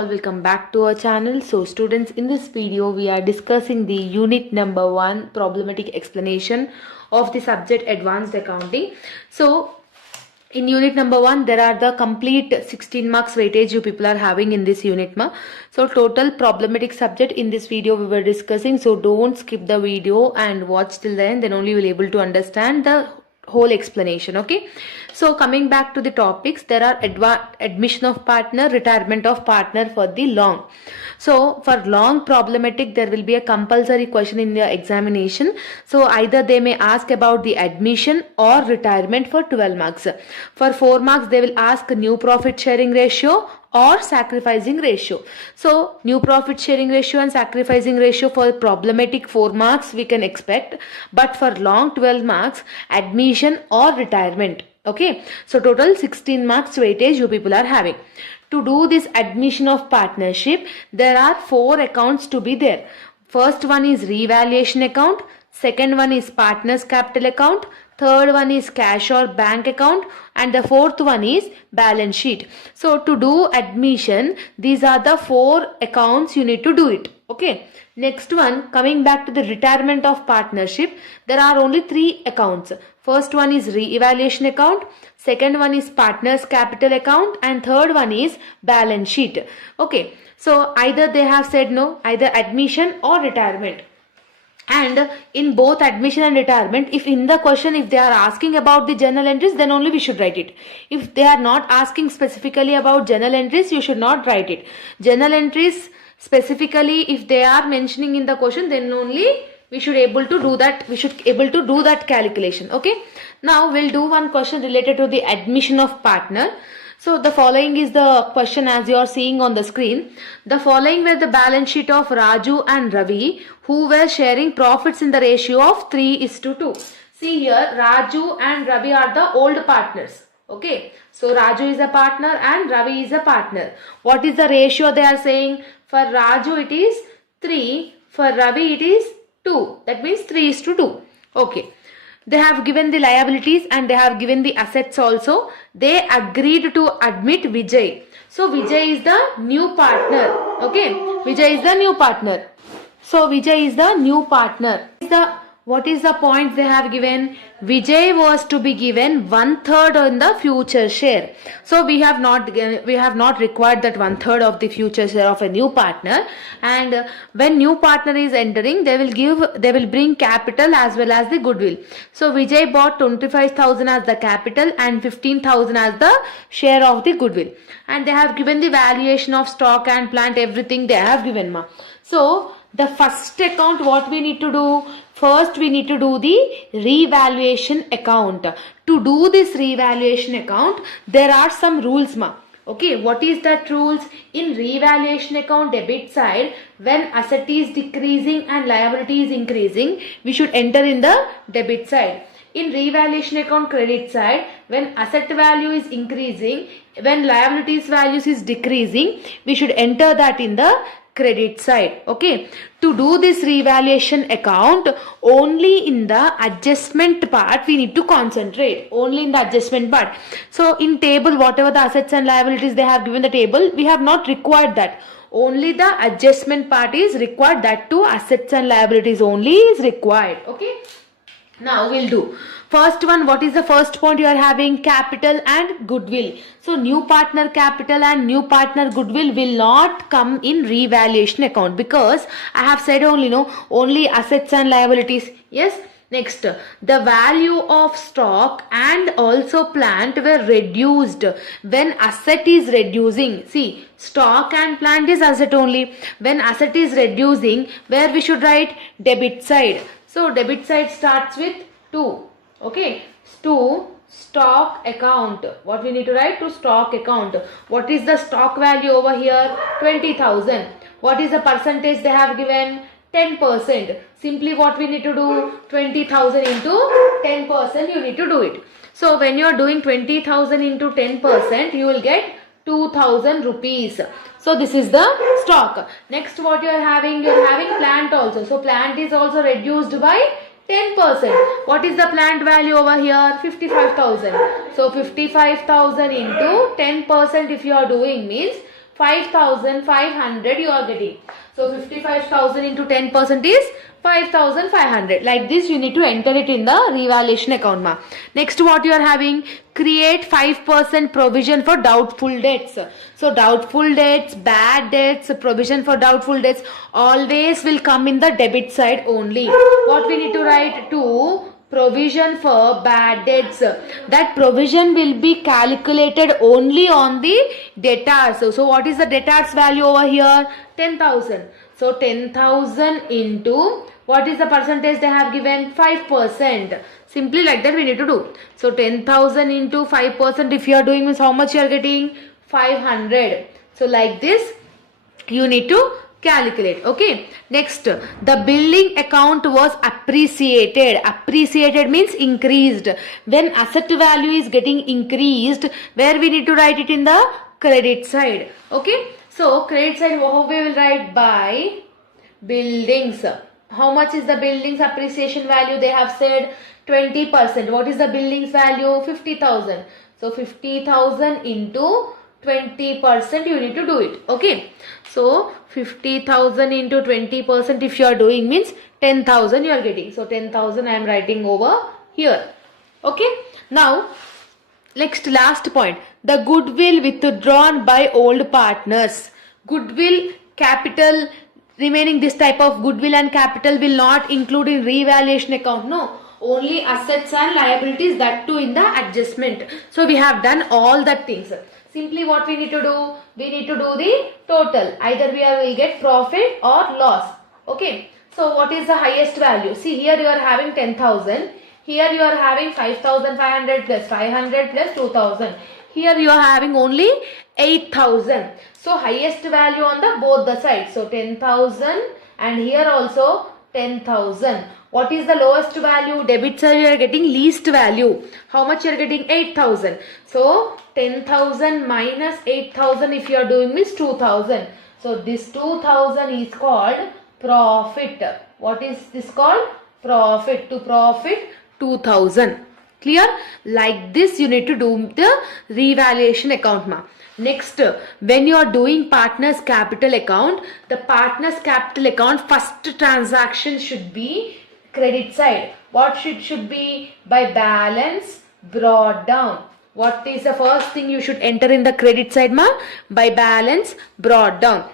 all, welcome back to our channel. So students, in this video we are discussing the unit number 1 problematic explanation of the subject advanced accounting. So in unit number 1 there are the complete 16 marks weightage you people are having in this unit ma. So total problematic subject in this video we were discussing, so don't skip the video and watch till the end, then only you will able to understand the whole explanation. Okay, so coming back to the topics, there are admission of partner, retirement of partner for the long. So for long problematic there will be a compulsory question in the examination. So either they may ask about the admission or retirement for 12 marks. For 4 marks they will ask new profit sharing ratio or sacrificing ratio. So new profit sharing ratio and sacrificing ratio for problematic 4 marks we can expect, but for long 12 marks admission or retirement. Okay, so total 16 marks weightage you people are having. To do this admission of partnership, there are 4 accounts to be there. First one is revaluation account, second one is partners capital account, third one is cash or bank account, and the fourth one is balance sheet. So to do admission, these are the 4 accounts you need to do it. Okay, next one, coming back to the retirement of partnership, there are only 3 accounts. First one is re-evaluation account, second one is partners capital account, and third one is balance sheet. Okay, so either they have said no, either admission or retirement. And in both admission and retirement, if in the question if they are asking about the journal entries, then only we should write it. If they are not asking specifically about journal entries, you should not write it. Journal entries specifically if they are mentioning in the question, then only we should able to do that, we should able to do that calculation. Okay, now we'll do one question related to the admission of partner. So the following is the question as you are seeing on the screen. The following were the balance sheet of Raju and Ravi, who were sharing profits in the ratio of 3:2. See here, Raju and Ravi are the old partners. Okay, so Raju is a partner and Ravi is a partner. What is the ratio they are saying? For Raju it is 3, for Ravi it is 2. That means 3:2. Okay. They have given the liabilities and they have given the assets also. They agreed to admit Vijay. So Vijay is the new partner. Okay, Vijay is the new partner. So Vijay is the new partner. What is the point they have given? Vijay was to be given 1/3 in the future share. So we have not required that 1/3 of the future share of a new partner. And when new partner is entering, they will bring capital as well as the goodwill. So Vijay bought 25,000 as the capital and 15,000 as the share of the goodwill. And they have given the valuation of stock and plant, everything they have given ma. So the first account, what we need to do? First we need to do the revaluation account. To do this revaluation account, there are some rules ma. Okay, what is that rules? In revaluation account debit side, when asset is decreasing and liability is increasing, we should enter in the debit side. In revaluation account credit side, when asset value is increasing, when liabilities values is decreasing, we should enter that in the credit side. Okay, to do this revaluation account, only in the adjustment part we need to concentrate, only in the adjustment part. So in table, whatever the assets and liabilities they have given the table, we have not required that. Only the adjustment part is required, that too assets and liabilities only is required. Okay, now we'll do first one. What is the first point you are having? Capital and goodwill. So new partner capital and new partner goodwill will not come in revaluation account, because I have said only assets and liabilities. Yes. Next, the value of stock and also plant were reduced when asset is reducing. See, stock and plant is asset only. When asset is reducing, where we should write? Debit side. So debit side starts with 2. Okay, to stock account. What we need to write? To stock account. What is the stock value over here? 20,000. What is the percentage they have given? 10%. Simply what we need to do? 20,000 into 10%, you need to do it. So when you are doing 20,000 into 10%, you will get 2,000 rupees. So this is the stock. Next, what you are having? You are having plant also. So plant is also reduced by 10%. What is the plant value over here? 55,000. So 55,000 into 10% if you are doing means 5,500 you are getting. So 55,000 into 10% is 5,500. Like this you need to enter it in the revaluation account ma. Next what you are having, create 5% provision for doubtful debts. So doubtful debts, bad debts, provision for doubtful debts always will come in the debit side only. What we need to write? To provision for bad debts. That provision will be calculated only on the debtors. So what is the debtors value over here? 10,000. So 10,000 into, what is the percentage they have given? 5%. Simply like that we need to do. So 10,000 into 5% if you are doing means how much you are getting? 500. So like this you need to calculate. Okay. Next, the billing account was appreciated. Appreciated means increased. When asset value is getting increased, where we need to write it? In the credit side. Okay. So credit side, how we will write? By buildings. How much is the buildings appreciation value? They have said 20%. What is the buildings value? 50,000. So 50,000 into 20% you need to do it. Okay. So 50,000 into 20% if you are doing means 10,000 you are getting. So 10,000 I am writing over here. Okay. Now next last point, the goodwill withdrawn by old partners. Goodwill, capital, remaining this type of goodwill and capital will not include in revaluation account. No, only assets and liabilities, that too in the adjustment. So we have done all that things. Simply what we need to do? We need to do the total. Either we will get profit or loss. Okay. So what is the highest value? See, here you are having 10,000. Here you are having 5,500 plus 500 plus 2,000. Here you are having only 8,000. So highest value on the both the sides. So 10,000 and here also 10,000. What is the lowest value? Debit side you are getting least value. How much you are getting? 8,000. So 10,000 minus 8,000 if you are doing means 2,000. So this 2,000 is called profit. What is this called? Profit. To profit 2,000. Clear? Like this you need to do the revaluation account ma. Next, when you are doing partners capital account, the partners capital account first transaction should be credit side. What should be? By balance brought down. What is the first thing you should enter in the credit side ma? By balance brought down.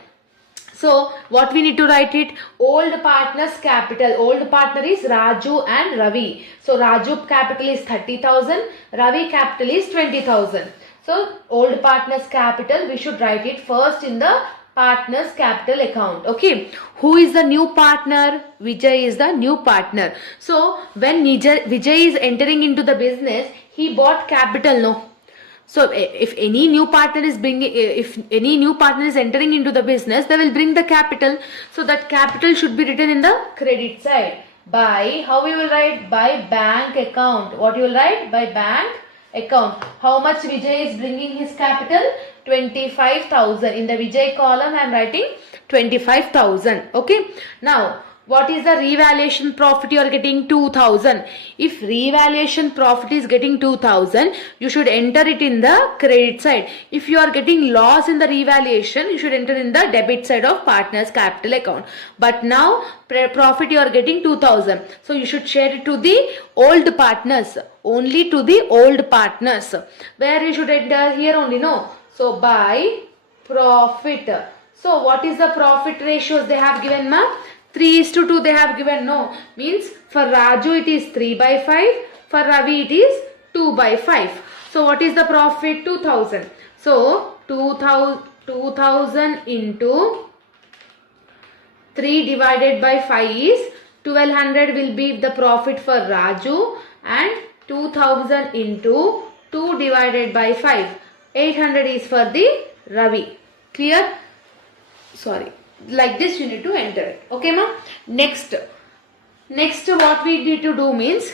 So what we need to write it? Old partners capital. Old partner is Raju and Ravi. So Raju capital is 30,000. Ravi capital is 20,000. So old partners capital we should write it first in the partners capital account. Okay. Who is the new partner? Vijay is the new partner. So when Vijay is entering into the business, he bought capital, no? So if any new partner is entering into the business, they will bring the capital. So that capital should be written in the credit side. By, how we will write? By bank account. What you will write? By bank account. How much Vijay is bringing his capital? 25,000. In the Vijay column I am writing 25,000. Okay. Now what is the revaluation profit you are getting? 2,000. If revaluation profit is getting 2,000, you should enter it in the credit side. If you are getting loss in the revaluation, you should enter in the debit side of partners capital account. But now profit you are getting 2,000. So you should share it to the old partners. Only to the old partners. Where you should enter? Here only, no. So by profit. So what is the profit ratios they have given ma? 3:2 they have given, no. Means for Raju it is 3/5. For Ravi it is 2/5. So what is the profit? 2,000. So 2,000 into 3 divided by 5 is 1,200 will be the profit for Raju, and 2,000 into 2 divided by 5. 800 is for the Ravi. Clear? Sorry. Like this you need to enter it. Okay ma? Next what we need to do means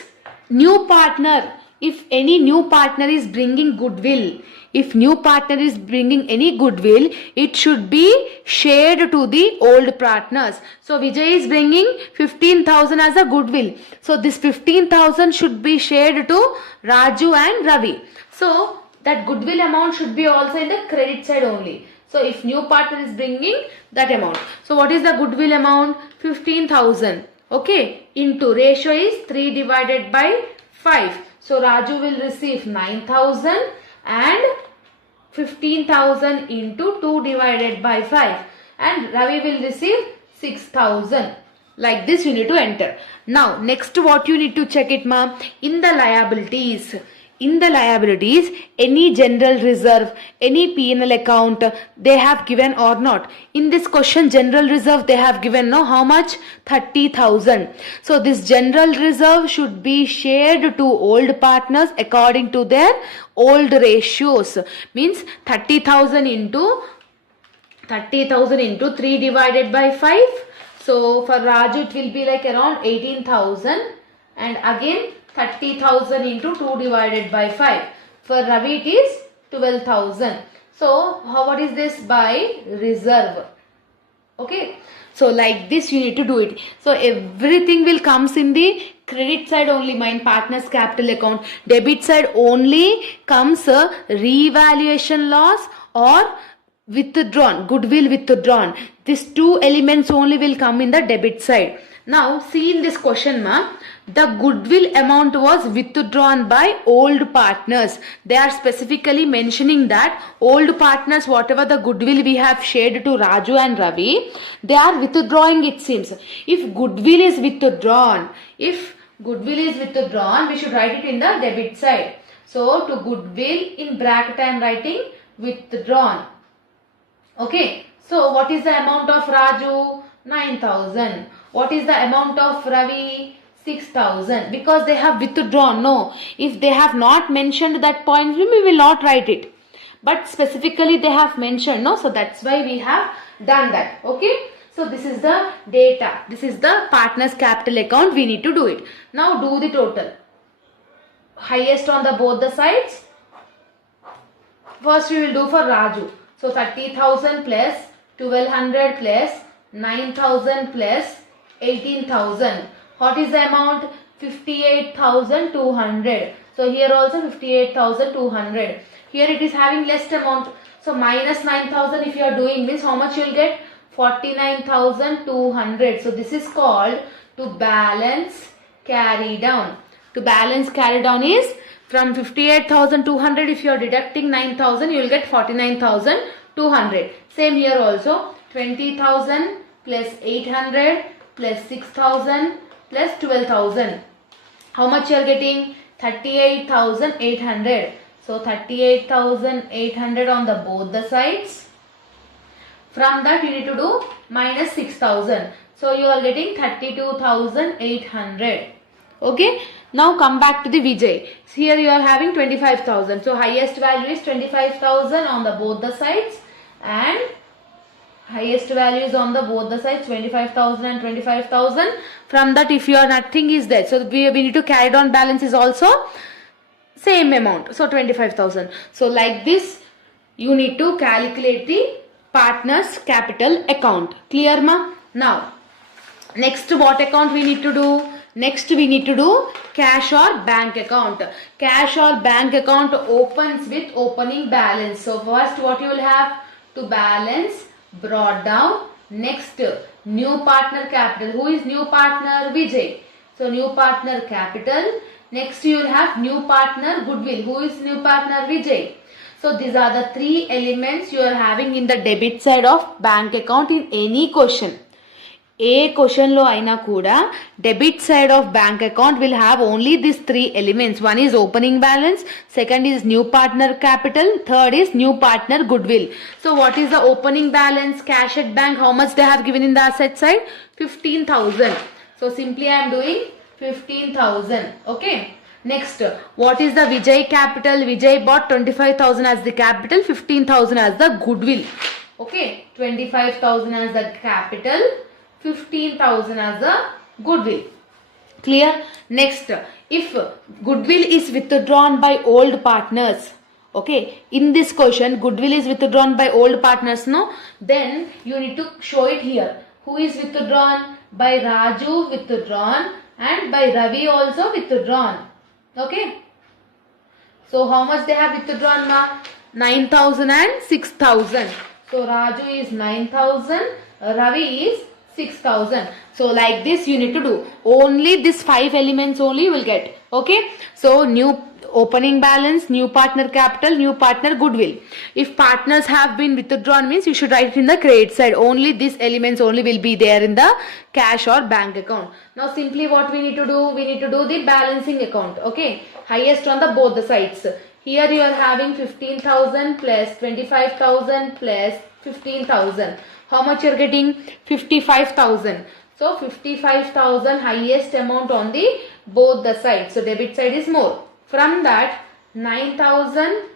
new partner. If any new partner is bringing goodwill, if new partner is bringing any goodwill, it should be shared to the old partners. So Vijay is bringing 15,000 as a goodwill. So this 15,000 should be shared to Raju and Ravi. So that goodwill amount should be also in the credit side only. So if new partner is bringing that amount. So what is the goodwill amount? 15,000. Okay. Into ratio is 3 divided by 5. So Raju will receive 9,000 and 15,000 into 2 divided by 5. And Ravi will receive 6,000. Like this you need to enter. Now next what you need to check it, ma, in the liabilities. In the liabilities, any general reserve, any P&L account they have given or not. In this question, general reserve they have given, no, how much? 30,000. So this general reserve should be shared to old partners according to their old ratios. Means 30,000 into 3 divided by 5. So for Raju it will be like around 18,000, and again 30,000 into 2 divided by 5. For Ravi it is 12,000. So what is this? By reserve. Okay. So like this you need to do it. So everything will comes in the credit side only, my partner's capital account. Debit side only comes revaluation loss or withdrawn, goodwill withdrawn. These two elements only will come in the debit side. Now see in this question, ma, the goodwill amount was withdrawn by old partners. They are specifically mentioning that old partners, whatever the goodwill we have shared to Raju and Ravi, they are withdrawing, it seems. If goodwill is withdrawn, we should write it in the debit side. So to goodwill, in bracket I am writing withdrawn. Okay. So what is the amount of Raju? 9,000. What is the amount of Ravi? 6,000. Because they have withdrawn. No. If they have not mentioned that point, we will not write it. But specifically they have mentioned. No. So that's why we have done that. Okay. So this is the data. This is the partner's capital account. We need to do it. Now do the total. Highest on the both the sides. First we will do for Raju. So 30,000 plus 1,200 plus 9,000 plus 18,000. What is the amount? 58,200. So here also 58,200. Here it is having less amount. So minus 9,000 if you are doing this, how much you will get? 49,200. So this is called to balance carry down. To balance carry down is from 58,200, if you are deducting 9,000, you will get 49,200. Same here also, 20,000 plus 800 plus 6,000 plus 12,000. How much you are getting? 38,800. So 38,800 on the both the sides. From that you need to do minus 6,000. So you are getting 32,800. Okay. Now come back to the Vijay. So here you are having 25,000. So highest value is 25,000 on the both the sides, and highest value is on the both the sides 25,000 and 25,000. From that if your nothing is there, so we need to carry down balance is also same amount. So 25,000. So like this you need to calculate the partner's capital account. Clear, ma? Now next what account we need to do? Next we need to do cash or bank account. Cash or bank account opens with opening balance. So first what you will have? To balance brought down. Next new partner capital. Who is new partner? Vijay. So new partner capital. Next you will have new partner goodwill. Who is new partner? Vijay. So these are the three elements you are having in the debit side of bank account in any question. A question lo aina kuda debit side of bank account will have only these three elements. One is opening balance, second is new partner capital, third is new partner goodwill. So what is the opening balance? Cash at bank, how much they have given in the asset side? 15,000. So simply I am doing 15,000. Okay. Next, what is the Vijay capital? Vijay bought 25,000 as the capital, 15,000 as the goodwill. Okay. 25,000 as the capital, 15,000 as the goodwill. Clear? Next, if goodwill is withdrawn by old partners, okay, in this question goodwill is withdrawn by old partners, no, then you need to show it here. Who is withdrawn? By Raju withdrawn and by Ravi also withdrawn. Okay. So how much they have withdrawn, ma? 9,000 and 6,000. So Raju is 9,000, Ravi is 6,000. So like this you need to do. Only these 5 elements only you will get. Okay. So new opening balance, new partner capital, new partner goodwill. If partners have been withdrawn means you should write it in the credit side. Only these elements only will be there in the cash or bank account. Now simply what we need to do? We need to do the balancing account. Okay. Highest on the both the sides. Here you are having 15,000 plus 25,000 plus 15,000. How much you are getting? 55,000. So 55,000 highest amount on the both the sides. So debit side is more. From that 9,000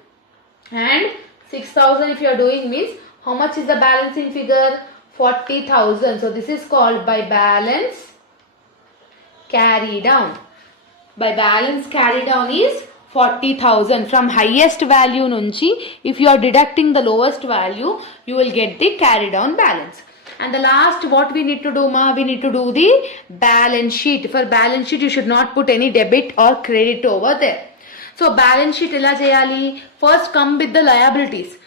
and 6,000 if you are doing means how much is the balancing figure? 40,000. So this is called by balance carry down. By balance carry down is 40,000. From highest value nunchi, if you are deducting the lowest value, you will get the carry down balance. And the last what we need to do, ma? We need to do the balance sheet. For balance sheet, you should not put any debit or credit over there. So balance sheet ela cheyali? First come with the liabilities.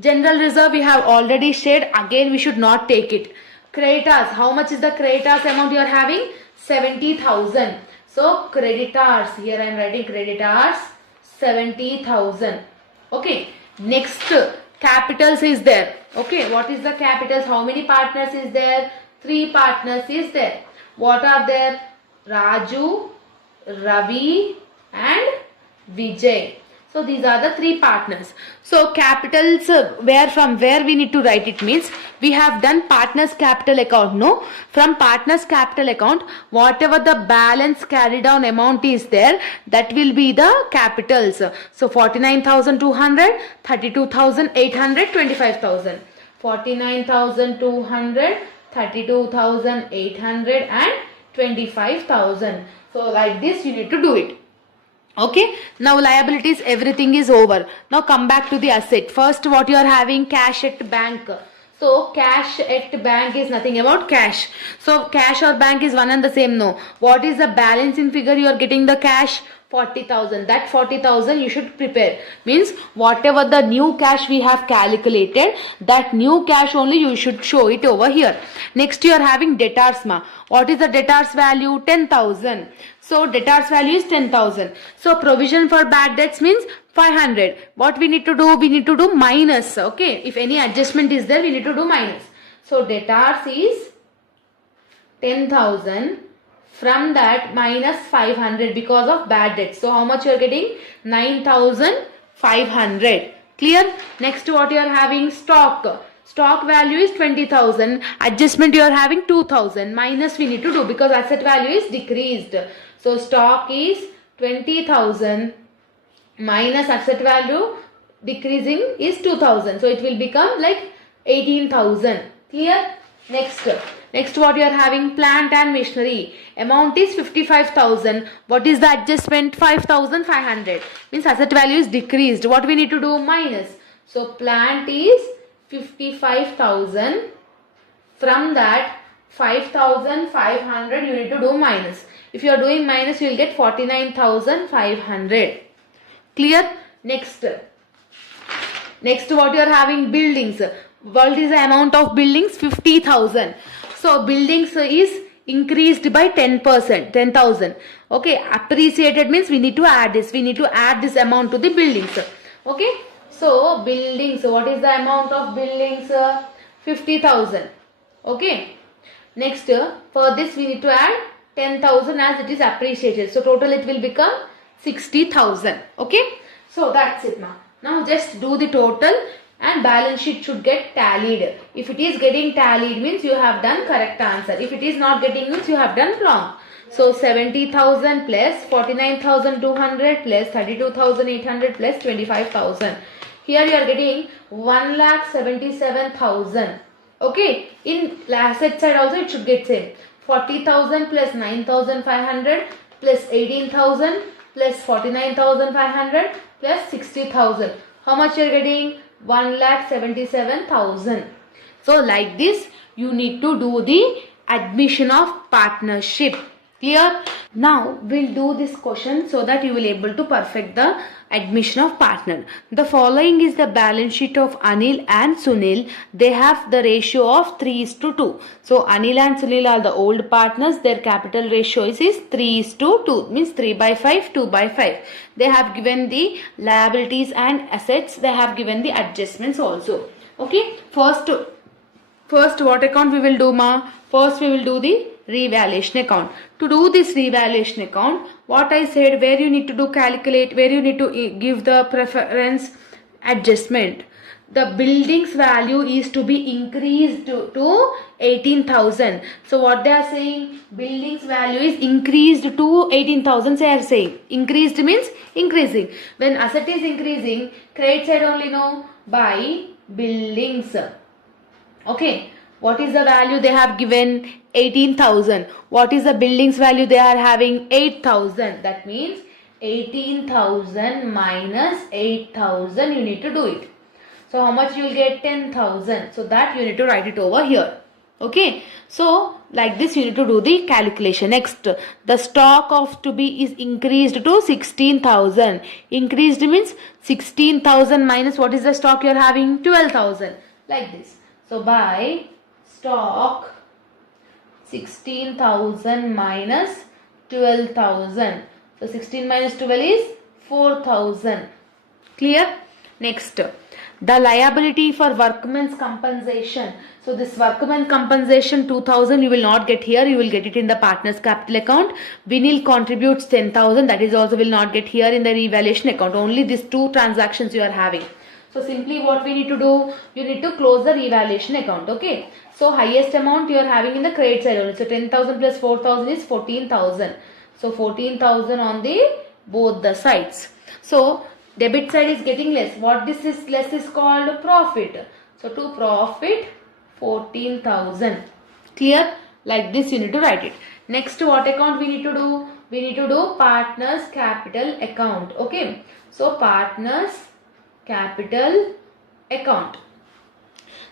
General reserve we have already shared. Again we should not take it. Creditors, how much is the creditors amount you are having? 70,000. So creditors, here I am writing creditors 70,000. Okay. Next capitals is there. Okay. What is the capitals? How many partners is there? 3 partners is there. What are there? Raju, Ravi and Vijay. So these are the 3 partners. So capitals, from where we need to write it means we have done partners capital account. No, from partners capital account, whatever the balance carry down amount is there, that will be the capitals. So 49,200, 32,800, 25,000. 49,200, 32,800 and 25,000. So like this you need to do it. Okay. Now liabilities, everything is over. Now come back to the asset. First what you are having? Cash at bank. So cash at bank is nothing about cash. So cash or bank is one and the same. No. What is the balancing figure you are getting the cash? 40,000. That 40,000 you should prepare. Means whatever the new cash we have calculated, that new cash only you should show it over here. Next you are having debtors ma. What is the debtors value? 10,000. So debtors value is 10,000. So provision for bad debts means 500. What we need to do? We need to do minus. Okay. If any adjustment is there, we need to do minus. So debtors is 10,000. From that minus 500 because of bad debt. So how much you are getting? 9,500. Clear? Next what you are having? Stock. Stock value is 20,000. Adjustment you are having 2,000. Minus we need to do because asset value is decreased. So stock is 20,000 minus asset value decreasing is 2,000. So it will become like 18,000. Clear? Next what you are having? Plant and machinery. Amount is 55,000. What is the adjustment? 5,500. Means asset value is decreased. What we need to do? Minus. So plant is 55,000. From that 5,500 you need to do minus. If you are doing minus you will get 49,500. Clear? Next what you are having? Buildings. What is the amount of buildings? 50,000. So buildings is increased by 10%, 10,000. Okay, appreciated means we need to add this. We need to add this amount to the buildings. Okay, so buildings, what is the amount of buildings? 50,000. Okay, next for this we need to add 10,000 as it is appreciated. So total it will become 60,000. Okay, so that's it now. Now just do the total. And balance sheet should get tallied. If it is getting tallied means you have done correct answer. If it is not getting means you have done wrong. So 70,000 plus 49,200 plus 32,800 plus 25,000. Here you are getting 1,77,000. Okay. In asset side also it should get same. 40,000 plus 9,500 plus 18,000 plus 49,500 plus 60,000. How much you are getting? 1,77,000. So like this you need to do the admission of partnership. Clear? Now we'll do this question so that you will able to perfect the admission of partner. The following is the balance sheet of Anil and Sunil. They have the ratio of 3:2. So Anil and Sunil are the old partners. Their capital ratio is 3:2. Means 3/5, 2/5. They have given the liabilities and assets. They have given the adjustments also. Okay. First what account we will do, ma? First we will do the revaluation account. To do this revaluation account, what I said, where you need to do calculate, where you need to give the preference adjustment. The building's value is to be increased to 18,000. So what they are saying, building's value is increased to 18,000. They are saying increased means increasing. When asset is increasing, credit side only, no, by buildings. Okay, what is the value they have given? 18,000. What is the building's value they are having? 8,000. That means 18,000 minus 8,000, you need to do it. So how much you will get? 10,000. So that you need to write it over here. Okay, so like this you need to do the calculation. Next, the stock of to be is increased to 16,000. Increased means 16,000 minus what is the stock you are having? 12,000. Like this. So by stock 16,000 minus 12,000. So 16 minus 12 is 4,000. Clear? Next, the liability for workman's compensation. So this workman compensation 2,000 you will not get here. You will get it in the partner's capital account. Vinil contributes 10,000. That is also will not get here in the revaluation account. Only these two transactions you are having. So simply what we need to do, you need to close the revaluation account. Okay. So highest amount you are having in the credit side only. So 10,000 plus 4,000 is 14,000. So 14,000 on the both the sides. So debit side is getting less. What this is less is called profit. So to profit 14,000. Clear? Like this you need to write it. Next, what account we need to do? We need to do partners capital account. Okay. So partners capital account.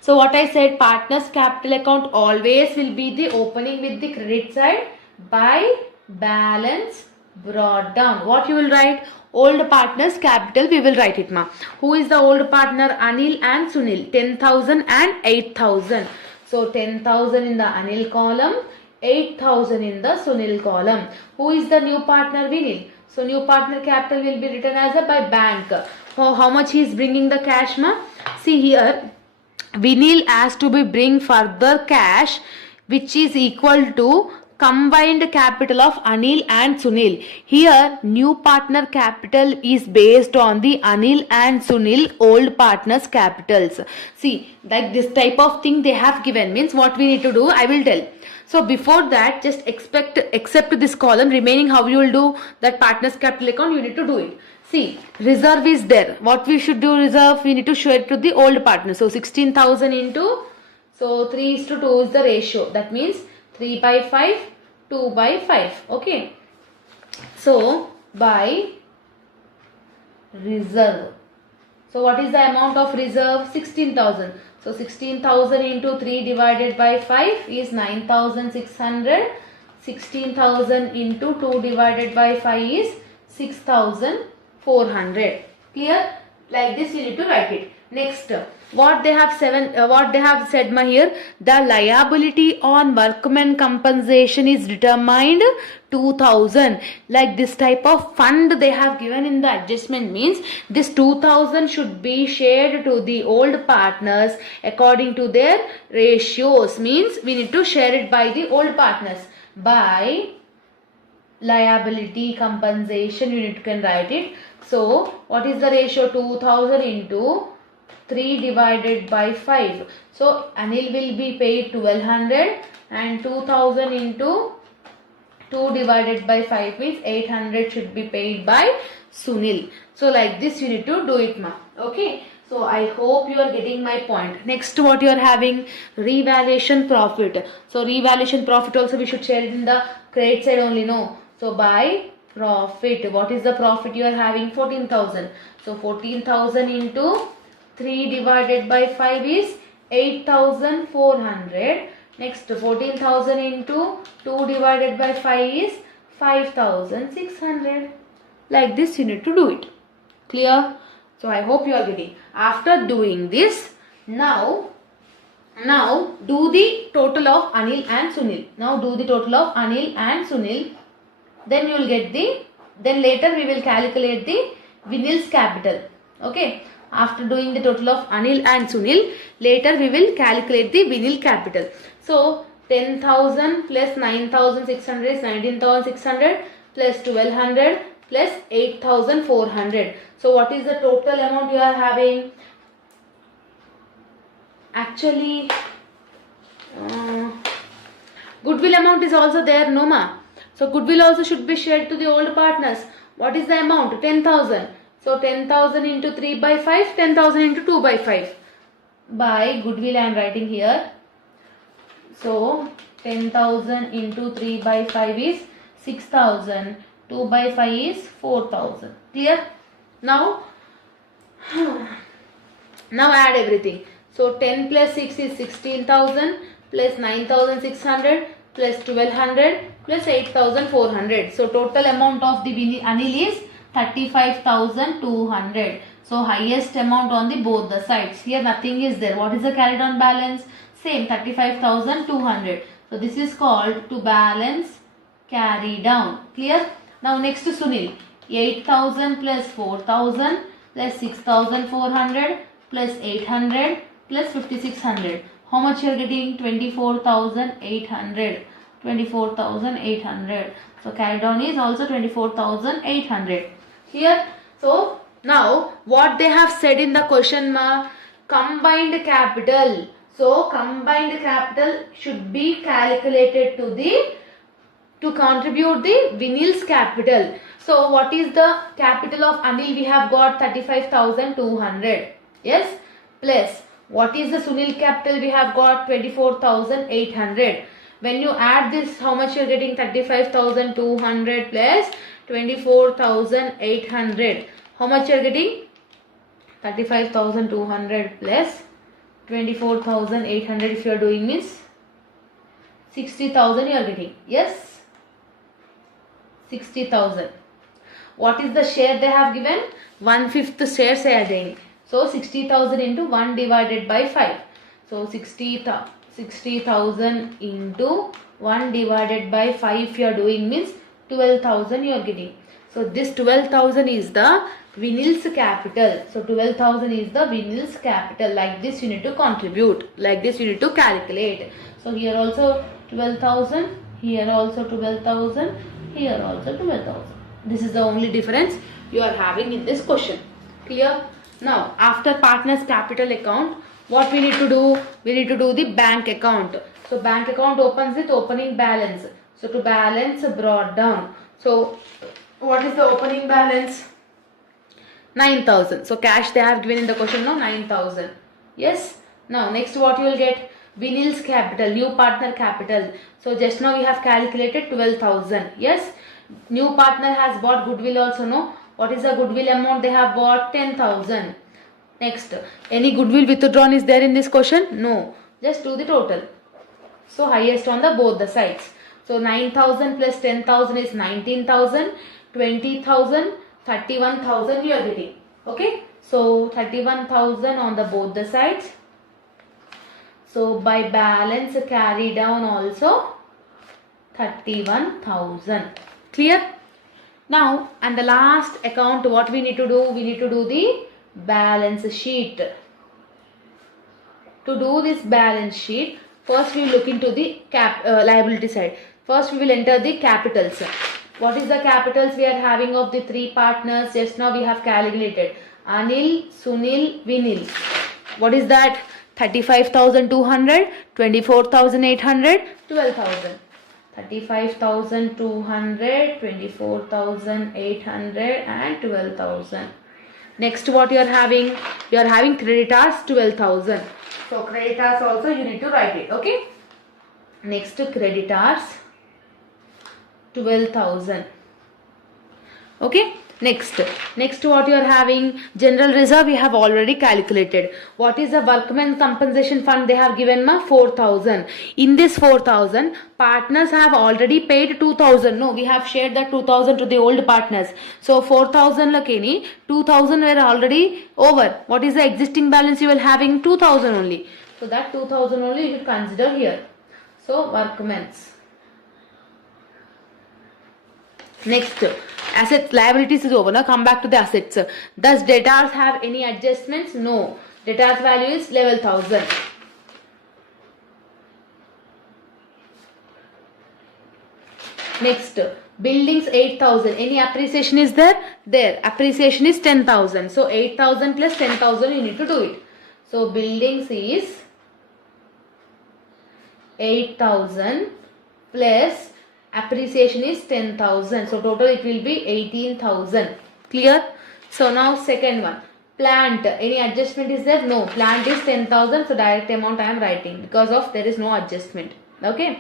So what I said, partners capital account always will be the opening with the credit side by balance brought down. What you will write? Old partners capital we will write it, ma. Who is the old partner? Anil and Sunil. 10,000 and 8,000. So 10,000 in the Anil column, 8,000 in the Sunil column. Who is the new partner? Vinil. So new partner capital will be written as a by bank. How much he is bringing the cash, ma? See here, Vinil has to be bring further cash which is equal to combined capital of Anil and Sunil. Here new partner capital is based on the Anil and Sunil old partners capitals. See, like this type of thing they have given, means what we need to do I will tell. So before that, just except this column remaining, how you will do that partners capital account, you need to do it. See, reserve is there. What we should do reserve? We need to show it to the old partner. So 16,000 into, so 3:2 is the ratio. That means 3/5, 2/5. Okay. So by reserve. So what is the amount of reserve? 16,000. So 16,000 into 3 divided by 5 is 9,600. 16,000 into 2 divided by 5 is 6,400. Clear? Like this you need to write it. Next, what they have said ma here, the liability on workman compensation is determined 2,000. Like this type of fund they have given in the adjustment, means this 2,000 should be shared to the old partners according to their ratios. Means we need to share it by the old partners by liability compensation. You need to write it. So what is the ratio? 2,000 into 3 divided by 5. So Anil will be paid 1,200 and 2,000 into 2 divided by 5 means 800 should be paid by Sunil. So like this you need to do it, ma. Okay. So I hope you are getting my point. Next, what you are having? Revaluation profit. So revaluation profit also we should share it in the credit side only, no. So by profit, what is the profit you are having? 14,000. So 14,000 into 3 divided by 5 is 8,400. Next 14,000 into 2 divided by 5 is 5,600. Like this you need to do it. Clear? So I hope you are getting. After doing this, now do the total of Anil and Sunil. Now do the total of Anil and Sunil. Then you will get then later we will calculate the Vinil's capital. Okay. After doing the total of Anil and Sunil, later we will calculate the Vinil capital. So 10,000 plus 9,600 is 19,600 plus 1,200 plus 8,400. So what is the total amount you are having? Actually, goodwill amount is also there, no ma. So goodwill also should be shared to the old partners. What is the amount? 10,000. So 10,000 into 3 by 5, 10,000 into 2 by 5. By goodwill I am writing here. So 10,000 into 3 by 5 is 6,000. 2 by 5 is 4,000. Clear? Now add everything. So 10 plus 6 is 16,000 plus 9,600 plus 1,200 plus 8,400. So total amount of the Anil is 35,200. So highest amount on the both the sides. Here nothing is there. What is the carried on balance? Same 35,200. So this is called to balance carry down. Clear? Now next to Sunil. 8,000 plus 4,000 plus 6,400 plus 800 plus 5,600. How much you are getting? 24,800. 24,800. So carry down is also 24,800. Here. So now what they have said in the question, combined capital. So combined capital should be calculated to contribute the Vinil's capital. So what is the capital of Anil? We have got 35,200. Yes. Plus what is the Sunil capital? We have got 24,800. When you add this, how much you are getting? 35,200 plus 24,800. How much you are getting? 35,200 plus 24,800. If you are doing means 60,000 you are getting. Yes, 60,000. What is the share they have given? 1/5 shares they are getting. So 60,000 into 1 divided by 5. So 60,000 into 1 divided by 5 if you are doing means 12,000 you are getting. So this 12,000 is the Vinil's capital. So 12,000 is the Vinil's capital. Like this you need to contribute. Like this you need to calculate. So here also 12,000. Here also 12,000. Here also 12,000. This is the only difference you are having in this question. Clear? Now after partners capital account, what we need to do? We need to do the bank account. So bank account opens with opening balance. So to balance brought down. So what is the opening balance? 9,000. So cash they have given in the question now 9,000. Yes. Now next what you will get? Vinil's capital, new partner capital. So just now we have calculated 12,000. Yes. New partner has bought goodwill also, no? What is the goodwill amount they have bought? 10,000. Next, any goodwill withdrawn is there in this question? No. Just do the total. So highest on the both the sides. So 9,000 plus 10,000 is 19,000. 20,000, 31,000 you are getting. Okay. So 31,000 on the both the sides. So by balance carry down also 31,000. Clear? Now and the last account, what we need to do? We need to do the balance sheet. To do this balance sheet, first we will look into the liability side. First we will enter the capitals. What is the capitals we are having of the three partners? Just now we have calculated. Anil, Sunil, Vinil. What is that? 35,200, 24,800, 12,000. 35,200, 24,800 and 12,000. Next what you are having? You are having creditors 12,000. So creditors also you need to write it. Okay. Next creditors 12,000. Okay. Next what you are having, general reserve we have already calculated. What is the workman compensation fund they have given ma? 4,000. In this 4,000, partners have already paid 2,000. No, we have shared that 2,000 to the old partners. So 4,000 lakini 2,000 were already over. What is the existing balance you will having? 2,000 only. So that 2,000 only you should consider here. So workmen's. Next, assets, liabilities is over. Now come back to the assets. Does debtors have any adjustments? No. Debtors value is level 1,000. Next, buildings 8,000. Any appreciation is there? There. Appreciation is 10,000. So 8,000 plus 10,000 you need to do it. So buildings is 8,000 plus appreciation is 10,000. So total it will be 18,000. Clear? So now second one. Plant. Any adjustment is there? No. Plant is 10,000. So direct amount I am writing because of there is no adjustment. Okay.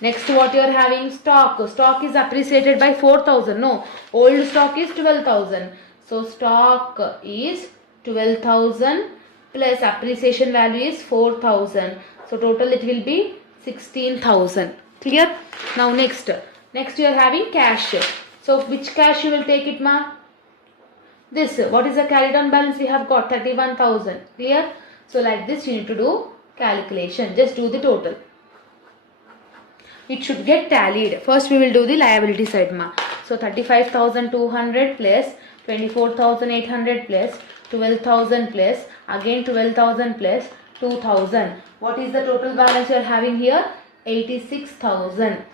Next what you are having? Stock. Stock is appreciated by 4,000. No. Old stock is 12,000. So stock is 12,000 plus appreciation value is 4,000. So total it will be 16,000. Clear? Now next you are having cash. So which cash you will take it ma? This. What is the carried on balance we have got? 31,000. Clear? So like this you need to do calculation. Just do the total. It should get tallied. First we will do the liability side ma. So 35,200 plus 24,800 plus 12,000 plus again 12,000 plus 2,000. What is the total balance you are having here? 86,000.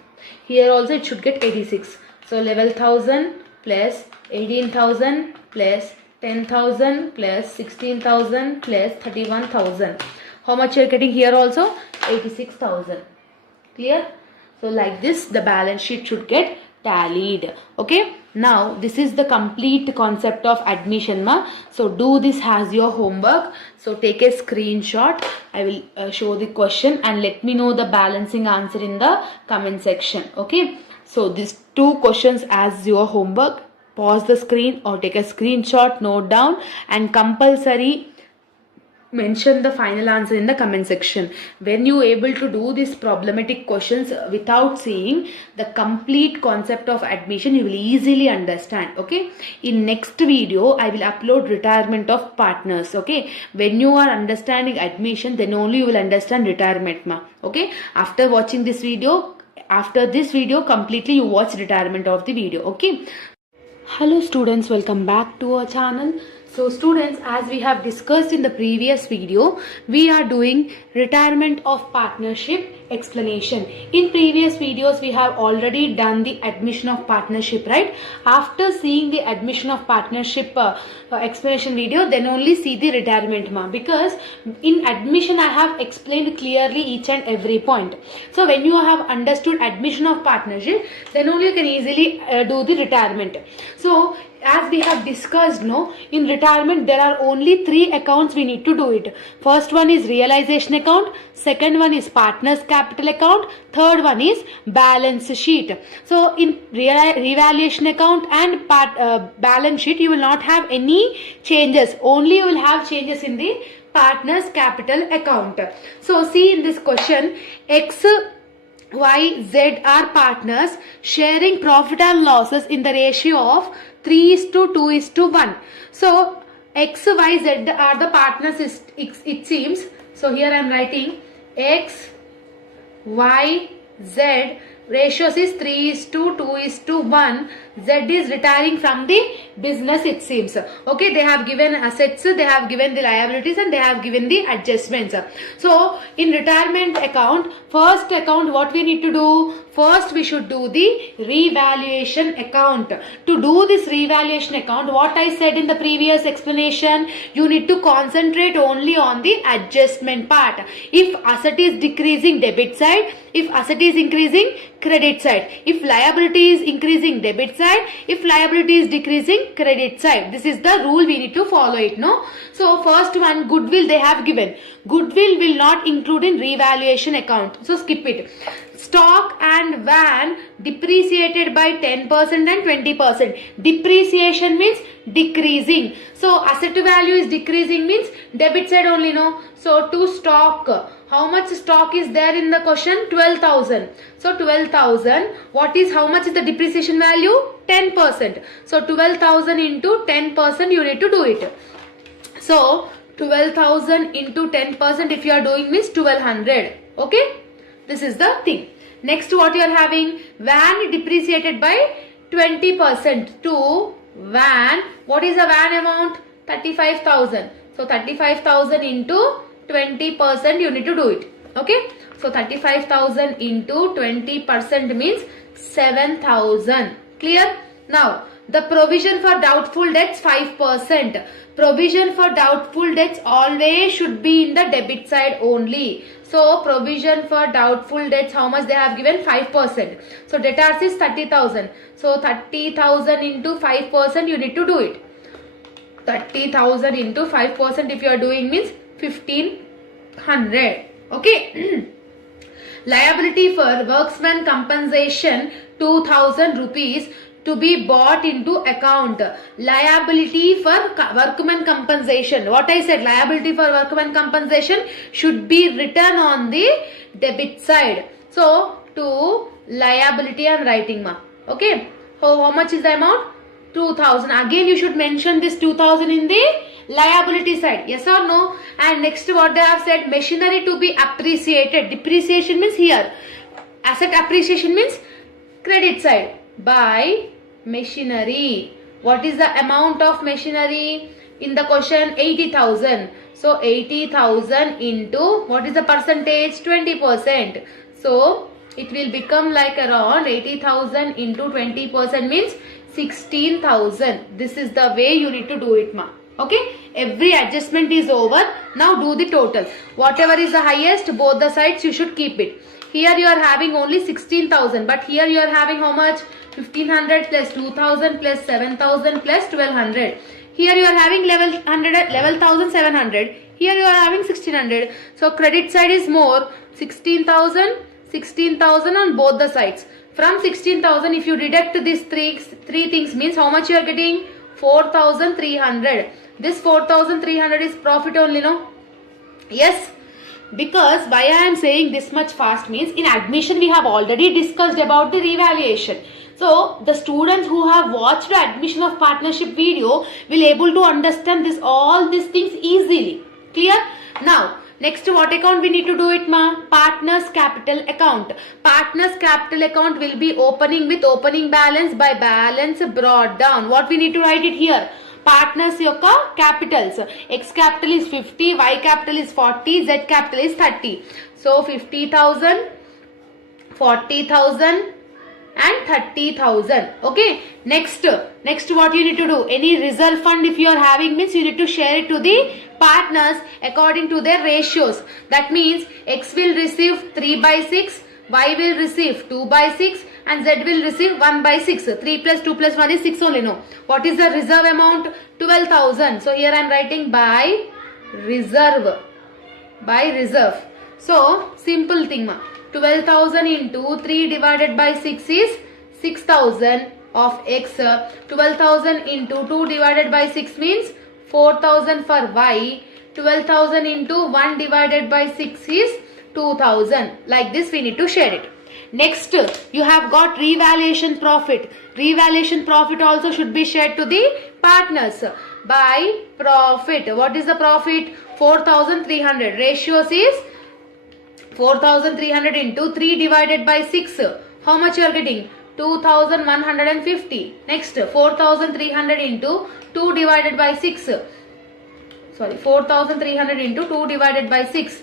Here also it should get 86. So level 1,000 plus 18,000 plus 10,000 plus 16,000 plus 31,000. How much you are getting here also? 86,000. Clear? So like this the balance sheet should get tallied. Okay. Now this is the complete concept of admission ma. So do this as your homework. So take a screenshot. I will show the question and let me know the balancing answer in the comment section. Okay. So these two questions as your homework. Pause the screen or take a screenshot, note down and compulsory mention the final answer in the comment section. When you able to do these problematic questions without seeing the complete concept of admission, you will easily understand. Okay. In next video, I will upload retirement of partners. Okay. When you are understanding admission, then only you will understand retirement ma. Okay. After watching this video, completely you watch retirement of the video. Okay. Hello students, welcome back to our channel. So students, as we have discussed in the previous video, we are doing retirement of partnership explanation. In previous videos, we have already done the admission of partnership, right? After seeing the admission of partnership explanation video, then only see the retirement ma. Because in admission, I have explained clearly each and every point. So when you have understood admission of partnership, then only you can easily do the retirement. So as we have discussed, no, in retirement there are only 3 accounts we need to do it. First one is realization account, second one is partners capital account, third one is balance sheet. So in revaluation account and balance sheet you will not have any changes, only you will have changes in the partners capital account. So see in this question, X, Y, Z are partners sharing profit and losses in the ratio of 3:2:1. So X, Y, Z are the partners, it seems. So here I am writing X, Y, Z ratios is 3:2:1. Z is retiring from the business, it seems. Okay, they have given assets, they have given the liabilities and they have given the adjustments. So in retirement account, first account what we need to do? First we should do the revaluation account. To do this revaluation account, what I said in the previous explanation, you need to concentrate only on the adjustment part. If asset is decreasing, debit side. If asset is increasing, credit side. If liability is increasing, debit side. If liability is decreasing, credit side. This is the rule, we need to follow it, no? So first one, goodwill they have given. Goodwill will not include in revaluation account. So skip it. stock and van depreciated by 10% and 20%. Depreciation means decreasing. So asset value is decreasing means debit side only, no. So to stock, how much stock is there in the question? 12,000. So 12,000, how much is the depreciation value? 10%. So 12,000 into 10% you need to do it. So 12,000 into 10% if you are doing means 1200. Okay, this is the thing. Next, what you are having? Van depreciated by 20% to van. What is the van amount? 35,000. So 35,000 into 20% you need to do it. Okay, so 35,000 into 20% means 7,000. Clear? Now the provision for doubtful debts 5%. Provision for doubtful debts always should be in the debit side only. So provision for doubtful debts, how much they have given? 5%. So debtors is 30,000. So 30,000 into 5% you need to do it. 30,000 into 5% if you are doing means 1,500. Okay. Liability for workman compensation 2,000 rupees to be bought into account. Liability for workman compensation. What I said, liability for workman compensation should be written on the debit side. So to liability I am writing ma. Okay. How much is the amount? 2,000. Again you should mention this 2,000 in the liability side. Yes or no? And next what they have said, machinery to be appreciated. Depreciation means here. Asset appreciation means credit side. By machinery. What is the amount of machinery in the question? 80,000. So 80,000 into what is the percentage? 20%. So it will become like around 80,000 into 20% means 16,000. This is the way you need to do it ma. Okay, every adjustment is over. Now do the total. Whatever is the highest, both the sides you should keep it. Here you are having only 16,000, but here you are having how much? 1,500 plus 2,000 plus 7,000 plus 1,200. Here you are having 11,700. Here you are having 1,600. So credit side is more. 16,000, 16,000 on both the sides. From 16,000, if you deduct these three things means how much you are getting? 4,300. This 4,300 is profit only, no? Yes. Because why I am saying this much fast means in admission we have already discussed about the revaluation. So the students who have watched the admission of partnership video will able to understand all these things easily. Clear? Now next what account we need to do it ma? Partners capital account. Partners capital account will be opening with opening balance by balance brought down. What we need to write it here? Partners yokka capitals. X capital is 50, Y capital is 40, Z capital is 30. So 50,000, 40,000 and 30,000. Okay. Next what you need to do? Any reserve fund if you are having means you need to share it to the partners according to their ratios. That means X will receive 3 by 6, Y will receive 2 by 6 and Z will receive 1 by 6. 3 plus 2 plus 1 is 6 only, no. What is the reserve amount? 12,000. So here I am writing by reserve. By reserve. So simple thing ma. 12,000 into 3 divided by 6 is 6,000 of X. 12,000 into 2 divided by 6 means 4,000 for Y. 12,000 into 1 divided by 6 is 2,000. Like this we need to share it. Next, you have got revaluation profit. Revaluation profit also should be shared to the partners by profit. What is the profit? 4,300. Ratios is 4,300 into 3 divided by 6. How much you are getting? 2,150. Next, 4,300 into 2 divided by 6. Sorry, 4,300 into 2 divided by 6.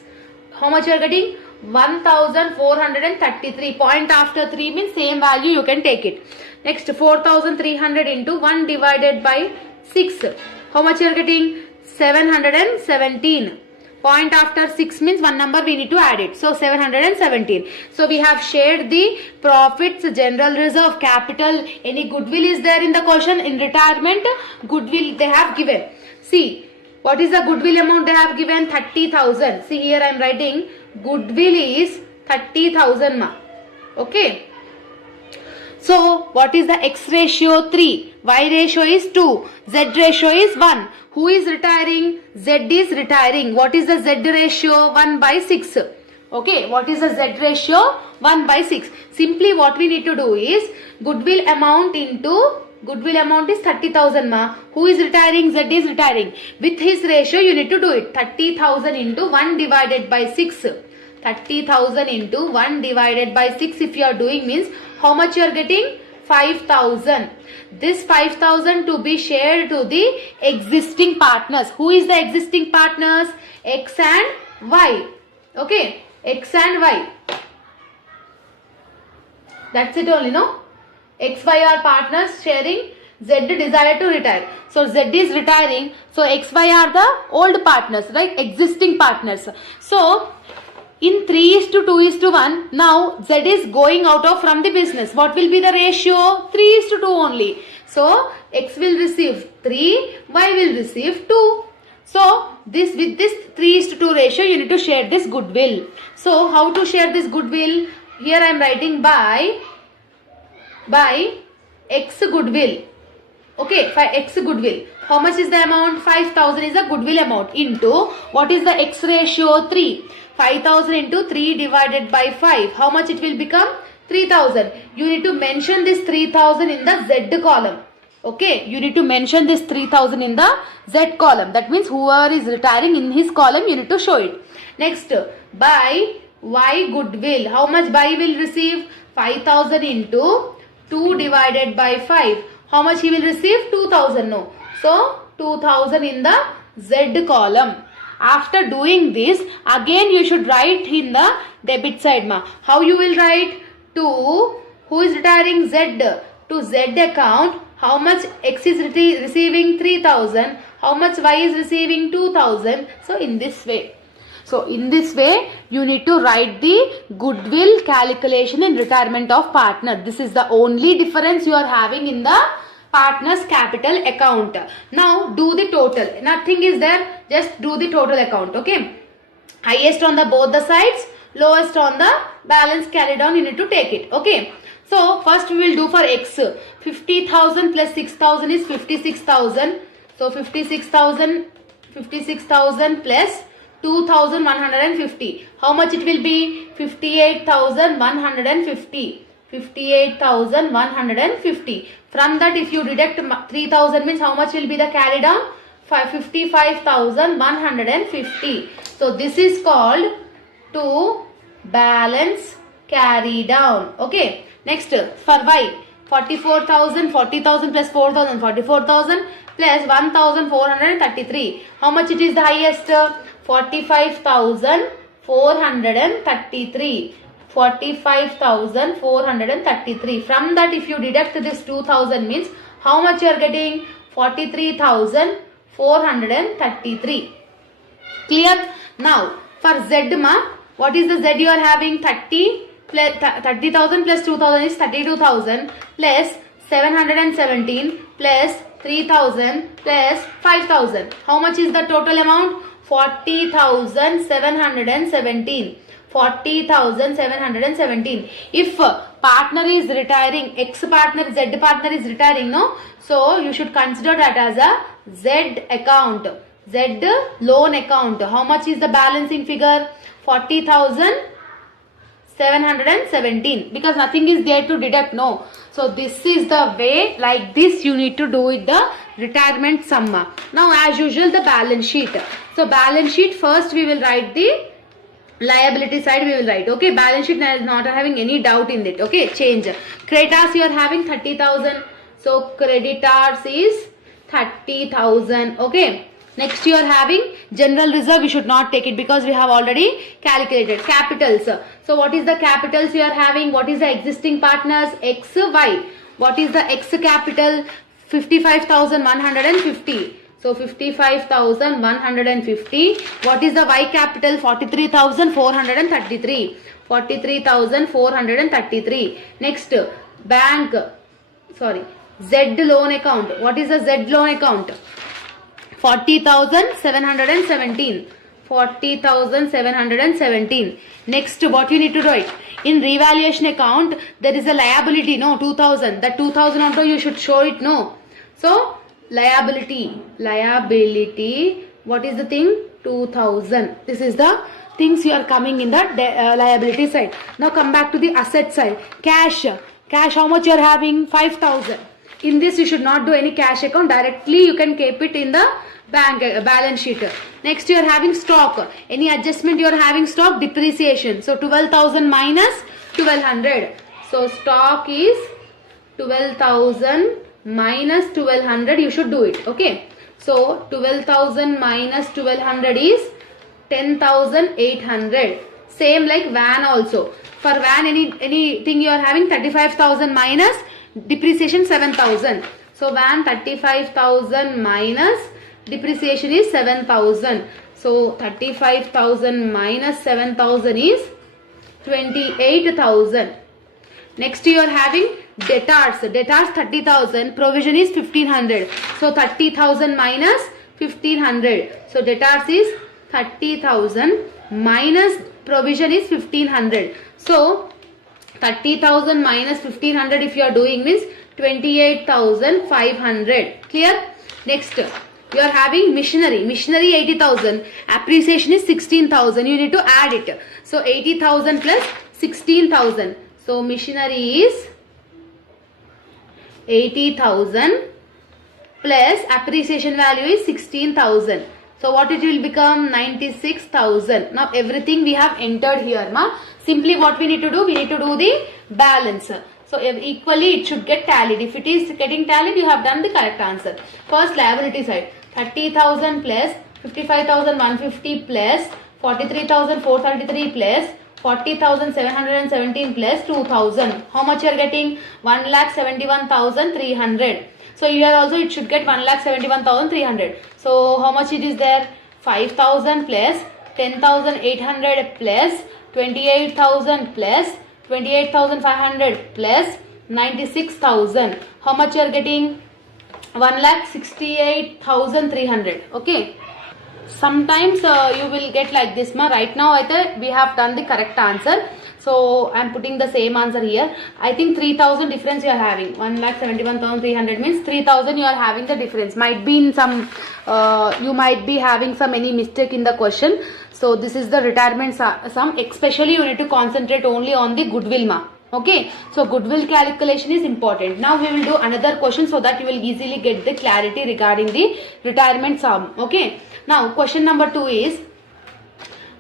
How much you are getting? 1,433. Point after 3 means same value you can take it. Next 4,300 into 1 divided by 6. How much you are getting? 717. Point after 6 means one number we need to add it. So 717. So we have shared the profits, general reserve, capital. Any goodwill is there in the question? In retirement, goodwill they have given. See, what is the goodwill amount they have given? 30,000. See here I am writing goodwill is 30,000 ma. Okay. So what is the X ratio? 3. Y ratio is 2. Z ratio is 1. Who is retiring? Z is retiring. What is the Z ratio? 1 by 6. Okay. What is the Z ratio? 1 by 6. Simply what we need to do is goodwill amount into goodwill amount is 30,000 ma. Who is retiring? Z is retiring. With his ratio you need to do it. 30,000 into 1 divided by 6. 30,000 into 1 divided by 6 if you are doing means how much you are getting? 5,000. This 5,000 to be shared to the existing partners. Who is the existing partners? X and Y. Okay. X and Y. That's it only, no? X, Y are partners sharing. Z decided to retire. So Z is retiring. So X, Y are the old partners, right? Existing partners. So in 3:2:1, now Z is going out of from the business. What will be the ratio? 3:2 only. So X will receive 3, Y will receive 2. So this with this 3:2 ratio you need to share this goodwill. So how to share this goodwill? Here I am writing by X goodwill. Okay, X goodwill. How much is the amount? 5,000 is the goodwill amount into what is the X ratio? 3. 5,000 into 3 divided by 5. How much it will become? 3,000. You need to mention this 3,000 in the Z column. Okay, you need to mention this 3,000 in the Z column. That means whoever is retiring in his column, you need to show it. Next, by Y goodwill. How much Y will receive? 5,000 into 2 divided by 5. How much he will receive? 2,000. No. So, 2,000 in the Z column. After doing this, again you should write in the debit side. Ma. How you will write? To who is retiring? Z. To Z account. How much X is receiving? 3,000. How much Y is receiving? 2,000. So, in this way. So, in this way, you need to write the goodwill calculation in retirement of partner. This is the only difference you are having in the partner's capital account. Now, do the total. Nothing is there. Just do the total account. Okay. Highest on the both the sides. Lowest on the balance carried on. You need to take it. Okay. So, first we will do for X. 50,000 plus 6,000 is 56,000. So, 56,000 plus 2,150. How much it will be? 58,150. 58,150. From that, if you deduct 3,000 means how much will be the carry down? 55,150. So this is called to balance carry down. Okay. Next for Y, 44,000, 40,000 plus 4,000, 44,000 plus 1,433. How much it is the highest? 45,433. 45,433. From that, if you deduct this 2,000 means how much you are getting? 43,433. Clear? Now for Z ma, what is the Z you are having? 30,000 plus 2,000 is 32,000 plus 717 plus 3,000 plus 5,000. How much is the total amount? 40,717. 40,717. If partner is retiring, X partner, Z partner is retiring, no? So you should consider that as a Z account. Z loan account. How much is the balancing figure? 40,717. Because nothing is there to deduct, no. So this is the way, like this you need to do with the retirement sum. Now as usual the balance sheet. So balance sheet, first we will write the liability side we will write. Okay, balance sheet is not having any doubt in it. Okay, change. Creditors you are having 30,000. So creditors is 30,000. Okay. Next you are having general reserve. We should not take it because we have already calculated. Capitals. So what is the capitals you are having? What is the existing partners? X, Y. What is the X capital? 55,150. So 55,150. What is the Y capital? 43,433. 43,433. Next, bank. Sorry. Z loan account. What is the Z loan account? 40,717. 40,717. Next, what you need to do it? In revaluation account, there is a liability, no, 2,000. That 2,000 also you should show it, no. So, liability, what is the thing? 2,000. This is the things you are coming in the liability side. Now come back to the asset side. Cash, how much you are having? 5,000. In this you should not do any cash account. Directly you can keep it in the bank balance sheet. Next you are having stock. Any adjustment you are having stock? Depreciation. So 12,000 minus 1,200. So stock is 12,000 minus 1,200. You should do it. Okay. So 12,000 minus 1,200 is 10,800. Same like van also. For van anything you are having 35,000 minus depreciation 7,000. So van 35,000 minus depreciation is 7,000. So 35,000 minus 7,000 is 28,000. Next you are having debtors. Debtors 30,000. Provision is 1,500. So 30,000 minus 1,500. So debtors is 30,000 minus provision is 1,500. So 30,000 minus 1,500 if you are doing means 28,500. Clear? Next you are having machinery. Machinery 80,000. Appreciation is 16,000. You need to add it. So 80,000 plus 16,000. So machinery is 80,000 plus appreciation value is 16,000. So what it will become? 96,000. Now everything we have entered here. Simply what we need to do? We need to do the balance. So equally it should get tallied. If it is getting tallied, you have done the correct answer. First liability side. 30,000 plus 55,150 plus 43,433 plus 40,717 plus 2,000. How much you are getting? 1,71,300. So here also it should get 1,71,300. So how much it is there? 5,000 plus 10,800 plus 28,000 plus 28,500 plus 96,000. How much you are getting? 1,68,300. Okay. Sometimes you will get like this. Right now I think we have done the correct answer. So I am putting the same answer here. I think 3,000 difference you are having. 1,71,300 means 3,000 you are having the difference. Might be in some, you might be having some any mistake in the question. So this is the retirement sum. Especially you need to concentrate only on the goodwill. Okay. So goodwill calculation is important. Now we will do another question so that you will easily get the clarity regarding the retirement sum. Okay. Now question number 2 is,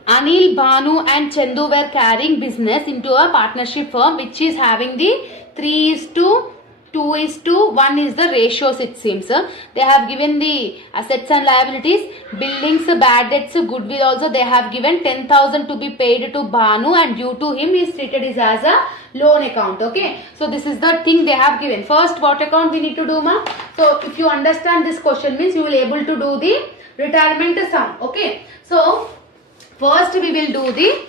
Anil, Bhanu and Chandu were carrying business into a partnership firm which is having the 3:2:1 is the ratios it seems. They have given the assets and liabilities, buildings, bad debts, goodwill also they have given 10,000 to be paid to Bhanu and due to him is treated as a loan account. Okay. So this is the thing they have given. First what account we need to do So if you understand this question means you will able to do the retirement sum. Okay. So first we will do the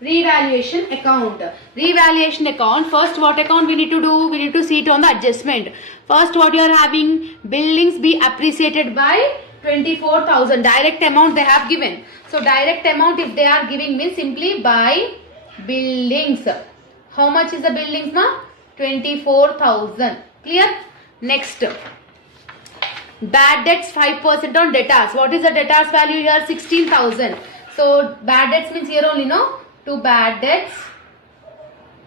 revaluation account. Revaluation account. First what account we need to do? We need to see it on the adjustment. First what you are having? Buildings be appreciated by 24,000. Direct amount they have given. So direct amount if they are giving means simply by buildings. How much is the buildings 24,000. Clear? Next. Bad debts 5% on debtors. What is the debtors value here? 16,000. So bad debts means here only to bad debts.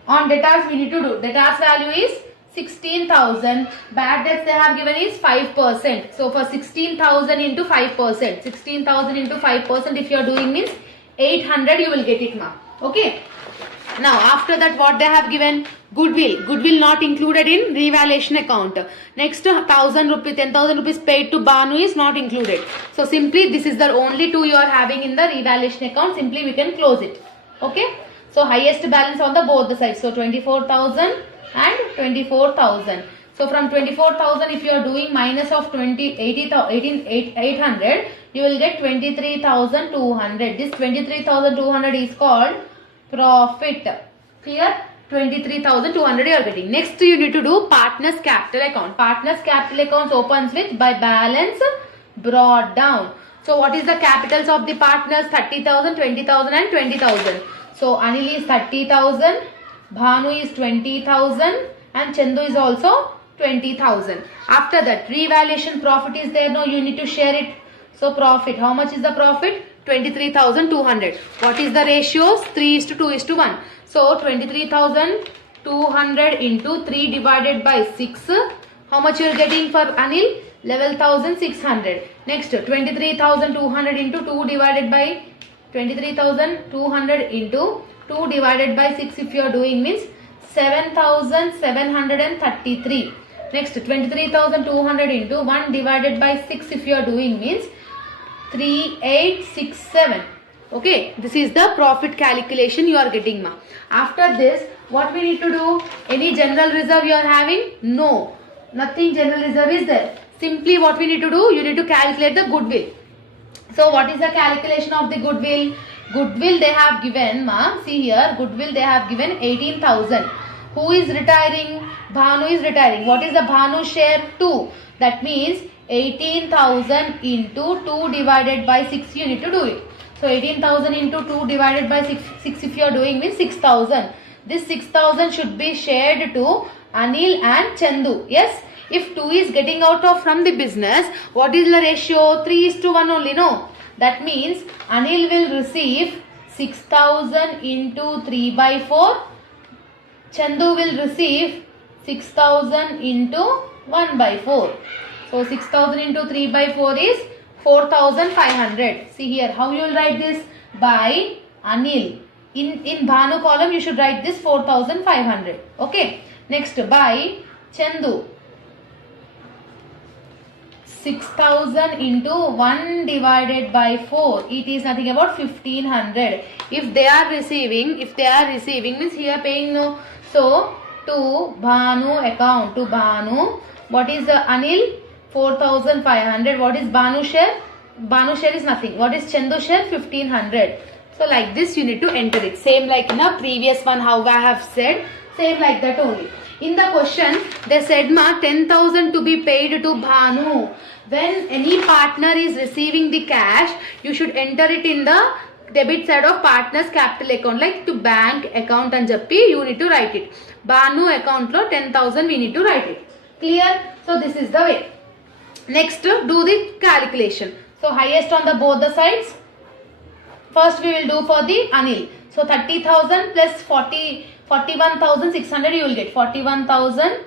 On debtors we need to do. Debtors value is 16,000. Bad debts they have given is 5%. So for 16,000 into 5%. 16,000 into 5% if you are doing means 800 you will get it Okay. Now after that what they have given? Goodwill. Goodwill not included in revaluation account. Next 1,000 rupees, 10,000 rupees paid to Bhanu is not included. So simply this is the only two you are having in the revaluation account. Simply we can close it. Okay. So highest balance on the both the sides. So 24,000 and 24,000. So from 24,000 if you are doing minus of 800 you will get 23,200. This 23,200 is called profit. Clear? 23,200 you are getting. Next you need to do partners capital account. Partners capital accounts opens with by balance brought down. So what is the capitals of the partners? 30,000, 20,000 and 20,000. So Anil is 30,000, Bhanu is 20,000 and Chandu is also 20,000. After that, revaluation profit is there. No, you need to share it. So profit, how much is the profit? 23,200. What is the ratios? 3:2:1. So 23,200 into 3 divided by 6. How much you are getting for Anil? 11,600. Next, 23,200 into 2 divided by 23,200 into 2 divided by 6 if you are doing means 7,733. Next, 23,200 into 1 divided by 6 if you are doing means 3867. Okay, this is the profit calculation you are getting, ma. After this, what we need to do? Any general reserve you are having? No, nothing general reserve is there. Simply what we need to do? You need to calculate the goodwill. So what is the calculation of the goodwill? Goodwill they have given, ma. See here, goodwill they have given 18,000. Who is retiring? Bhanu is retiring. What is the Bhanu share? 2. That means 18,000 into 2 divided by 6 you need to do it. So 18,000 into 2 divided by 6 if you are doing means 6,000. This 6,000 should be shared to Anil and Chandu. Yes. If 2 is getting out of from the business, what is the ratio? 3:1 only, no. That means Anil will receive 6,000 into 3 by 4. Chandu will receive 6,000 into 1 by 4. So 6,000 into 3 by 4 is 4,500. See here, how you will write this? By Anil. In Bhanu column, you should write this 4,500. Okay. Next, by Chandu. 6,000 into 1 divided by 4. It is nothing about 1,500. If they are receiving means here paying no. So to Bhanu account, to Bhanu, what is the Anil? 4,500. What is Bhanu share? Bhanu share is nothing. What is Chandu share? 1,500. So like this you need to enter it. Same like in a previous one how I have said. Same like that only. In the question they said ma 10,000 to be paid to Bhanu. When any partner is receiving the cash, you should enter it in the debit side of partner's capital account, like to bank account and jappi you need to write it. Bhanu account lo 10,000 we need to write it. Clear? So this is the way. Next, do the calculation. So highest on the both the sides. First we will do for the Anil. So 30,000 plus 41,600 you will get. 30,000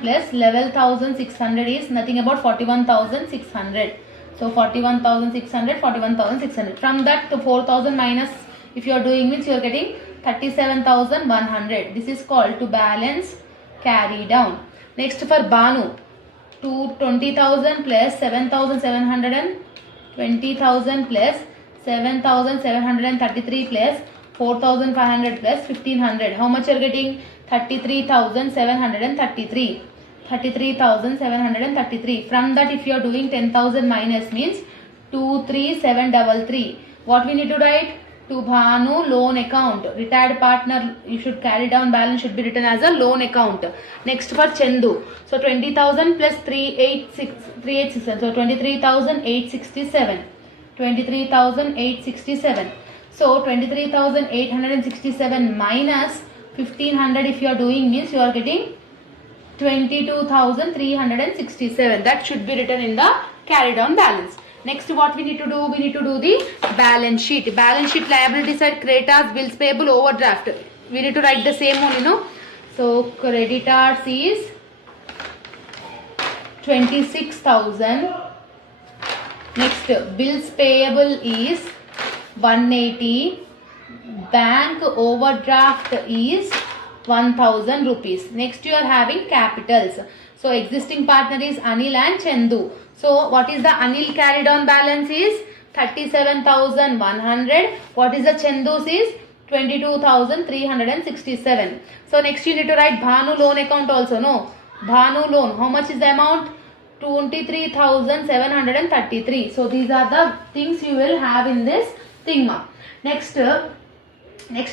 plus 11,600 is nothing about 41,600. So 41,600, 41,600. From that to 4,000 minus if you are doing means you are getting 37,100. This is called to balance carry down. Next for Bhanu, to 20,000 plus 7,700 and 20,000 plus 7,733 plus 4,500 plus 1,500. How much you are getting? 33,733. 33,733. From that if you are doing 10,000 minus means 23,733. What we need to write? To Bhanu loan account. Retired partner you should carry down balance should be written as a loan account. Next for Chandu. So 20,000 plus 386. So 23,867. 23,867. So 23,867 minus 1,500 if you are doing means you are getting 22,367. That should be written in the carry down balance. Next what we need to do? We need to do the balance sheet. Balance sheet liability side creditors, bills payable, overdraft. We need to write the same one, you know. So creditors is 26,000. Next bills payable is 180. Bank overdraft is 1,000 rupees. Next you are having capitals. So existing partner is Anil and Chandu. So what is the Anil carried on balance is 37,100. What is the Chandu's is 22,367. So next you need to write Bhanu loan account also. No, Bhanu loan. How much is the amount? 23,733. So these are the things you will have in this thing. Next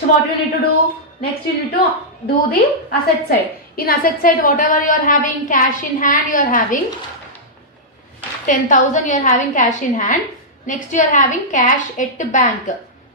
what you need to do? Next you need to do the asset side. In asset side whatever you are having, cash in hand you are having 10,000 you are having cash in hand. Next you are having cash at bank.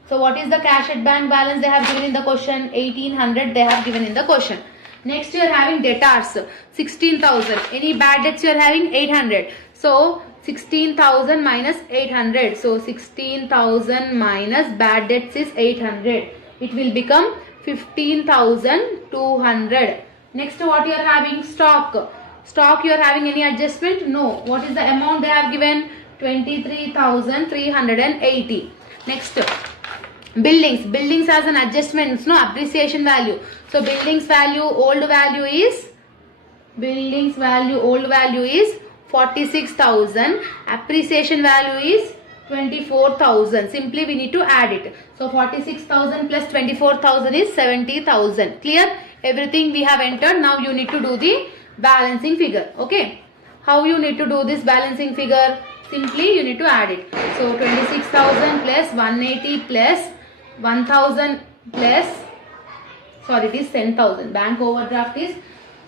So what is the cash at bank balance they have given in the question? 1800 they have given in the question. Next you are having debtors 16,000. Any bad debts you are having? 800. So 16,000 minus 800. So 16,000 minus bad debts is 800. It will become 15,200. Next what you are having? Stock. Stock you are having any adjustment? No. What is the amount they have given? 23,380. Next buildings. Buildings has an adjustment, no appreciation value. So buildings value old value is 46,000. Appreciation value is 24,000. Simply we need to add it. So 46,000 plus 24,000 is 70,000. Clear? Everything we have entered. Now you need to do the balancing figure. Okay. How you need to do this balancing figure? Simply you need to add it. So 26,000 plus 180 plus 1,000 plus, sorry, it is 10,000. Bank overdraft is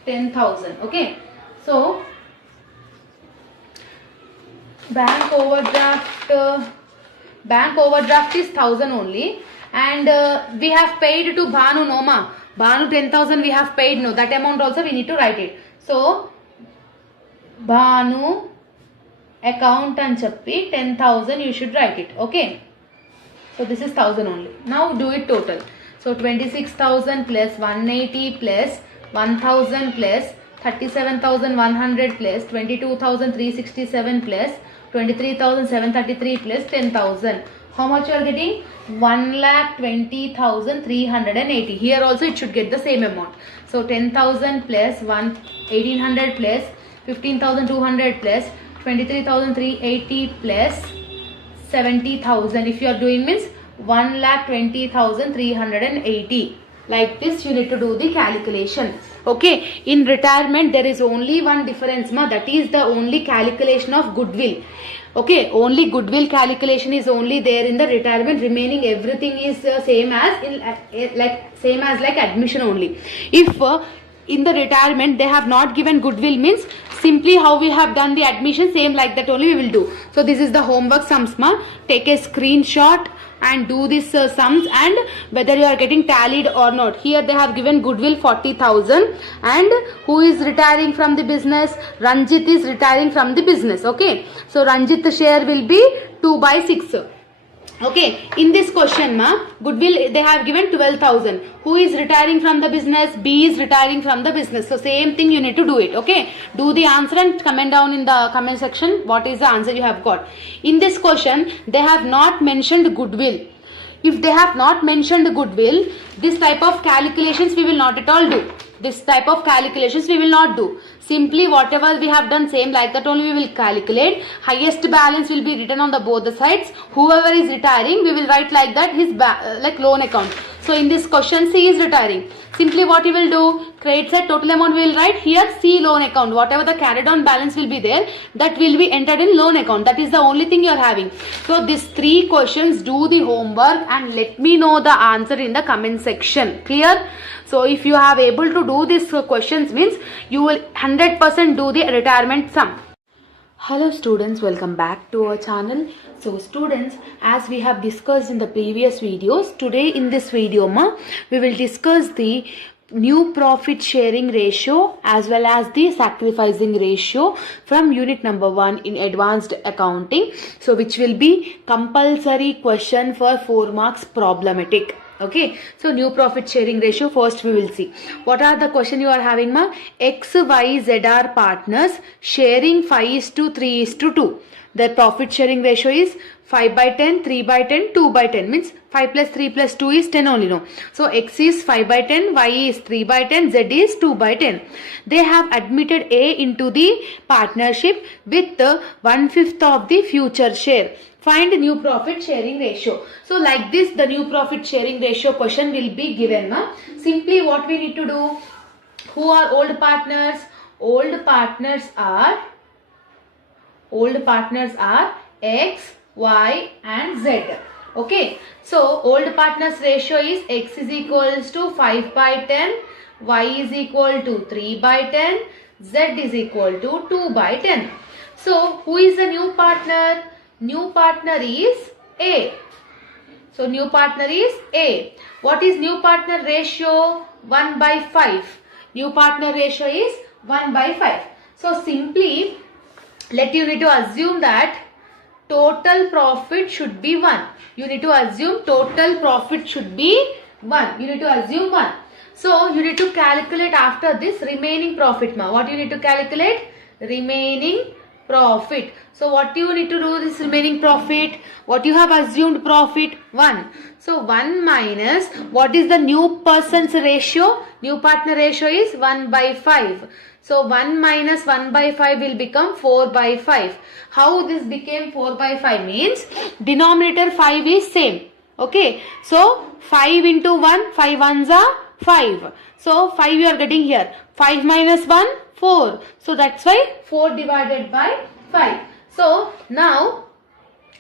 10,000. Okay. So bank overdraft is 1,000 only, and we have paid to Bhanu, Noma. Bhanu 10,000 we have paid, no. That amount also we need to write it. So Bhanu account and chappi 10,000 you should write it. Okay. So this is 1,000 only. Now do it total. So 26,000 plus 180 plus 1,000 plus 37,100 plus 22,367 plus 23,733 plus 10,000. How much you are getting? 1,20,380. Here also it should get the same amount. So 10,000 plus 1,800 plus 15,200 plus 23,380 plus 70,000. If you are doing means 1,20,380. Like this you need to do the calculation. Okay. In retirement there is only one difference, ma. That is the only calculation of goodwill. Okay. Only goodwill calculation is only there in the retirement. Remaining everything is same as like admission only. If in the retirement they have not given goodwill, means simply how we have done the admission, same like that only we will do. So this is the homework sums, ma. Take a screenshot and do this sums, and whether you are getting tallied or not. Here they have given goodwill 40,000, and who is retiring from the business? Ranjit is retiring from the business. Okay. So Ranjit's share will be 2/6. Okay. In this question, ma, goodwill they have given 12,000. Who is retiring from the business? B is retiring from the business. So same thing you need to do it. Okay. Do the answer and comment down in the comment section what is the answer you have got. In this question, they have not mentioned goodwill. If they have not mentioned goodwill, this type of calculations we will not at all do. This type of calculations we will not do. Simply whatever we have done, same like that only we will calculate. Highest balance will be written on the both the sides. Whoever is retiring, we will write like that his like loan account. So in this question, C is retiring. Simply what we will do, credit side total amount we will write here C loan account. Whatever the carried on balance will be there, that will be entered in loan account. That is the only thing you are having. So these 3 questions, do the homework and let me know the answer in the comment section. Clear? So if you have able to do these questions, means you will 100% do the retirement sum. Hello students, welcome back to our channel. So students, as we have discussed in the previous videos, today in this video we will discuss the new profit sharing ratio as well as the sacrificing ratio from unit number 1 in advanced accounting. So which will be compulsory question for 4 marks problematic. Okay, so new profit sharing ratio, first we will see. What are the question you are having, ma? X, Y, Z are partners sharing 5:3:2. Their profit sharing ratio is 5/10, 3/10, 2/10. Means 5 plus 3 plus 2 is 10 only, no. So X is 5/10, Y is 3/10, Z is 2/10. They have admitted A into the partnership with 1/5 of the future share. Find new profit sharing ratio. So like this, the new profit sharing ratio question will be given. Simply what we need to do, who are old partners? Old partners are X, Y and Z. Okay. So old partners ratio is X is equals to 5/10, Y is equal to 3/10, Z is equal to 2/10. So who is the new partner? New partner is A. So new partner is A. What is new partner ratio? 1 by 5. New partner ratio is 1 by 5. So simply you need to assume that total profit should be 1. You need to assume total profit should be 1. You need to assume 1. So you need to calculate after this remaining profit. What you need to calculate? Remaining profit. So what you need to do this remaining profit? What you have assumed profit? 1. So 1 minus what is the new person's ratio? New partner ratio is 1 by 5. So 1 minus 1 by 5 will become 4 by 5. How this became 4 by 5 means denominator 5 is same. Okay. So 5 into 1, 5 ones are 5. So 5 you are getting here. 5 minus 1, 4. So that's why 4 divided by 5. So now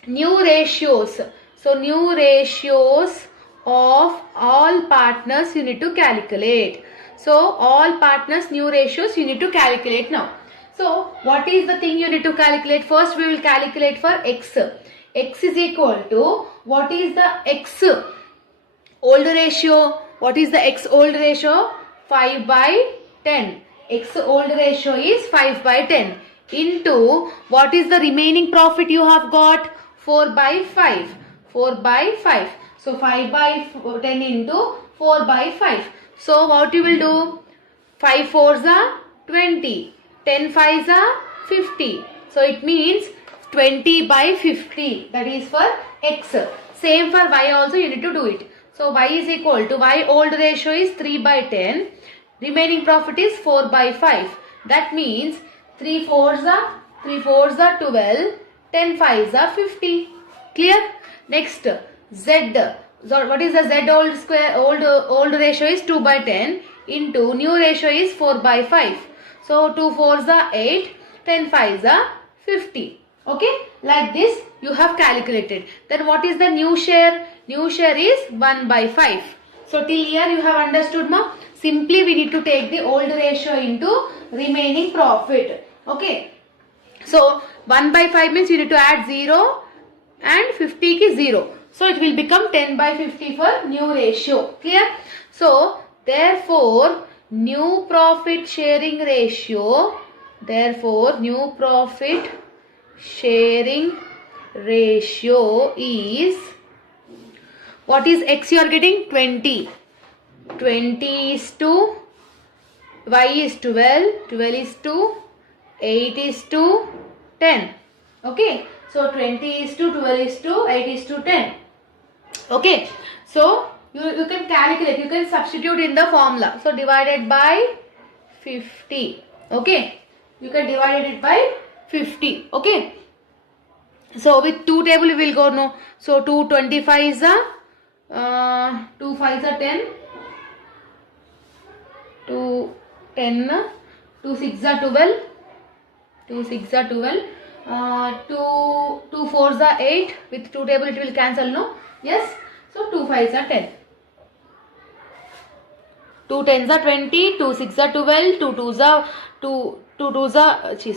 new ratios. So new ratios of all partners you need to calculate. So all partners new ratios you need to calculate now. So what is the thing you need to calculate? First we will calculate for X. X is equal to what is the X old ratio? What is the X old ratio? 5 by 10. X old ratio is 5 by 10 into what is the remaining profit you have got? 4 by 5. 4 by 5. So 5 by 10 into 4 by 5. So what you will do? 5 4s are 20. 10 5s are 50. So it means 20 by 50. That is for X. Same for Y also you need to do it. So Y is equal to Y old ratio is 3 by 10. Remaining profit is 4 by 5. That means 3 4s are 12. 10 5s are 50. Clear? Next Z. So what is the Z old square? Old ratio is 2 by 10 into new ratio is 4 by 5. So 2 4s are 8. 10 5s are 50. Okay? Like this you have calculated. Then what is the new share? New share is 1 by 5. So till here you have understood now. Simply we need to take the old ratio into remaining profit. Okay. So 1 by 5 means you need to add 0 and 50 is 0. So it will become 10 by 50 for new ratio. Clear? So therefore new profit sharing ratio. Therefore new profit sharing ratio is, what is X you are getting? 20. 20 is to Y is 12. 12 is to 8 is to 10. Okay. So 20 is to 12 is to 8 is to 10. Okay. So you can calculate. You can substitute in the formula. So divided by 50. Okay. You can divide it by 50. Okay. So with 2 table we will go no. So 2 25 is 2 5s are 10. 2 10. 2 6 are 12. 2 6 are 12. 2 4s are 8. With 2 table it will cancel, no? Yes. So 2 5s are 10. 2 10s are 20. 2 6 are 12. 2 2s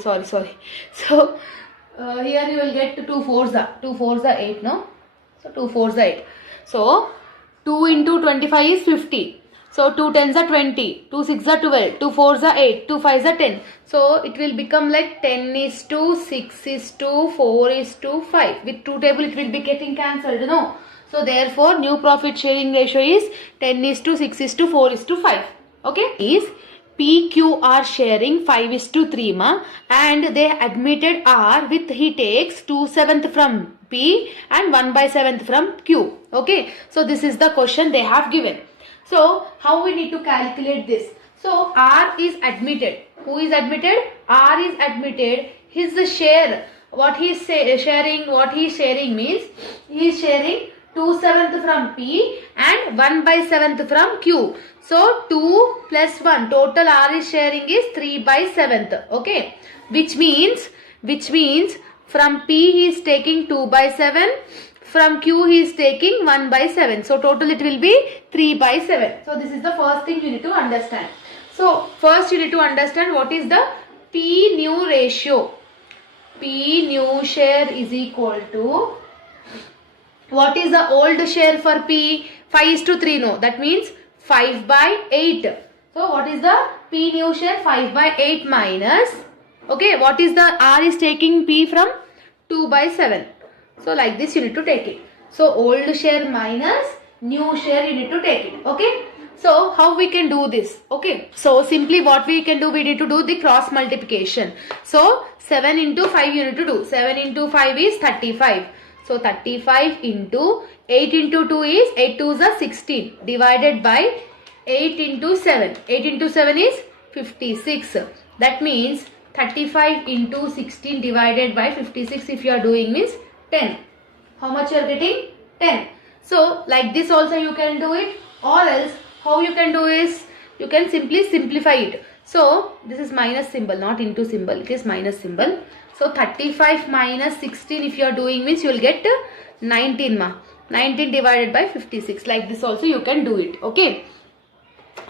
are sorry. So here you will get 2 4s are 8, no? So 2 4s are 8. So 2 into 25 is 50. So 2 10s are 20, 2 6 are 12, 2 4s are 8, 2 5s are 10. So it will become like 10 is to 6 is to 4 is to 5. With 2 table it will be getting cancelled, no? So therefore new profit sharing ratio is 10 is to 6 is to 4 is to 5. Okay? Is PQR sharing 5 is to 3 ma, and they admitted R with he takes 2/7 from P and 1/7 from Q. Okay? So this is the question they have given. So how we need to calculate this? So R is admitted. Who is admitted? R is admitted. His share. What he is sharing? What he is sharing means he is sharing 2/7 from P and 1/7 from Q. So 2 plus 1 total R is sharing is 3/7. Okay, which means from P he is taking 2/7. From Q he is taking 1/7. So total it will be 3/7. So this is the first thing you need to understand. So first you need to understand what is the P new ratio. P new share is equal to, what is the old share for P? 5:3, no, that means 5/8. So what is the P new share? 5/8 minus, okay, what is the R is taking P from 2/7. So like this you need to take it. So old share minus new share you need to take it. Okay. So how we can do this? Okay. So simply what we can do, we need to do the cross multiplication. So 7 into 5 you need to do. 7 into 5 is 35. So 35 into 8 into 2 is 8 2s are 16 divided by 8 into 7. 8 into 7 is 56. That means 35 into 16 divided by 56 if you are doing means 10. How much you are getting? 10. So like this also you can do it, or else how you can do is you can simply simplify it. So this is minus symbol, not into symbol, it is minus symbol. So 35 minus 16 if you are doing means you will get 19 ma. 19 divided by 56. Like this also you can do it. Okay.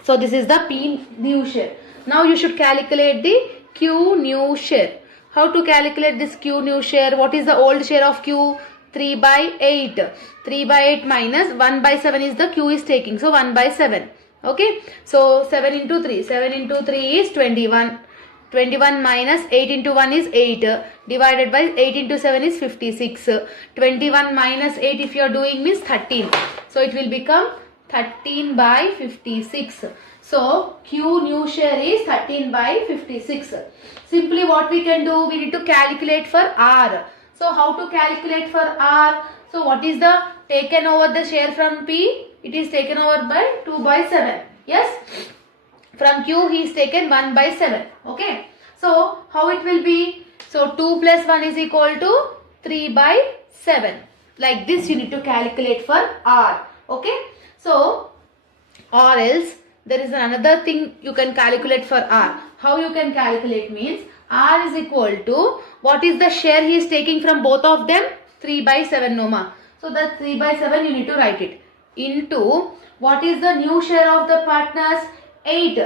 So this is the P new share. Now you should calculate the Q new share. How to calculate this Q new share? What is the old share of Q? 3/8. 3/8 minus 1/7 is the Q is taking. So 1/7. Okay. So 7 into 3. 7 into 3 is 21. 21 minus 8 into 1 is 8. Divided by 8 into 7 is 56. 21 minus 8 if you are doing means 13. So it will become 13/56. So Q new share is 13/56. Simply what we can do, we need to calculate for R. So how to calculate for R? So what is the taken over the share from P? It is taken over by 2/7. Yes. From Q he is taken 1/7. Okay. So how it will be? So 2 plus 1 is equal to 3/7. Like this you need to calculate for R. Okay. So or else there is another thing you can calculate for R. How you can calculate means R is equal to, what is the share he is taking from both of them? 3/7 Noma. So that 3/7 you need to write it into, what is the new share of the partners? 8.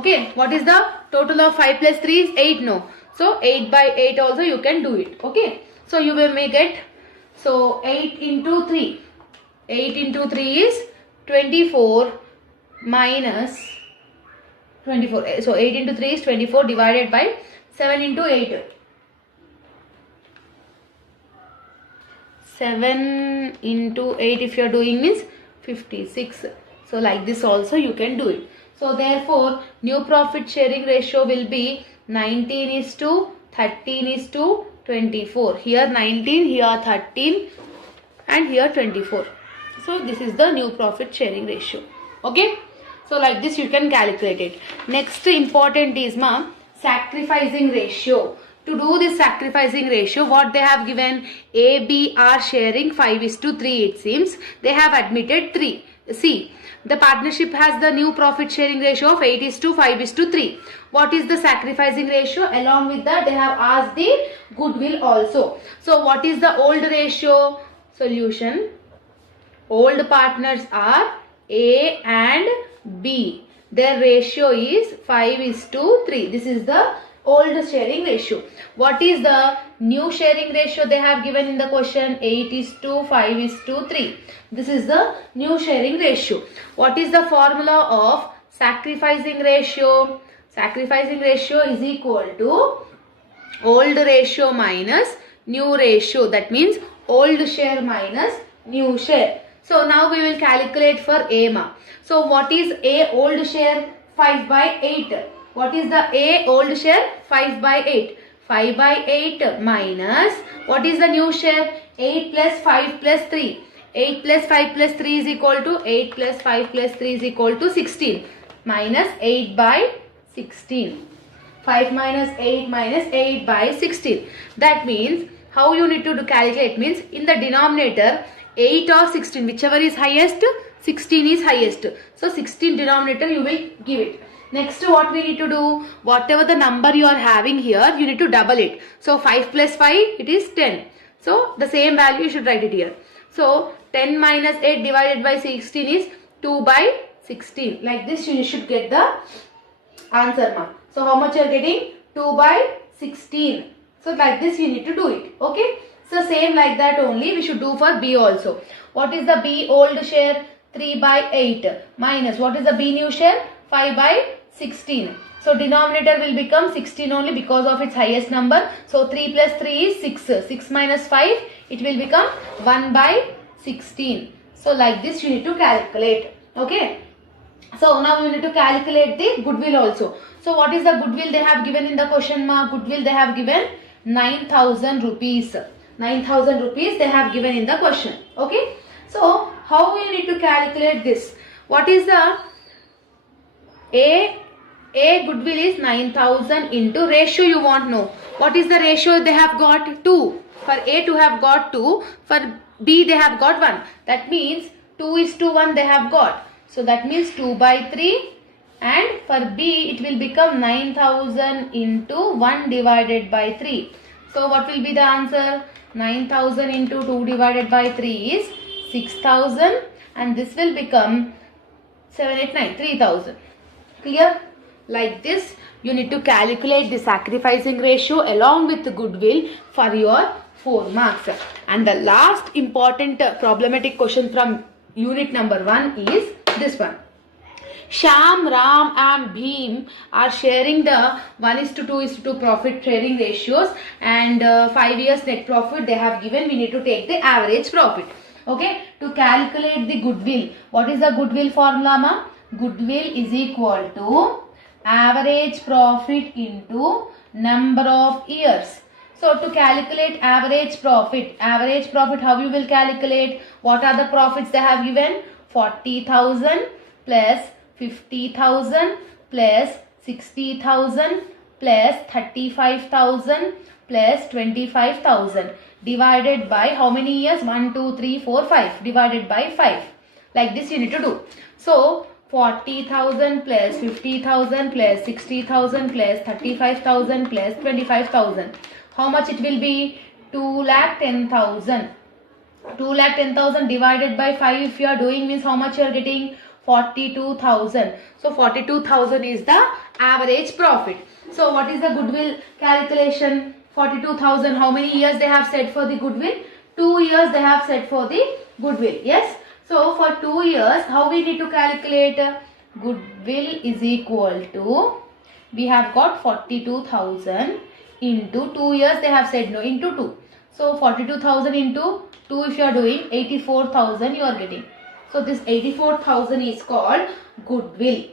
Okay. What is the total of 5 plus 3 is 8 no. So 8/8 also you can do it. Okay. So you will make it, so 8 into 3. 8 into 3 is 24 minus 24. So 8 into 3 is 24 divided by 7 into 8. 7 into 8 if you are doing means 56. So like this also you can do it. So therefore new profit sharing ratio will be 19:13:24. Here 19, here 13 and here 24. So this is the new profit sharing ratio. Okay. So like this you can calculate it. Next important is sacrificing ratio. To do this sacrificing ratio, what they have given, A, B are sharing 5:3 it seems. They have admitted 3. See, the partnership has the new profit sharing ratio of 8:5:3. What is the sacrificing ratio? Along with that they have asked the goodwill also. So what is the old ratio? Solution. Old partners are A and B. Their ratio is 5:3. This is the old sharing ratio. What is the new sharing ratio they have given in the question? 8:5:3. This is the new sharing ratio. What is the formula of sacrificing ratio? Sacrificing ratio is equal to old ratio minus new ratio. That means old share minus new share. So now we will calculate for A ma. So what is A old share? 5/8. What is the A old share? 5/8. 5/8 minus, what is the new share? 8 plus 5 plus 3. 8 plus 5 plus 3 is equal to 8 plus 5 plus 3 is equal to 16. Minus 8/16. 5 minus 8 minus 8/16. That means how you need to calculate means in the denominator 8 or 16, whichever is highest, 16 is highest. So 16 denominator you will give it. Next what we need to do, whatever the number you are having here, you need to double it. So 5 plus 5 it is 10. So the same value you should write it here. So 10 minus 8 divided by 16 is 2/16. Like this you should get the answer ma. So how much you are getting? 2/16. So like this you need to do it. Okay. So same like that only we should do for B also. What is the B old share? 3 by 8 minus what is the B new share? 5 by 16. So denominator will become 16 only because of its highest number. So 3 plus 3 is 6. 6 minus 5 it will become 1 by 16. So like this you need to calculate. Okay. So now you need to calculate the goodwill also. So what is the goodwill they have given in the question mark? Goodwill they have given 9,000 rupees. 9,000 rupees they have given in the question. Okay. So how you need to calculate this? What is the A goodwill is 9,000 into ratio you want to know. What is the ratio they have got? 2. For A to have got 2. For B they have got 1. That means 2:1 they have got. So that means 2 by 3. And for B it will become 9,000 into 1 divided by 3. So what will be the answer? 9,000 into 2 divided by 3 is 6,000. And this will become 7, 8, 9, 3,000. Clear? Like this you need to calculate the sacrificing ratio along with the goodwill for your 4 marks. And the last important problematic question from unit number 1 is this one. Sham, Ram and Bheem are sharing the 1:2:2 profit sharing ratios, and 5 years net profit they have given. We need to take the average profit. Okay, to calculate the goodwill. What is the goodwill formula, ma? Goodwill is equal to average profit into number of years. So to calculate average profit how you will calculate? What are the profits they have given? 40,000 plus 50,000 plus 60,000 plus 35,000 plus 25,000 divided by how many years? 1, 2, 3, 4, 5 divided by 5. Like this you need to do. So 40,000 plus 50,000 plus 60,000 plus 35,000 plus 25,000. How much it will be? 2,10,000. 2,10,000 divided by 5 if you are doing means how much you are getting? 42,000. So 42,000 is the average profit. So what is the goodwill calculation? 42,000. How many years they have said for the goodwill? 2 years they have said for the goodwill. Yes. So for 2 years how we need to calculate? Goodwill is equal to, we have got 42,000 into 2 years they have said, no, into 2. So 42,000 into 2 if you are doing 84,000 you are getting. So this 84,000 is called goodwill.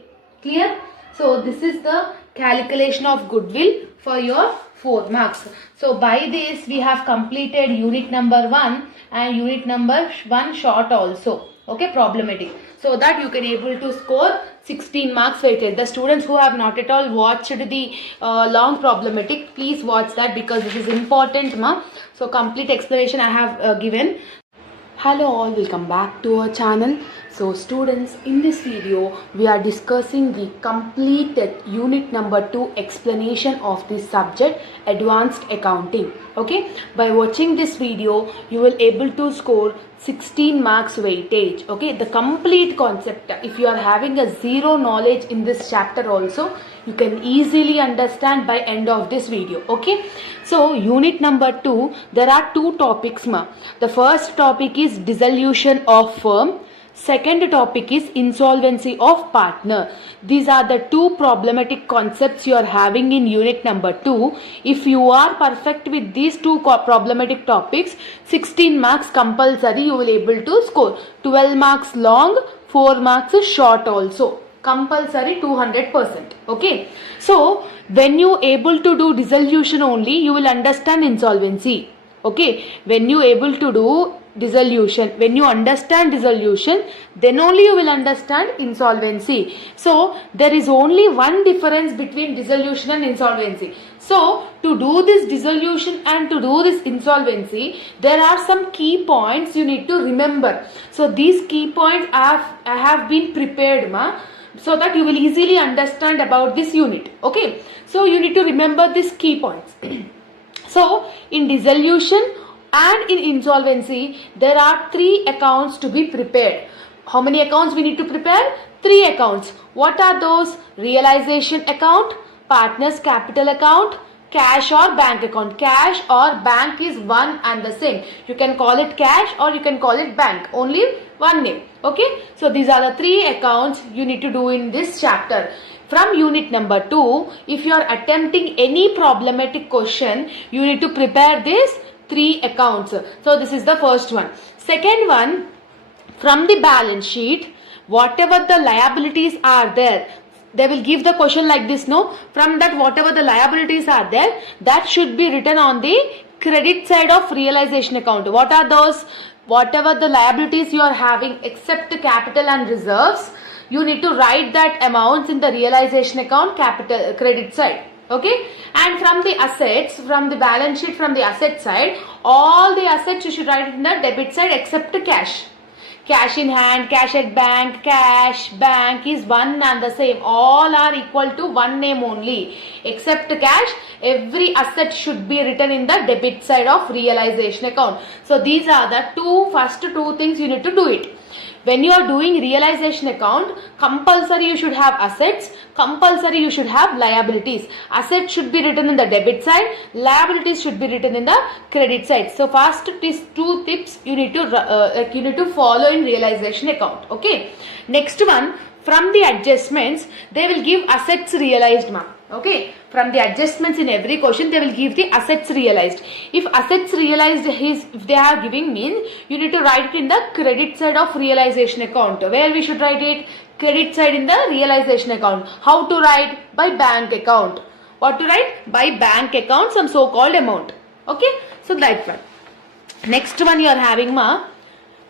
Clear? So this is the calculation of goodwill for your 4 marks. So by this we have completed unit number 1 and unit number 1 short also. Okay, problematic. So that you can able to score 16 marks weighted. The students who have not at all watched the long problematic, please watch that because this is important, ma. So complete explanation I have given. Hello all, welcome back to our channel. So students, in this video we are discussing the completed unit number 2 explanation of this subject, advanced accounting. Okay, by watching this video you will able to score 16 marks weightage. Okay, the complete concept, if you are having a zero knowledge in this chapter also, you can easily understand by end of this video. Okay, so unit number 2, there are 2 topics, ma. The first topic is dissolution of firm. Second topic is insolvency of partner. These are the 2 problematic concepts you are having in unit number 2. If you are perfect with these 2 problematic topics, 16 marks compulsory you will able to score. 12 marks long, 4 marks short also. Compulsory 200%. Okay. So when you able to do dissolution only, you will understand insolvency. Okay. When you able to do dissolution, when you understand dissolution, then only you will understand insolvency. So there is only one difference between dissolution and insolvency. So to do this dissolution and to do this insolvency, there are some key points you need to remember. So these key points I have been prepared, ma, so that you will easily understand about this unit. Okay, so you need to remember these key points. So in dissolution and in insolvency, there are 3 accounts to be prepared. How many accounts we need to prepare? 3 accounts. What are those? Realization account, partners capital account, cash or bank account. Cash or bank is one and the same. You can call it cash or you can call it bank. Only one name. Okay. So these are the 3 accounts you need to do in this chapter. From unit number 2, if you are attempting any problematic question, you need to prepare these 3 accounts. So this is the first one. Second one, from the balance sheet, whatever the liabilities are there, they will give the question like this, no? From that, whatever the liabilities are there, that should be written on the credit side of realization account. What are those? Whatever the liabilities you are having except capital and reserves, you need to write that amounts in the realization account capital credit side. Okay. And from the assets, from the balance sheet, from the asset side, all the assets you should write it in the debit side except cash. Cash in hand, cash at bank, cash, bank is one and the same. All are equal to one name only. Except cash, every asset should be written in the debit side of realization account. So these are the first two things you need to do it. When you are doing realization account, compulsory you should have assets, compulsory you should have liabilities. Assets should be written in the debit side, liabilities should be written in the credit side. So first these 2 tips you need to follow in realization account. Okay. Next one, from the adjustments, they will give assets realized, ma'am. Okay. From the adjustments in every question, they will give the assets realized. If assets realized if they are giving means, you need to write it in the credit side of realization account. Where we should write it? Credit side in the realization account. How to write? By bank account. What to write? By bank account, some so-called amount. Okay. So that one. Next one you are having, ma,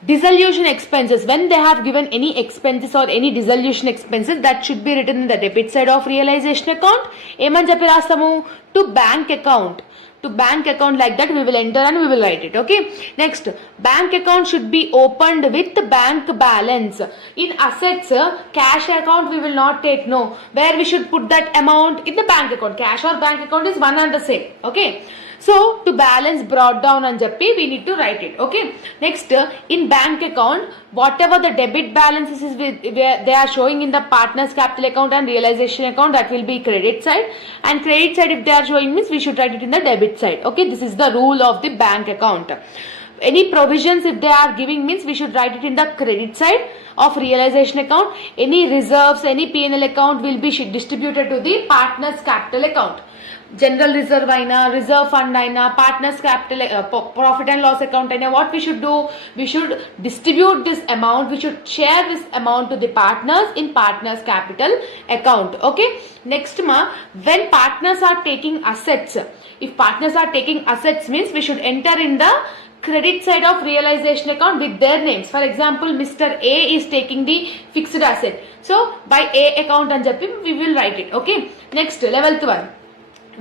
dissolution expenses. When they have given any expenses or any dissolution expenses, that should be written in the debit side of realization account. Eman cheppi rastamu? To bank account. To bank account, like that we will enter and we will write it. Okay. Next, bank account should be opened with bank balance. In assets, cash account we will not take, no. Where we should put that amount? In the bank account. Cash or bank account is one and the same. Okay. So to balance brought down and jappi, we need to write it. Okay. Next, in bank account, whatever the debit balances is they are showing in the partners capital account and realization account, that will be credit side. And credit side, if they are showing means, we should write it in the debit side. Okay. This is the rule of the bank account. Any provisions if they are giving means, we should write it in the credit side of realization account. Any reserves, any P&L account will be distributed to the partners capital account. General reserve aina, reserve fund aina, partners capital, profit and loss account aina, what we should do? We should distribute this amount, we should share this amount to the partners in partners capital account. Okay. Next, ma, when partners are taking assets, if partners are taking assets means, we should enter in the credit side of realization account with their names. For example, Mr. A is taking the fixed asset. So by A account and jappi, we will write it. Okay. Next, 11th one.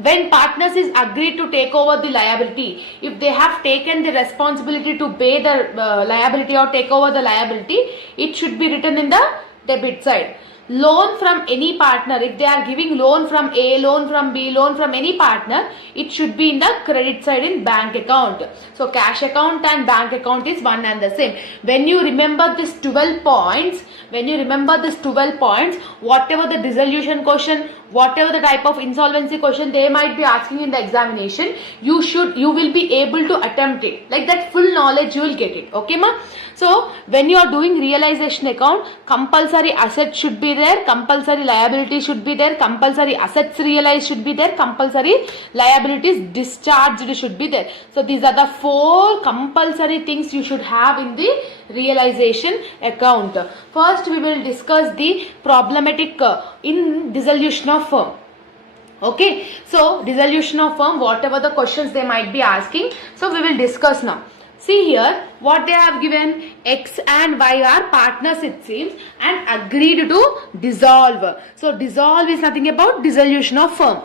When partners is agreed to take over the liability, if they have taken the responsibility to pay the liability or take over the liability, it should be written in the debit side. Loan from any partner, if they are giving loan from A, loan from B, loan from any partner, it should be in the credit side in bank account. So cash account and bank account is one and the same. When you remember this 12 points, whatever the dissolution question, whatever the type of insolvency question they might be asking in the examination, you will be able to attempt it. Like that, full knowledge you will get it. Okay, ma? So when you are doing realization account, compulsory assets should be there, compulsory liabilities should be there, compulsory assets realized should be there, compulsory liabilities discharged should be there. So these are the 4 compulsory things you should have in the realization account. First, we will discuss the problematic in dissolution of firm. Okay, so dissolution of firm, whatever the questions they might be asking, so we will discuss now. See here, what they have given, X and Y are partners it seems and agreed to dissolve. So dissolve is nothing about dissolution of firm.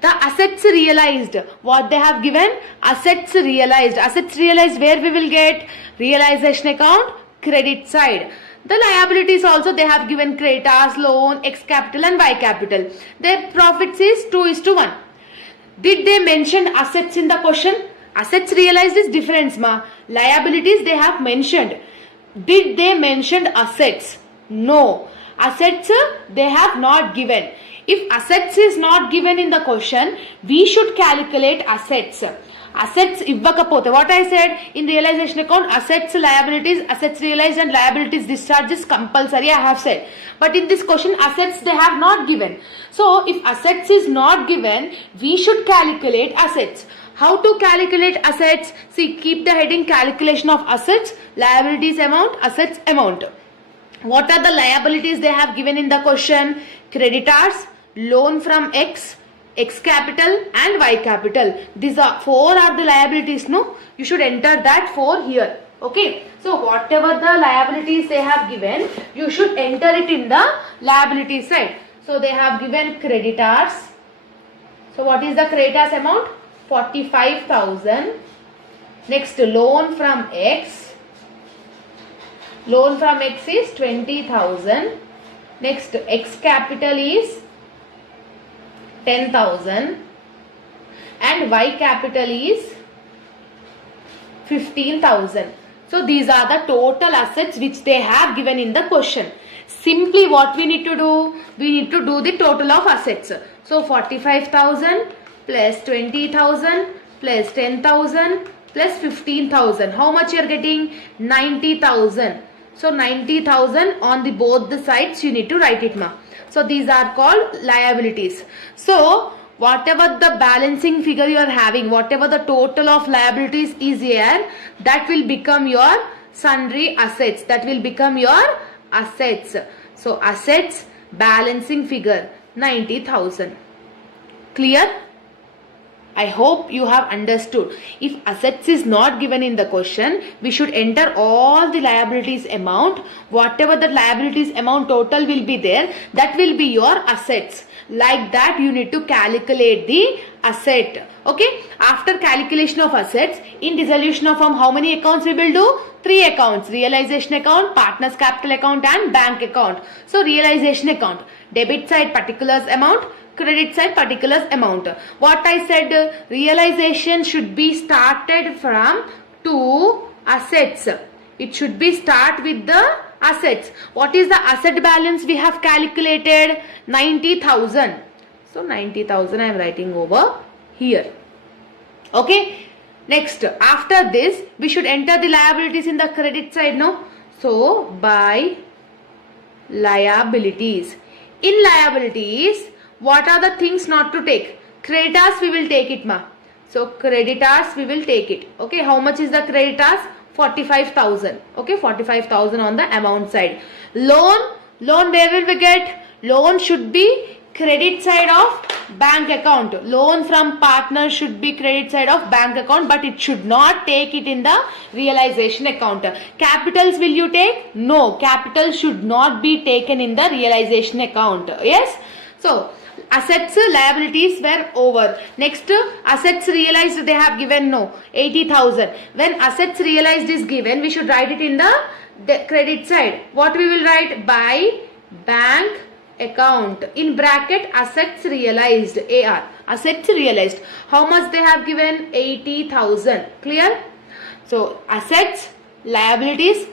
The assets realized, what they have given, assets realized. Assets realized, where we will get? Realization account, credit side. The liabilities also they have given creditors, loan, X capital and Y capital. Their profits is 2:1. Did they mention assets in the question? Assets realized is difference, ma. Liabilities they have mentioned. Did they mention assets? No. Assets they have not given. If assets is not given in the question, we should calculate assets. Assets ఇవ్వకపోతే, what I said in realization account, assets liabilities, assets realized and liabilities discharged is compulsory, I have said. But in this question, assets they have not given. So if assets is not given, we should calculate assets. How to calculate assets? See, keep the heading calculation of assets, liabilities amount, assets amount. What are the liabilities they have given in the question? Creditors, loan from X, X capital and Y capital. These are 4 are the liabilities, no? You should enter that 4 here. Okay. So whatever the liabilities they have given, you should enter it in the liability side. So they have given creditors. So what is the creditors amount? 45,000. Next, loan from X. Loan from X is 20,000. Next, X capital is 10,000 and Y capital is 15,000. So these are the total assets which they have given in the question. Simply what we need to do? We need to do the total of assets. So 45,000 plus 20,000 plus 10,000 plus 15,000. How much you are getting? 90,000. So 90,000 on the both the sides you need to write it, ma. So these are called liabilities. So whatever the balancing figure you are having, whatever the total of liabilities is here, that will become your sundry assets. That will become your assets. So assets balancing figure 90,000. Clear? I hope you have understood. If assets is not given in the question, we should enter all the liabilities amount. Whatever the liabilities amount total will be there, that will be your assets. Like that you need to calculate the asset. Okay. After calculation of assets, in dissolution of firm, how many accounts we will do? 3 accounts. Realization account, partners capital account and bank account. So realization account, debit side particulars amount, credit side particulars amount. What I said, realization should be started from 2 assets. It should be start with the assets. What is the asset balance we have calculated? 90,000. So 90,000 I am writing over here. Okay. Next, after this we should enter the liabilities in the credit side, no? So by liabilities. In liabilities, what are the things not to take? Creditors we will take it, ma. So creditors we will take it. Okay. How much is the creditors? 45,000. Okay. 45,000 on the amount side. Loan where will we get? Loan should be credit side of bank account. Loan from partner should be credit side of bank account, but it should not take it in the realization account. Capitals will you take? No. Capital should not be taken in the realization account. Yes. So assets liabilities were over. Next, assets realized they have given, no, 80,000. When assets realized is given, we should write it in the credit side. What we will write? By bank account. In bracket assets realized, AR. Assets realized. How much they have given? 80,000. Clear? So assets, liabilities,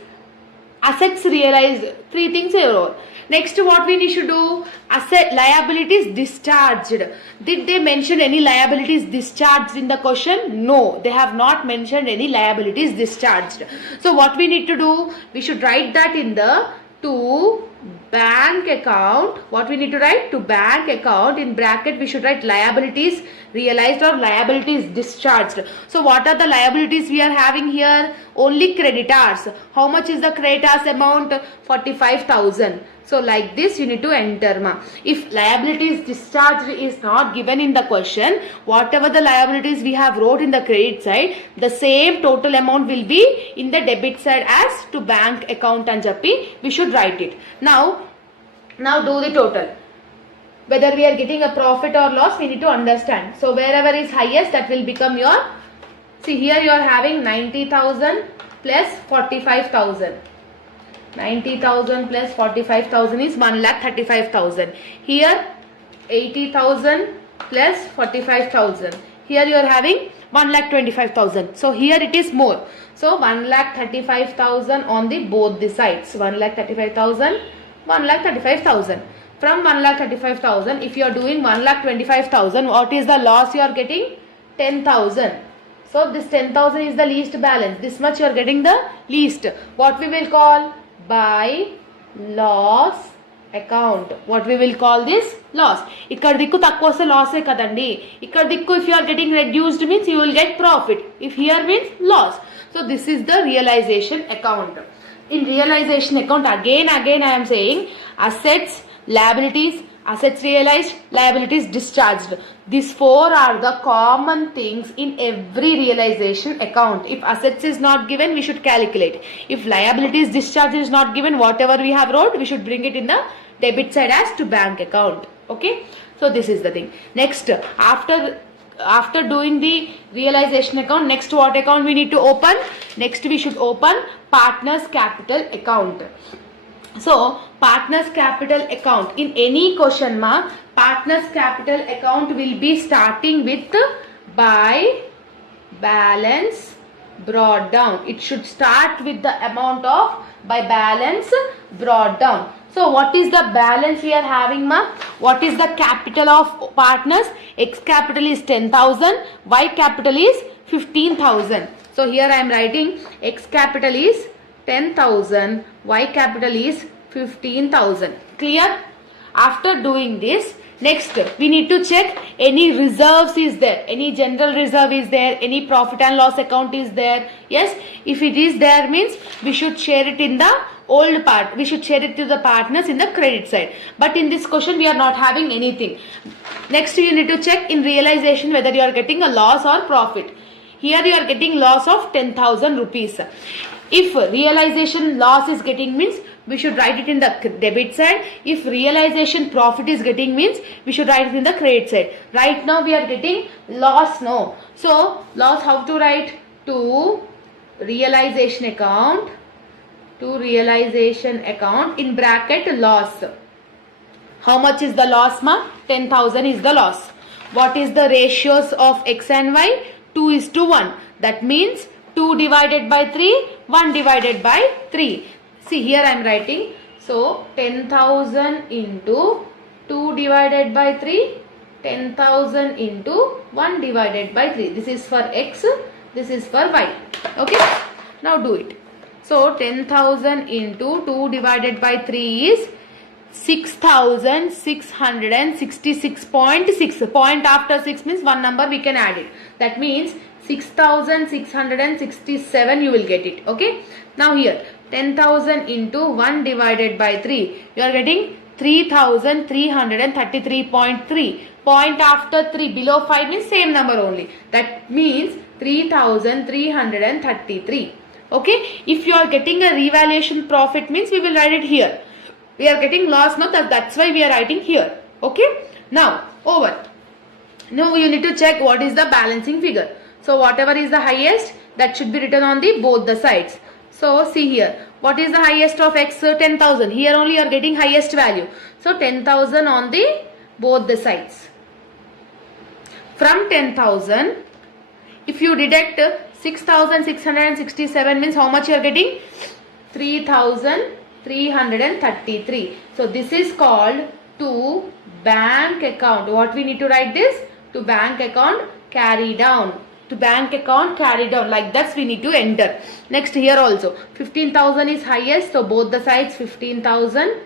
assets realized. 3 things are. Next, what we need to do? Asset liabilities discharged. Did they mention any liabilities discharged in the question? No, they have not mentioned any liabilities discharged. So what we need to do? We should write that in the to bank account. What we need to write? To bank account. In bracket we should write liabilities realized or liabilities discharged. So what are the liabilities we are having here? Only creditors. How much is the creditors amount? 45,000. So like this you need to enter, ma. If liabilities discharged is not given in the question, whatever the liabilities we have wrote in the credit side, the same total amount will be in the debit side as to bank account and jappi. We should write it. Now do the total. Whether we are getting a profit or loss, we need to understand. So wherever is highest, that will become your, see here you are having 90,000 plus 45,000. 90,000 plus 45,000 is 1,35,000. Here 80,000 plus 45,000. Here you are having 1,25,000. So here it is more. So 1,35,000 on the both the sides. 1,35,000, 1,35,000. From 1,35,000, if you are doing 1,25,000, what is the loss you are getting? 10,000. So this 10,000 is the least balance. This much you are getting the least. What we will call? By loss account. What we will call this? Loss. ఇక్కడ దిక్కు తక్కువ వస్తే లాసే కదండి. ఇక్కడ దిక్కు if you are getting reduced means you will get profit. If here means loss. So this is the realization account. In realization account, again I am saying assets, liabilities, assets realized, liabilities discharged. These four are the common things in every realization account. If assets is not given, we should calculate. If liabilities discharged is not given, whatever we have wrote, we should bring it in the debit side as to bank account. Okay, so this is the thing. Next, after doing the realization account, next what account we need to open? Next we should open partners capital account. So partners capital account, in any question ma, partners capital account will be starting with by balance brought down. It should start with the amount of by balance brought down. So what is the balance we are having ma? What is the capital of partners? X capital is 10,000, Y capital is 15,000. So here I am writing X capital is 10,000, Y capital is 15,000. Clear? After doing this, next we need to check any reserves is there, any general reserve is there, any profit and loss account is there. Yes, if it is there means we should share it in the old part, we should share it to the partners in the credit side. But in this question we are not having anything. Next you need to check in realization whether you are getting a loss or profit. Here you are getting loss of 10,000 rupees. If realization loss is getting means we should write it in the debit side. If realization profit is getting means we should write it in the credit side. Right now we are getting loss, no. So loss, how to write? To realization account, to realization account, in bracket loss. How much is the loss ma? 10,000 is the loss. What is the ratios of X and Y? 2:1. That means 2 divided by 3, 1 divided by 3. See here I am writing. So 10,000 into 2 divided by 3, 10,000 into 1 divided by 3. This is for X, this is for Y. Okay, now do it. So 10,000 into 2 divided by 3 is 6,666.6. Point after 6 means one number we can add it. That means 6,667 you will get it. Okay, now here 10,000 into 1 divided by 3, you are getting 3,333.3. Point after 3 below 5 means same number only. That means 3,333. Okay, if you are getting a revaluation profit means we will write it here. We are getting loss now, that's why we are writing here. Okay, now over. Now you need to check what is the balancing figure. So whatever is the highest, that should be written on the both the sides. So see here, what is the highest of X? 10,000. Here only you are getting highest value. So 10,000 on the both the sides. From 10,000, if you deduct 6,667 means how much you are getting? 3,333. So this is called to bank account. What we need to write this? To bank account carry down. To bank account carry down, like that we need to enter. Next here also 15,000 is highest, so both the sides 15,000.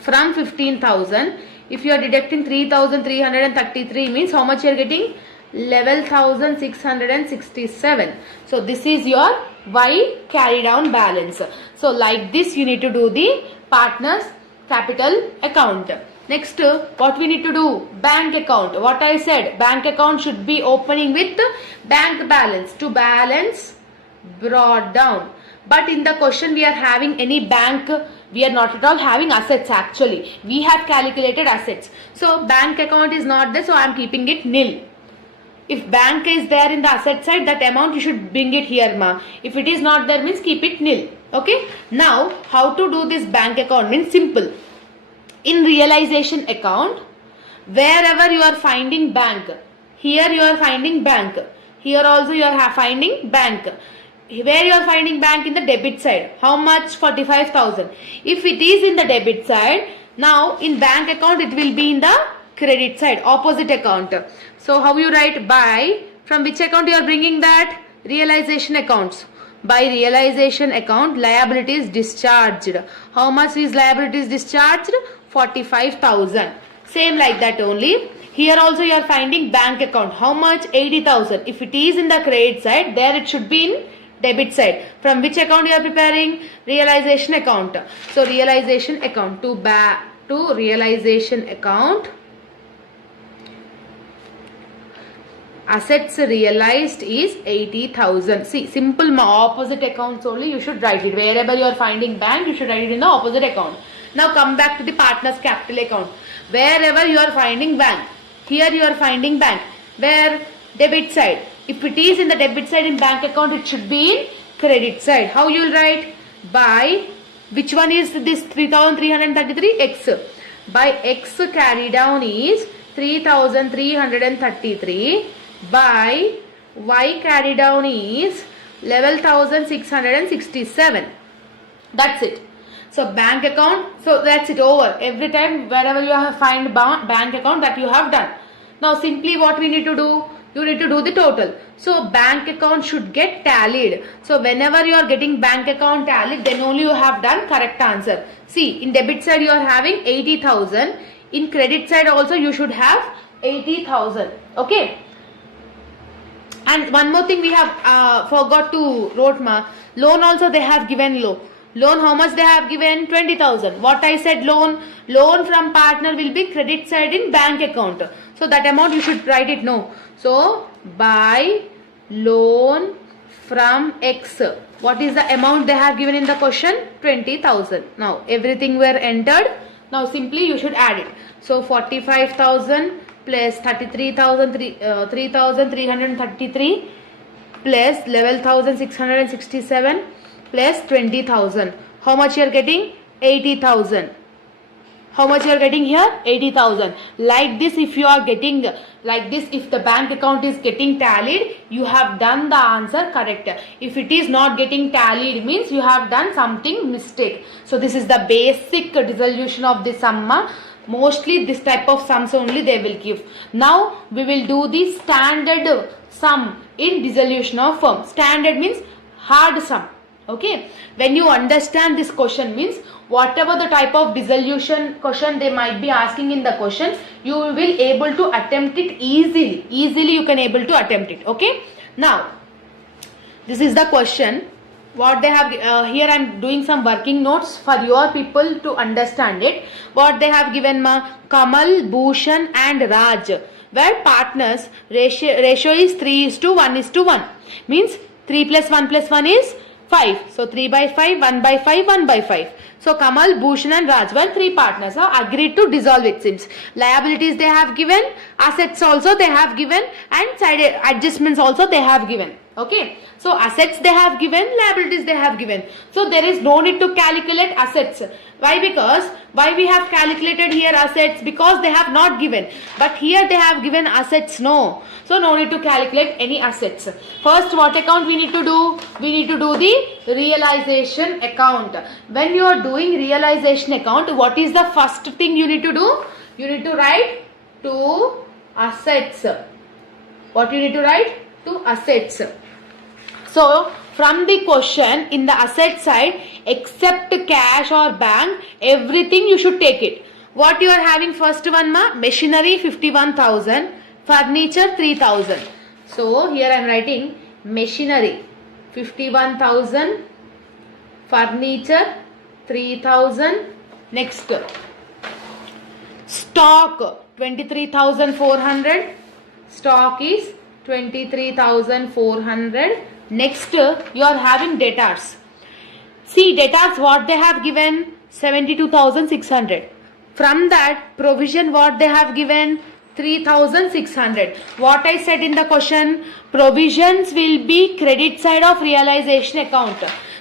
From 15,000, if you are deducting 3,333 means how much you are getting? 11,667. So this is your Y carry down balance. So like this you need to do the partners capital account. Next, what we need to do? Bank account. What I said, bank account should be opening with bank balance, to balance brought down. But in the question we are having any bank, we are not at all having assets actually. We have calculated assets. So bank account is not there, so I am keeping it nil. If bank is there in the asset side, that amount you should bring it here ma. If it is not there means keep it nil. Okay. Now how to do this bank account means simple. In realization account, wherever you are finding bank, here you are finding bank, here also you are finding bank. Where you are finding bank? In the debit side. How much? 45,000. If it is in the debit side, Now in bank account it will be in the credit side, opposite account. So how you write? By, from which account you are bringing that? Realization accounts. By realization account, liabilities discharged. How much is liabilities discharged? 45,000. Same like that only. Here also you are finding bank account. How much? 80,000. If it is in the credit side, there it should be in debit side. From which account you are preparing? Realization account. So realization account, to realization account, assets realized is 80,000. See, simple opposite accounts only you should write it. Wherever you are finding bank, you should write it in the opposite account. Now come back to the partner's capital account. Wherever you are finding bank, here you are finding bank. Where? Debit side. If it is in the debit side in bank account, it should be in credit side. How you will write? By, which one is this 3,333? X. By X carry down is 3,333. By Y carry down is 11,667. That's it. So bank account, so that's it, over. Every time wherever you have find bank account, that you have done. Now simply what we need to do? You need to do the total. So bank account should get tallied. So whenever you are getting bank account tallied, then only you have done correct answer. See, in debit side you are having 80,000. In credit side also you should have 80,000. Okay. And one more thing we have forgot to wrote ma. Loan also they have given low. Loan, how much they have given? 20,000. What I said, loan from partner will be credit side in bank account. So that amount you should write it. No. So by loan from X, what is the amount they have given in the question? 20,000. Now everything were entered. Now simply you should add it. So 45,000 plus 3,333 plus 11,667 plus 20,000. How much you are getting? 80,000. How much you are getting here? 80,000. Like this, if you are getting like this, if the bank account is getting tallied, you have done the answer correct. If it is not getting tallied, means you have done something mistake. So this is the basic dissolution of the sum. Mostly this type of sums only they will give. Now we will do the standard sum in dissolution of firm. Standard means hard sum. Okay. When you understand this question, means whatever the type of dissolution question they might be asking in the question, you will be able to attempt it easily. Easily you can able to attempt it. Okay. Now this is the question. What they have here, I am doing some working notes for your people to understand it. What they have given ma, Kamal, Bhushan and Raj, where partners ratio is 3:1:1. Means 3 plus 1 plus 1 is 5. So 3 by 5, 1 by 5, 1 by 5. So Kamal, Bhushan and Raj were three partners have agreed to dissolve, it seems. Liabilities they have given, assets also they have given, and side adjustments also they have given. Okay. So assets they have given, liabilities they have given. So there is no need to calculate assets. Why? Because why we have calculated here assets? Because they have not given. But here they have given assets. No. So no need to calculate any assets. First, what account we need to do? We need to do the realization account. When you are doing realization account, what is the first thing you need to do? You need to write to assets. What you need to write? To assets. So from the question, in the asset side, except cash or bank, everything you should take it. What you are having first one ma? Machinery 51,000, furniture 3,000. So here I am writing machinery 51,000, furniture 3,000. Next, stock 23,400. Stock is 23,400. Next, you are having debtors. See, debtors what they have given? 72,600. From that, provision what they have given? 3,600. What I said in the question, provisions will be credit side of realization account.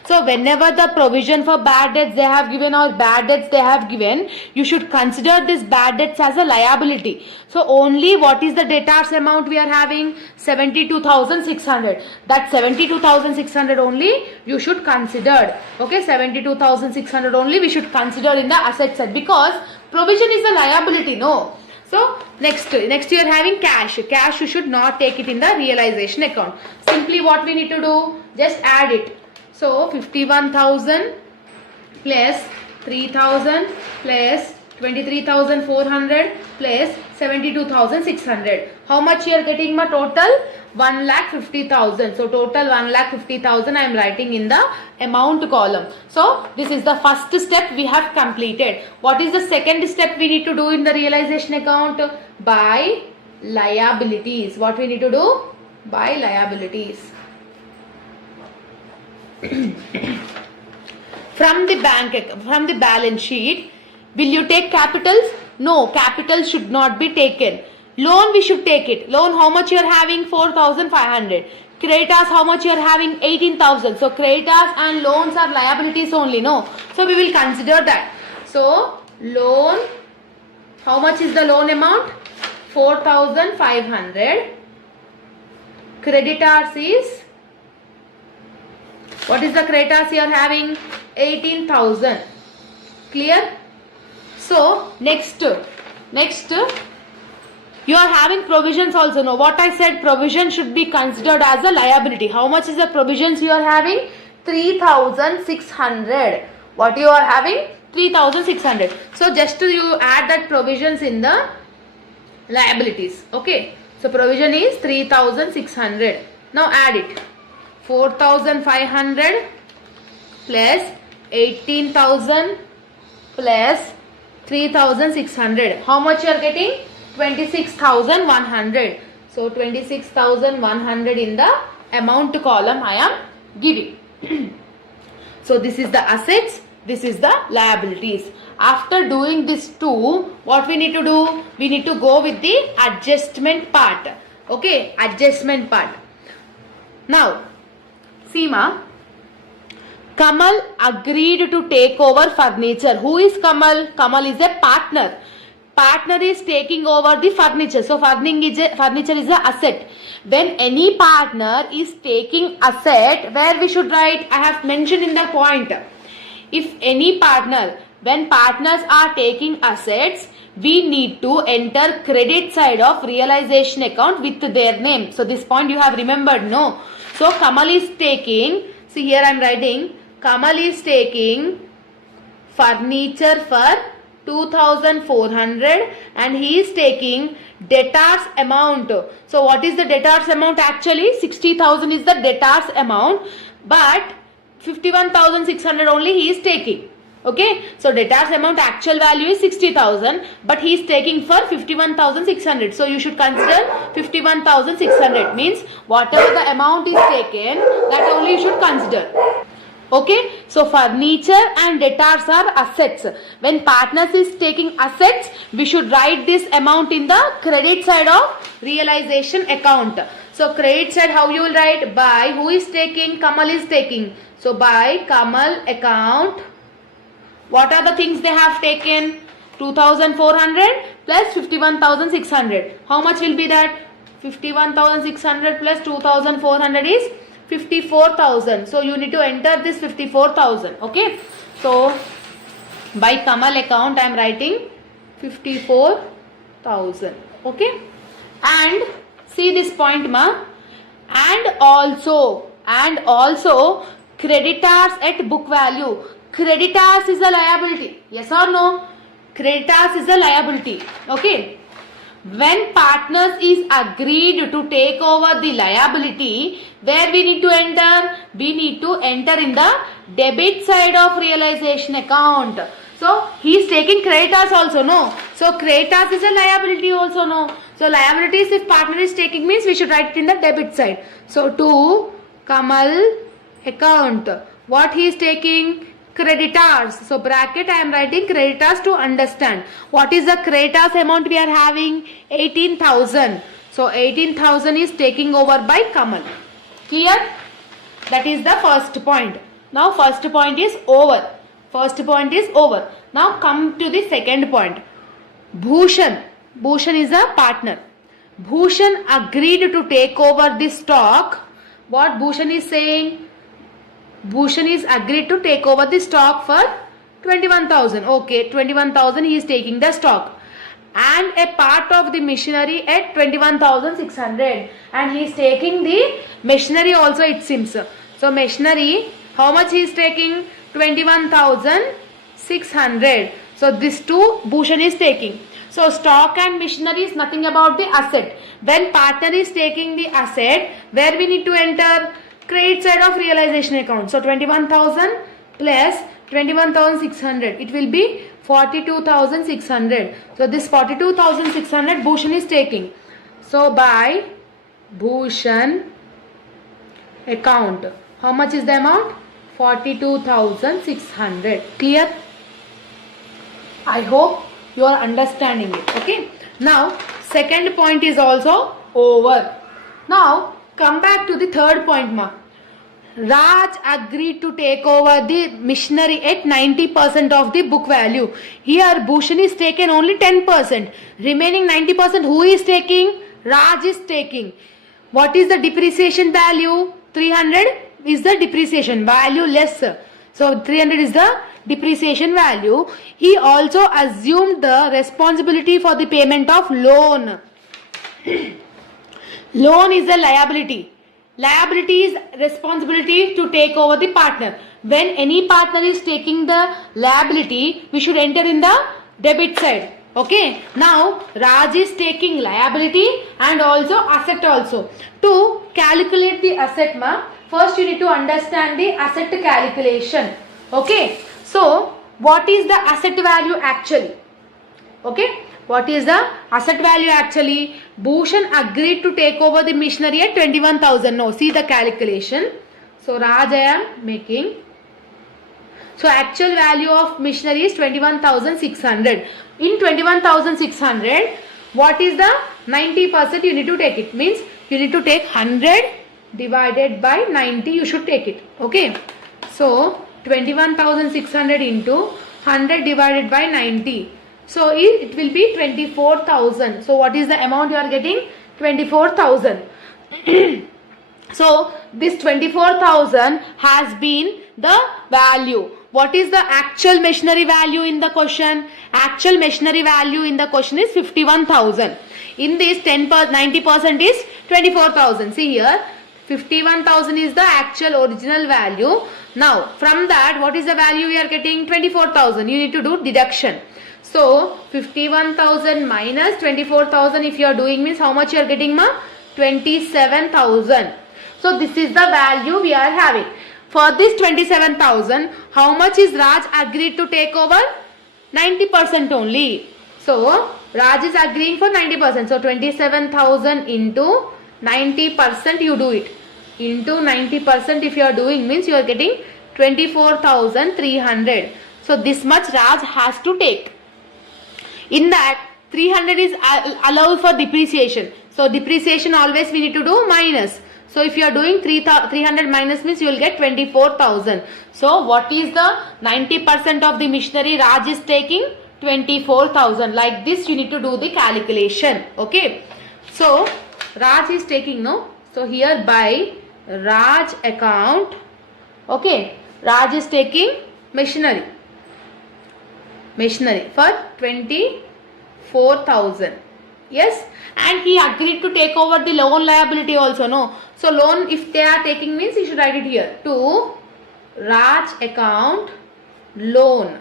So whenever the provision for bad debts they have given or bad debts they have given, you should consider this bad debts as a liability. So only what is the debtors amount we are having? 72,600. That 72,600 only you should consider. Okay, 72,600 only we should consider in the asset side, because provision is a liability, no. So next you are having cash. Cash you should not take it in the realization account. Simply what we need to do, just add it. So 51,000 plus 3,000 plus 23,400 plus 72,600. How much you are getting? My total 1,50,000. So total 1,50,000 I am writing in the amount column. So this is the first step we have completed. What is the second step we need to do in the realization account? Buy liabilities. What we need to do? Buy liabilities. From the balance sheet, will you take capitals? No, capital should not be taken. Loan we should take it. Loan how much you are having? 4,500. Creditors how much you are having? 18,000. So creditors and loans are liabilities only, no. So we will consider that. So loan, how much is the loan amount? 4,500. Creditors is, what is the creditors you are having? 18,000. Clear? So next you are having provisions also. No, what I said, provision should be considered as a liability. How much is the provisions you are having? 3,600. What you are having? 3,600. So just you add that provisions in the liabilities. Okay. So provision is 3,600. Now add it. 4,500 plus 18,000 plus 3,600. How much you are getting? 26,100. So 26,100 in the amount column I am giving. So this is the assets, this is the liabilities. After doing this two, what we need to do? We need to go with the adjustment part. Okay, adjustment part. Now, Seema, Kamal agreed to take over furniture. Who is Kamal? Kamal is a partner. Partner is taking over the furniture. So furniture is a asset. When any partner is taking asset, where we should write? I have mentioned in the point. If any partner, when partners are taking assets, we need to enter credit side of realization account with their name. So this point you have remembered, no? So Kamal is taking, see here I am writing, Kamal is taking furniture for 2,400 and he is taking debtors amount. So what is the debtors amount actually? 60,000 is the debtors amount, but 51,600 only he is taking. Okay, so debtors amount actual value is 60,000, but he is taking for 51,600. So you should consider 51,600, means whatever the amount is taken, that only you should consider. Okay, so furniture and debtors are assets. When partners is taking assets, we should write this amount in the credit side of realization account. So credit side, how you will write? By who is taking? Kamal is taking. So by Kamal account, what are the things they have taken? 2,400 plus 51,600. How much will be that? 51,600 plus 2,400 is 54,000. So you need to enter this 54,000. Okay. So by Kamal account I am writing 54,000. Okay. And see this point, ma. And also creditors at book value. Creditors is a liability. Yes or no? Creditors is a liability. Okay. When partners is agreed to take over the liability, where we need to enter? We need to enter in the debit side of realization account. So he is taking creditors also, no? So creditors is a liability also, no? So liabilities if partner is taking means we should write it in the debit side. So to Kamal account, what he is taking? Creditors. So bracket I am writing creditors to understand. What is the creditors amount we are having? 18,000. So 18,000 is taking over by Kamal. Clear? That is the first point. Now first point is over. First point is over. Now come to the second point. Bhushan. Bhushan is a partner. Bhushan agreed to take over the stock. What Bhushan is saying? Bhushan is agreed to take over the stock for 21,000. Okay, 21,000 he is taking the stock. And a part of the machinery at 21,600. And he is taking the machinery also, it seems. So machinery, how much he is taking? 21,600. So this two Bhushan is taking. So stock and machinery is nothing about the asset. When partner is taking the asset, where we need to enter? Credit side of realization account. So 21,000 plus 21,600. It will be 42,600. So this 42,600 Bhushan is taking. So by Bhushan account, how much is the amount? 42,600. Clear? I hope you are understanding it. Okay. Now second point is also over. Now come back to the third point, ma. Raj agreed to take over the machinery at 90% of the book value. Here Bhushan is taken only 10%. Remaining 90% who is taking? Raj is taking. What is the depreciation value? 300 is the depreciation value less. So 300 is the depreciation value. He also assumed the responsibility for the payment of loan. Loan is a liability. Liability is responsibility to take over the partner. When any partner is taking the liability, we should enter in the debit side. Okay. Now Raj is taking liability and also asset also. To calculate the asset, ma, first you need to understand the asset calculation. Okay. So what is the asset value actually? Okay. What is the asset value actually? Bhushan agreed to take over the machinery at 21,000. No, see the calculation. So Raj I am making. So actual value of machinery is 21,600. In 21,600, what is the 90% you need to take it? Means you need to take 100 divided by 90. You should take it. Okay. So 21,600 into 100 divided by 90. So it will be 24,000. So what is the amount you are getting? 24,000. So this 24,000 has been the value. What is the actual machinery value in the question? Actual machinery value in the question is 51,000. In this 90% is 24,000. See here, 51,000 is the actual original value. Now from that, what is the value we are getting? 24,000. You need to do deduction. So 51,000 minus 24,000 if you are doing means how much you are getting, ma? 27,000. So this is the value we are having. For this 27,000, how much is Raj agreed to take over? 90% only. So Raj is agreeing for 90%. So 27,000 into 90% you do it. Into 90% if you are doing means you are getting 24,300. So this much Raj has to take. In that 300 is allowed for depreciation. So depreciation always we need to do minus. So if you are doing 300 minus means you will get 24,000. So what is the 90% of the machinery Raj is taking? 24,000. Like this you need to do the calculation. Okay. So Raj is taking, no. So here by Raj account, okay, Raj is taking machinery for 24,000. Yes, and he agreed to take over the loan liability also, no. So loan if they are taking means you should write it here. To Raj account loan.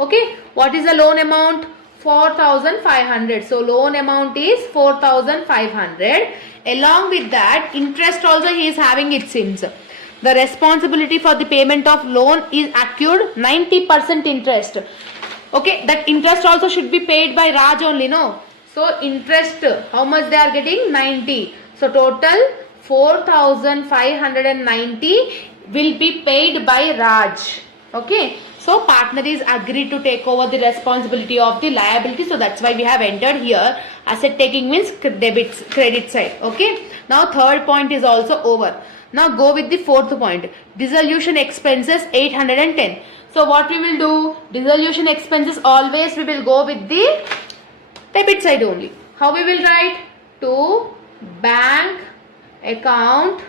Okay, what is the loan amount? 4,500. So loan amount is 4,500. Along with that, interest also he is having, it seems. The responsibility for the payment of loan is accrued 90% interest. Okay, that interest also should be paid by Raj only, no. So interest, how much they are getting? 90. So total 4,590 will be paid by Raj. Okay, so partner is agreed to take over the responsibility of the liability. So that's why we have entered here. Asset taking means credit side. Okay, now third point is also over. Now go with the fourth point. Dissolution expenses 810. So what we will do? Dissolution expenses always we will go with the debit side only. How we will write? To bank account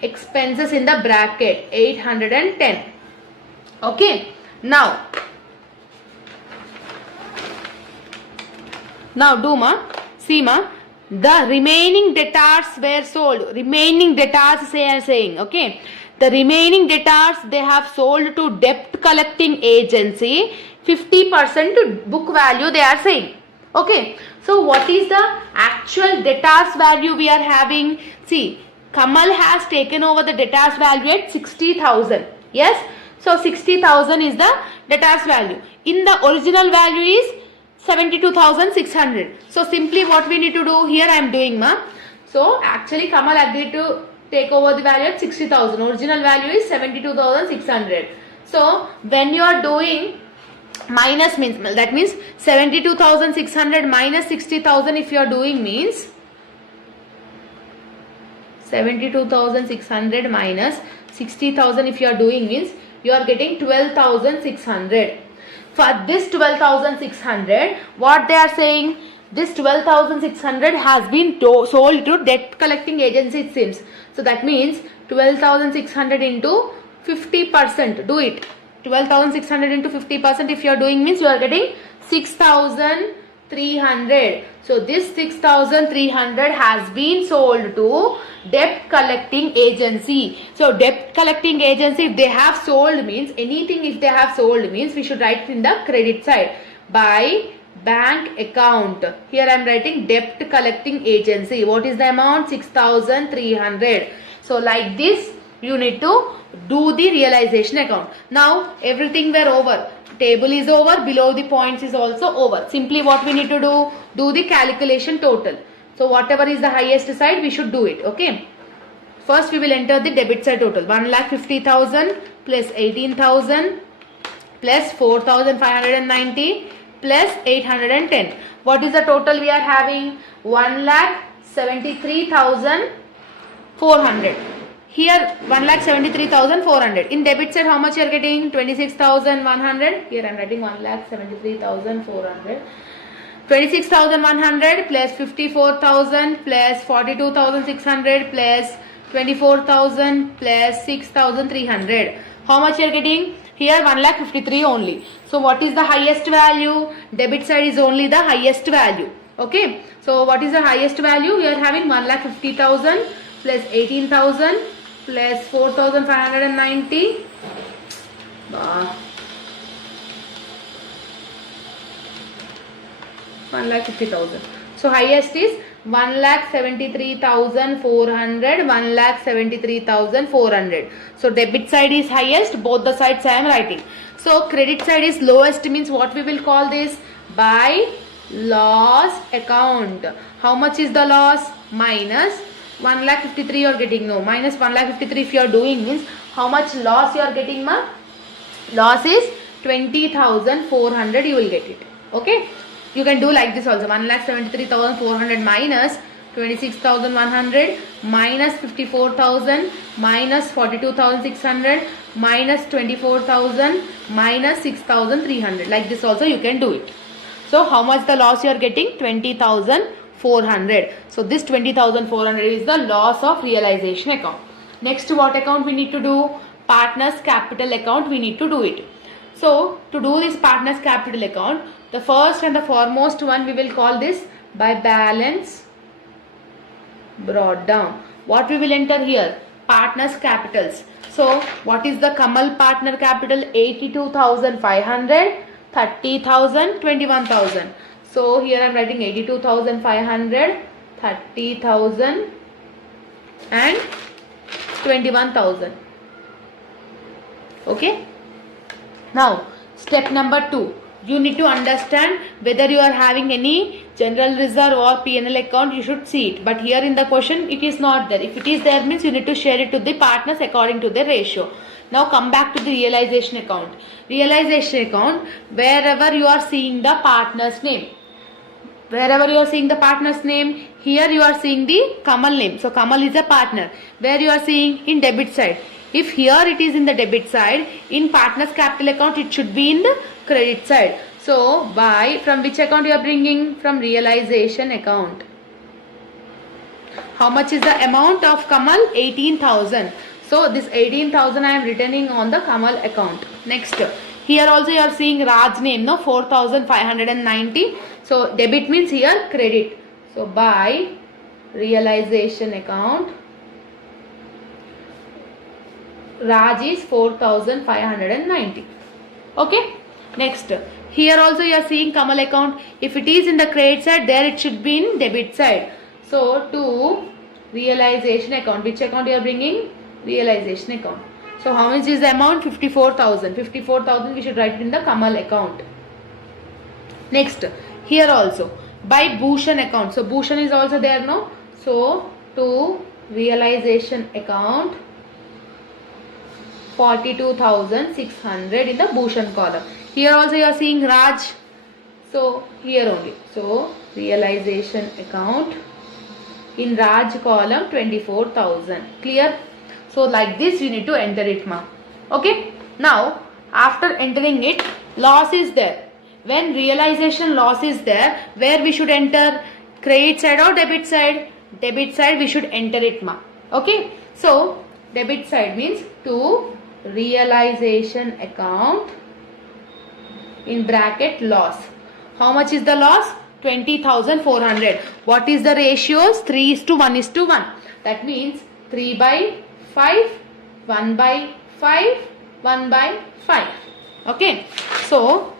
expenses in the bracket 810. Okay, now do ma, see ma, the remaining debtors were sold. Remaining debtors saying, okay, the remaining debtors they have sold to debt collecting agency 50% to book value they are saying. Okay, so what is the actual debtors value we are having? See, Kamal has taken over the debtors value at 60,000. Yes. So 60,000 is the debtors value. In the original value is 72,600. So simply what we need to do here I am doing ma. So actually Kamal agreed to take over the value at 60,000. Original value is 72,600. So when you are doing minus means that means 72,600 minus 60,000 if you are doing means 72,600 minus 60,000 if you are doing means you are getting 12,600. For this 12,600, what they are saying, this 12,600 has been sold to debt collecting agency it seems. So that means 12,600 into 50%. Do it. 12,600 into 50% if you are doing means you are getting 6,300. So this 6,300 has been sold to debt collecting agency. So debt collecting agency if they have sold means anything if they have sold means we should write in the credit side by bank account. Here I am writing debt collecting agency. What is the amount? 6,300. So like this you need to do the realization account. Now everything were over. Table is over, below the points is also over. Simply what we need to do the calculation total. So whatever is the highest side we should do it. Okay. First we will enter the debit side total. 1,50,000 plus 18,000 plus 4,590 plus 810. What is the total we are having? 1,73,400. Here 1,73,400. In debit side how much you are getting? 26,100. Here I am writing 1,73,400. 26,100 plus 54,000 plus 42,600 plus 24,000 plus 6,300. How much you are getting? Here 1,53,000 only. So what is the highest value? Debit side is only the highest value. Okay. So what is the highest value? We are having 1,50,000 plus 18,000 plus 4,590. 1,50,000. So highest is 1,73,400, 1,73,400. So debit side is highest, both the sides I am writing. So credit side is lowest means what we will call this? By loss account. How much is the loss? Minus 1,53,000 you are getting. No, minus 1,53,000 if you are doing means how much loss you are getting ma? Loss is 20,400 you will get it. Okay. You can do like this also. 1,73,400 minus 26,100 minus 54,000 minus 42,600 minus 24,000 minus 6,300. Like this also you can do it. So how much the loss you are getting? 20,400. So this 20,400 is the loss of realization account. Next what account we need to do? Partners capital account we need to do it. So to do this partners capital account, the first and the foremost one we will call this by balance brought down. What we will enter here? Partners capitals. So what is the Kamal partner capital? 82,500, 30,000, 21,000. So here I am writing 82,500, 30,000 and 21,000. Okay. Now step number 2. You need to understand whether you are having any general reserve or P&L account, you should see it. But here in the question, it is not there. If it is there means you need to share it to the partners according to the ratio. Now come back to the realization account. Realization account, wherever you are seeing the partner's name. Wherever you are seeing the partner's name, here you are seeing the Kamal name. So Kamal is a partner. Where you are seeing in debit side. If here it is in the debit side, in partner's capital account, it should be in the credit side. So from which account you are bringing? From realization account. How much is the amount of Kamal? 18,000. So this 18,000 I am returning on the Kamal account. Next, here also you are seeing Raj name, no, 4,590. So debit means here credit. So by realization account, Raj is 4,590. Okay. Next, here also you are seeing Kamal account. If it is in the credit side, there it should be in debit side. So to realization account, which account you are bringing? Realization account. So how much is the amount? 54,000. 54,000 we should write it in the Kamal account. Next, here also by Bhushan account. So Bhushan is also there, no? So to realization account, 42,600 in the Bhushan column. Here also you are seeing Raj. So here only. So realization account, in Raj column 24,000. Clear? So like this you need to enter it, ma. Okay. Now after entering it, loss is there. When realization loss is there, where we should enter? Credit side or debit side? Debit side we should enter it, ma. Okay. So debit side means to realization account, in bracket loss. How much is the loss? 20,400. What is the ratios? 3:1:1. That means 3/5, 1/5, 1/5. Okay. So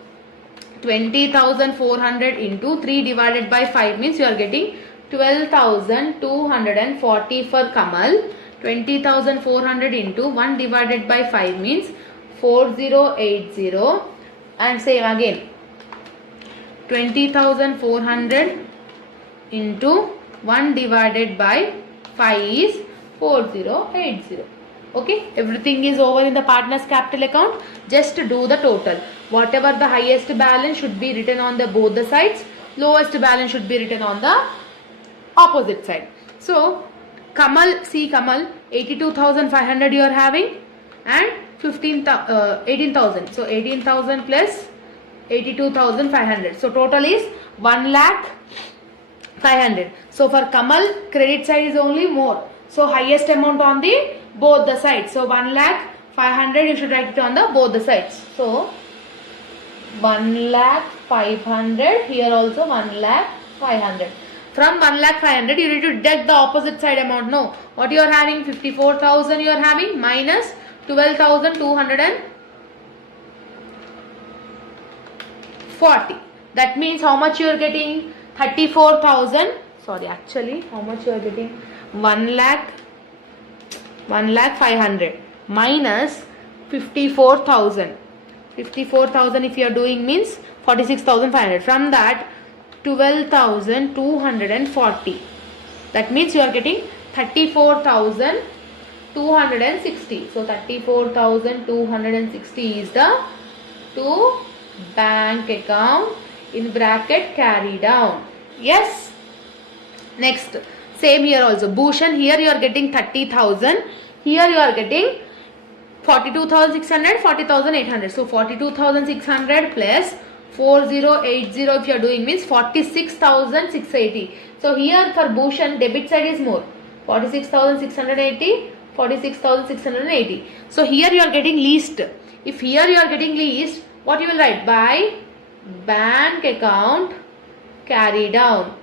20,400 into 3 divided by 5 means you are getting 12,240 for Kamal. 20,400 into 1 divided by 5 means 4080. And same again, 20,400 into 1 divided by 5 is 4080. Okay, everything is over in the partner's capital account. Just do the total. Whatever the highest balance should be written on the both the sides, lowest balance should be written on the opposite side. So Kamal, see Kamal, 82,500 you are having and 18,000. So 18,000 plus 82,500. So total is 1,05,000. So for Kamal, credit side is only more. So highest amount on the both the sides. So 1,05,000 you should write it on the both the sides. So 1,05,000, here also 1,05,000. From 1,05,000 you need to deduct the opposite side amount. No, what you are having? 54,000 you are having minus 12,240. That means how much you are getting? 34,000. Sorry, actually how much you are getting? 1,05,000 minus 54,000. 54,000 if you are doing means 46,500. From that 12,240. That means you are getting 34,260. So 34,260 is the to bank account, in bracket carry down. Yes. Next, same here also. Bhushan, here you are getting 30,000. Here you are getting 42,600, 40,800. So 42,600 plus 4080 if you are doing means 46,680. So here for Bhushan, debit side is more. 46,680, 46,680. So here you are getting least. If here you are getting least, what you will write? By bank account carry down.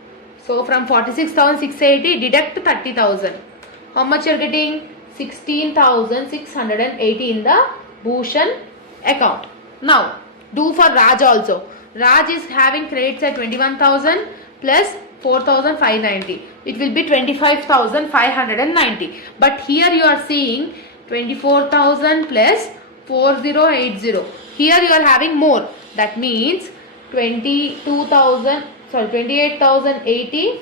So from 46,680 deduct 30,000. How much you are getting? 16,680 in the Bhushan account. Now do for Raj also. Raj is having credits at 21,000 plus 4,590. It will be 25,590. But here you are seeing 24,000 plus 4080. Here you are having more. That means 22,000. sorry, 28,080,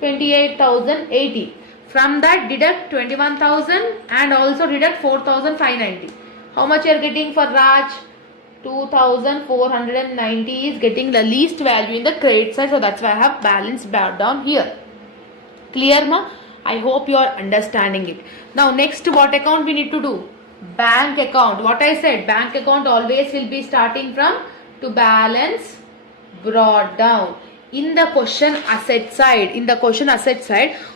28,080. From that deduct 21,000 and also deduct 4,590. How much you are getting for Raj? 2,490 is getting the least value in the credit side. So that's why I have balanced down here. Clear ma? I hope you are understanding it. Now next, what account we need to do? Bank account. What I said, bank account always will be starting from to balance brought down. In the question asset side,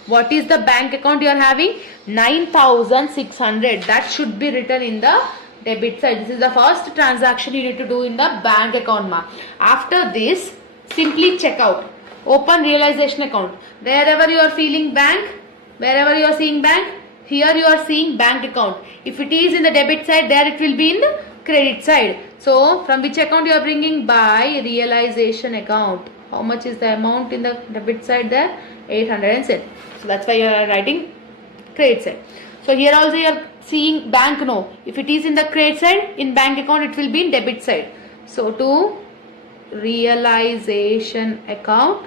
what is the bank account you are having? 9,600. That should be written in the debit side. This is the first transaction you need to do in the bank account ma. After this, simply check out. Open realization account. Wherever you are feeling bank, wherever you are seeing bank, here you are seeing bank account. If it is in the debit side, there it will be in the credit side. So from which account you are bringing? By realization account. How much is the amount in the debit side there? 807. So that's why you are writing credit side. So here also you are seeing bank, no. If it is in the credit side, in bank account it will be in debit side. So to realization account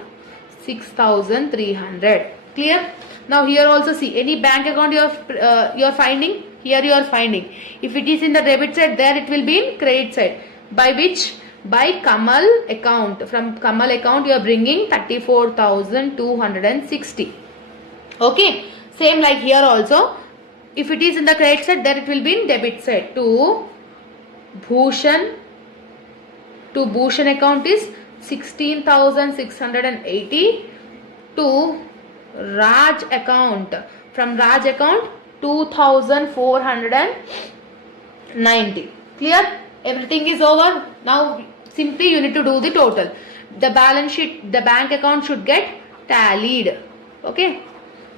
6,300. Clear? Now here also see any bank account you are finding. Here you are finding. If it is in the debit side, there it will be in credit side. By which? By Kamal account. From Kamal account you are bringing 34,260. Okay. Same like here also. If it is in the credit side, there it will be in debit side. To Bhushan account is 16,680. To Raj account. From Raj account 2,490. Clear? Everything is over. Now simply you need to do the total. The balance sheet, the bank account should get tallied. Okay.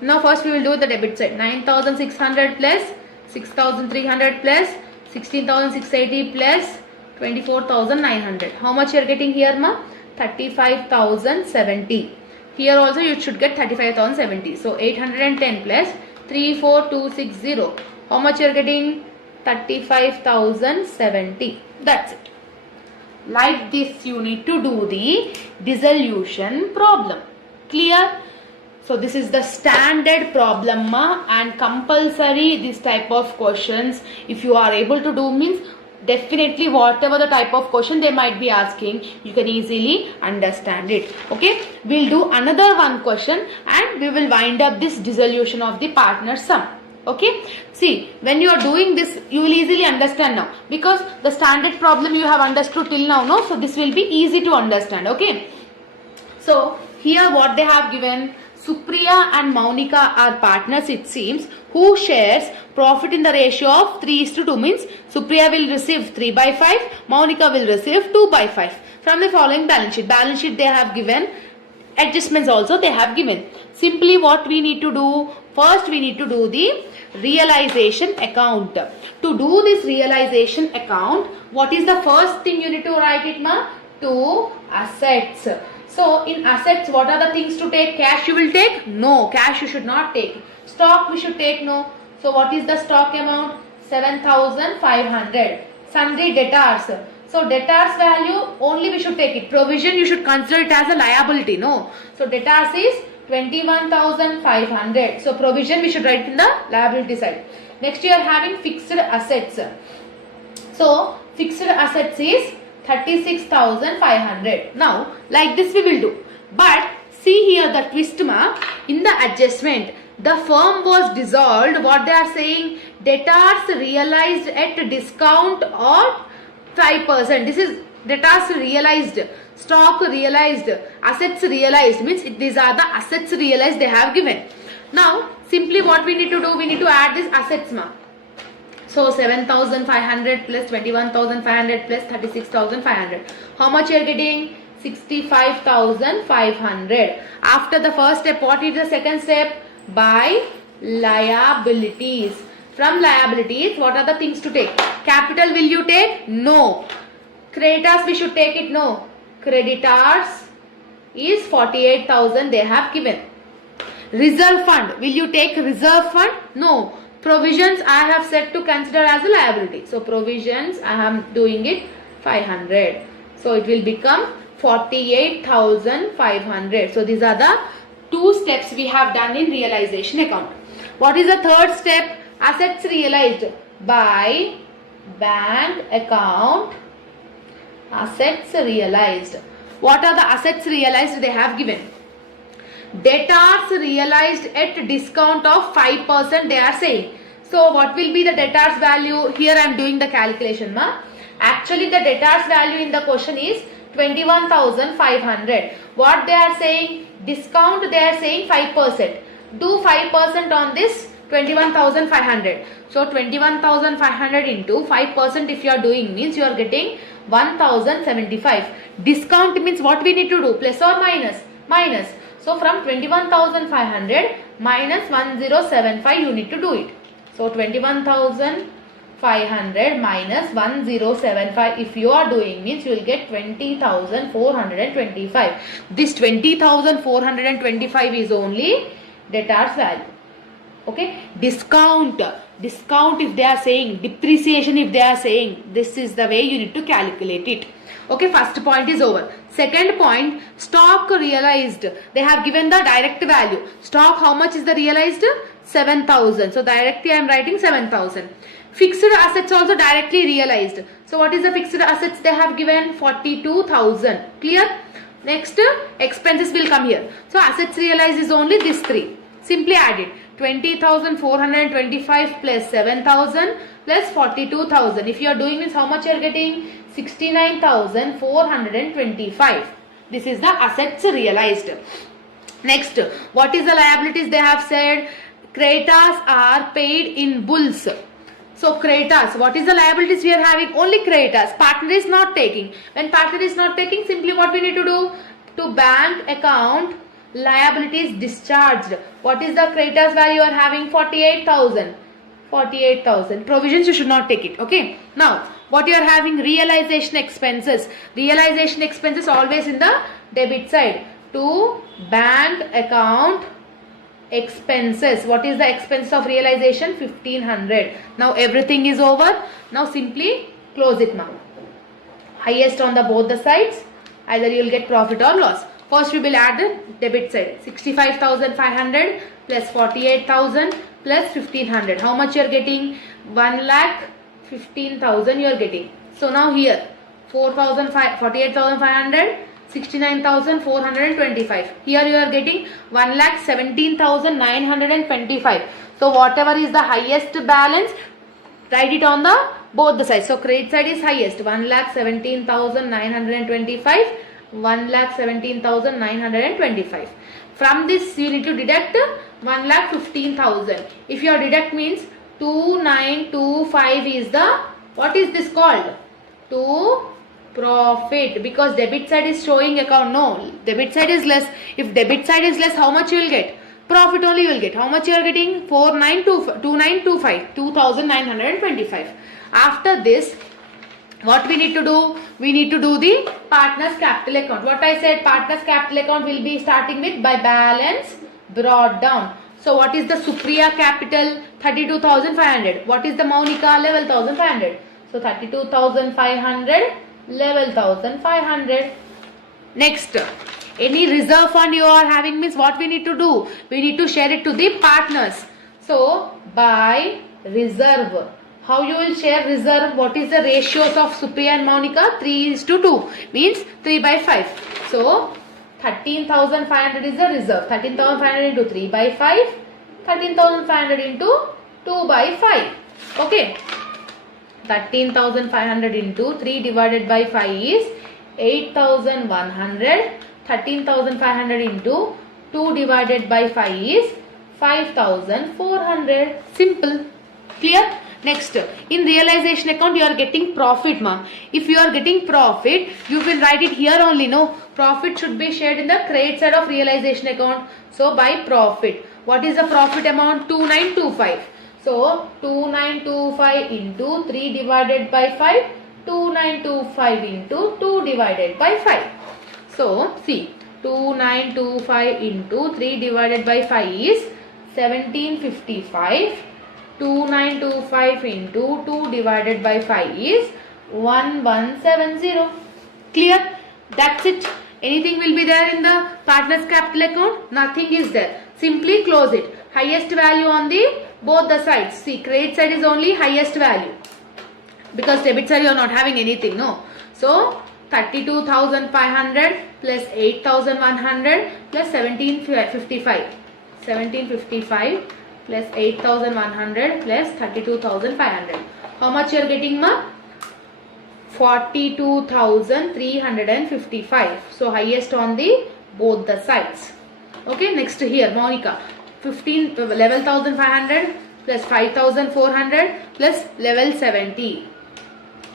Now first we will do the debit side. 9,600 plus 6,300 plus 16,680 plus 24,900. How much you are getting here ma? 35,070. Here also you should get 35,070. So 810 plus 34260. How much you are getting? 35,070. That's it. Like this you need to do the dissolution problem. Clear? So this is the standard problem ma, and compulsory this type of questions if you are able to do means definitely whatever the type of question they might be asking, you can easily understand it. Okay, we'll do another one question and we will wind up this dissolution of the partner sum. Okay, see, when you are doing this you will easily understand now, because the standard problem you have understood till now, no? So this will be easy to understand. Okay, so here what they have given, Supriya and Maunika are partners it seems, who shares profit in the ratio of 3:2, means Supriya will receive 3/5, Maunika will receive 2/5 from the following balance sheet. Balance sheet they have given, adjustments also they have given. Simply what we need to do, first we need to do the realization account. To do this realization account, what is the first thing you need to write it ma? To assets. So in assets, what are the things to take? Cash you will take? No, cash you should not take. Stock we should take? No. So what is the stock amount? 7,500. Sundry debtors. So debtors value only we should take it. Provision you should consider it as a liability. No. So debtors is 21,500. So provision we should write in the liability side. Next you are having fixed assets. So fixed assets is 36,500. Now like this we will do. But see here the twist ma, in the adjustment the firm was dissolved. What they are saying, debtors realized at discount of 5%. This is debtors realized, stock realized, assets realized, means these are the assets realized they have given. Now simply what we need to do, we need to add this assets ma. So 7,500 plus 21,500 plus 36,500. How much you are getting? 65,500. After the first step, what is the second step? By liabilities. From liabilities, what are the things to take? Capital will you take? No. Creditors we should take it? No. Creditors is 48,000 they have given. Reserve fund, will you take reserve fund? No. Provisions I have set to consider as a liability. So provisions I am doing it 500. So it will become 48,500. So these are the two steps we have done in realization account. What is the third step? Assets realized by bank account. Assets realized. What are the assets realized? They have given. Debtors realized at discount of 5%, they are saying. So what will be the debtors value? Here I am doing the calculation, ma. Actually the debtors value in the question is 21,500. What they are saying? Discount they are saying 5%. Do 5% on this 21,500. So 21,500 into 5% if you are doing means you are getting 1,075. Discount means what we need to do? Plus or minus? Minus. So from 21,500 minus 1075 you need to do it. So 21,500 minus 1075 if you are doing means you will get 20,425. This 20,425 is only debtors value. Okay. Discount if they are saying, depreciation if they are saying, this is the way you need to calculate it. Okay, first point is over. Second point, stock realized. They have given the direct value. Stock, how much is the realized? 7,000. So directly I am writing 7,000. Fixed assets also directly realized. So what is the fixed assets they have given? 42,000. Clear? Next, expenses will come here. So assets realized is only this three. Simply add it. 20,425 plus 7,000 plus 42,000. If you are doing this, how much you are getting? 69,425. This is the assets realized. Next, what is the liabilities they have said? Creditors are paid in bulls. So creditors, what is the liabilities we are having? Only creditors. Partner is not taking. When partner is not taking, simply what we need to do? To bank account liabilities discharged. What is the creditors value you are having? 48,000. 48,000. Provisions you should not take it. Okay. Now, what you are having? Realization expenses. Realization expenses always in the debit side. To bank account expenses. What is the expense of realization? 1,500. Now everything is over. Now simply close it now. Highest on the both the sides. Either you will get profit or loss. First we will add the debit side. 65,500 plus 48,000 plus 1,500. How much you are getting? 1,15,000 you are getting. So now here 48,500, 69,425. Here you are getting 1,17,925. So whatever is the highest balance, write it on the both the sides. So credit side is highest. 1,17,925. 1,17,925. From this you need to deduct 1,15,000. If your deduct means 2,925 is the, what is this called? To profit, because debit side is showing account. No, debit side is less. If debit side is less, how much you will get? Profit only you will get. How much you are getting? 2,925. 2,925. After this, what we need to do? We need to do the partner's capital account. What I said, partner's capital account will be starting with by balance brought down. So what is the Supriya capital? 32,500. What is the Monica? 11,500. So 32,500, 11,500. Next, any reserve fund you are having means what we need to do? We need to share it to the partners. So by reserve. How you will share reserve? What is the ratios of Supriya and Monica? 3:2 means 3 by 5. So 13,500 is the reserve. 13,500 into 3 by 5. 13,500 into 2 by 5. Okay. 13,500 into 3 divided by 5 is 8,100. 13,500 into 2 divided by 5 is 5,400. Simple. Clear? Next, in realization account you are getting profit, ma. If you are getting profit, you will write it here only. No, profit should be shared in the credit side of realization account. So by profit, what is the profit amount? 2,925. So 2,925 into 3 divided by 5. 2,925 into 2 divided by 5. So see, 2,925 into 3 divided by 5 is 1,755. 2,925 into 2 divided by 5 is 1,170. Clear? That's it. Anything will be there in the partner's capital account? Nothing is there. Simply close it. Highest value on the both the sides. See, credit side is only highest value, because debit side you are not having anything, no. So 32,500 plus 8,100 plus 1755. 1755 plus 8,100 plus 32,500. How much you are getting, ma? 42,355. So highest on the both the sides. Okay, next here, Monica. 11,500 plus 5,400 plus level 70.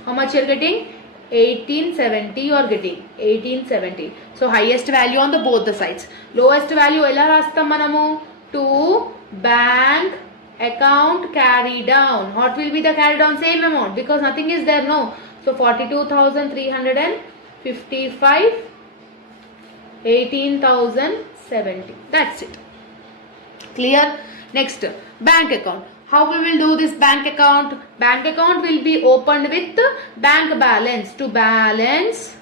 How much you are getting? 1870 you are getting. 1870. So highest value on the both the sides. Lowest value ela rastam manamu? To bank account carry down. What will be the carry down? Same amount, because nothing is there, no. So 42,355, 18,070. That's it. Clear? Next, bank account. How we will do this bank account? Bank account will be opened with bank balance. To balance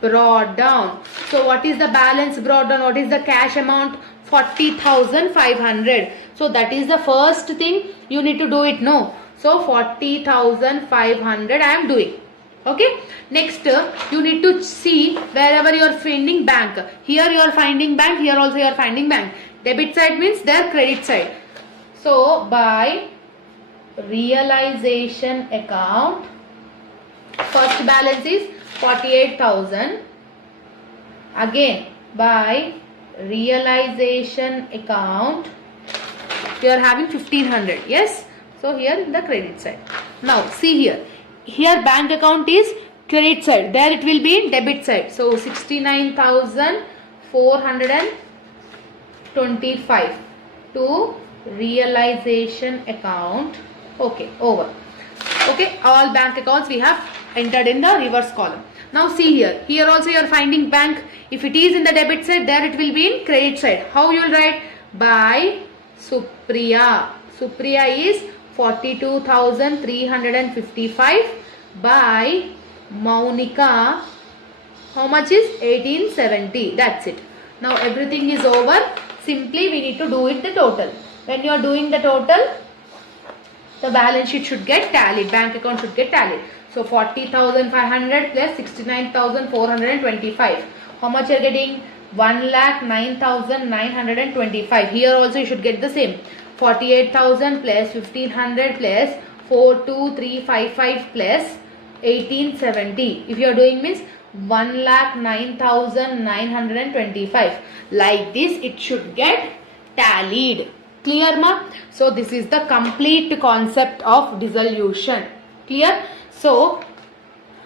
brought down. So what is the balance brought down? What is the cash amount? 40,500. So that is the first thing you need to do it, no. So 40,500 I am doing. Okay. Next, you need to see wherever you are finding bank. Here you are finding bank. Here also you are finding bank. Debit side means their credit side. So by realization account, first balance is 48,000. Again by realization account you are having 1,500. Yes. So here in the credit side. Now see here. Here bank account is credit side. There it will be in debit side. So 69,425 to realization account. Okay, over. Okay, all bank accounts we have entered in the reverse column. Now see here. Here also you are finding bank. If it is in the debit side, there it will be in credit side. How you will write? By Supriya. Supriya is 42,355 by Maunika. How much is? 1870. That's it. Now everything is over. Simply we need to do it the total. When you are doing the total, the balance sheet should get tallied. Bank account should get tallied. So 40,500 plus 69,425. How much you are getting? 1,09,925. Here also you should get the same. 48,000 plus 1,500 plus 42355 plus 1870. If you are doing means 1,09,925. Like this it should get tallied. Clear, ma? So this is the complete concept of dissolution. Clear? So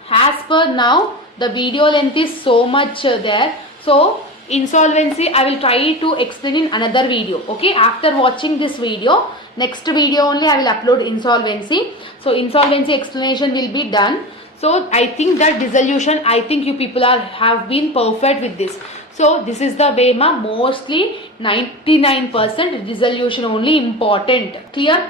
as per now the video length is so much there. So insolvency I will try to explain in another video. Okay, after watching this video, next video only I will upload insolvency. So insolvency explanation will be done. So I think that dissolution, I think you people have been perfect with this. So this is the way, ma. Mostly 99% dissolution only important. Clear?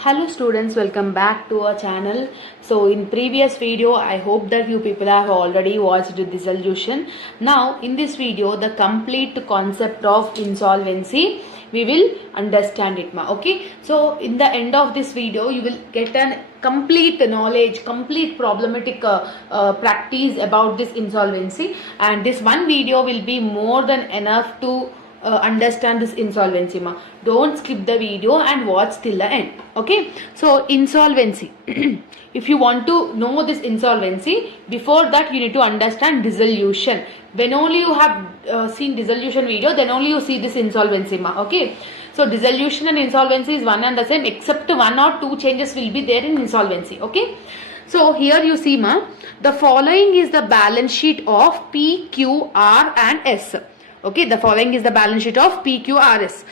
Hello students, welcome back to our channel. So in previous video I hope that you people have already watched dissolution. Now in this video the complete concept of insolvency we will understand it, ma. Okay, so in the end of this video you will get an complete knowledge, complete problematic practice about this insolvency, and this one video will be more than enough to understand this insolvency, ma. Don't skip the video and watch till the end. Okay, so insolvency. If you want to know this insolvency, before that you need to understand dissolution. When only you have seen dissolution video, then only you see this insolvency, ma. Okay, so dissolution and insolvency is one and the same, except one or two changes will be there in insolvency. Okay, so here you see, ma, the following is the balance sheet of P, Q, R and S. Okay, the following is the balance sheet of P, Q, R, S.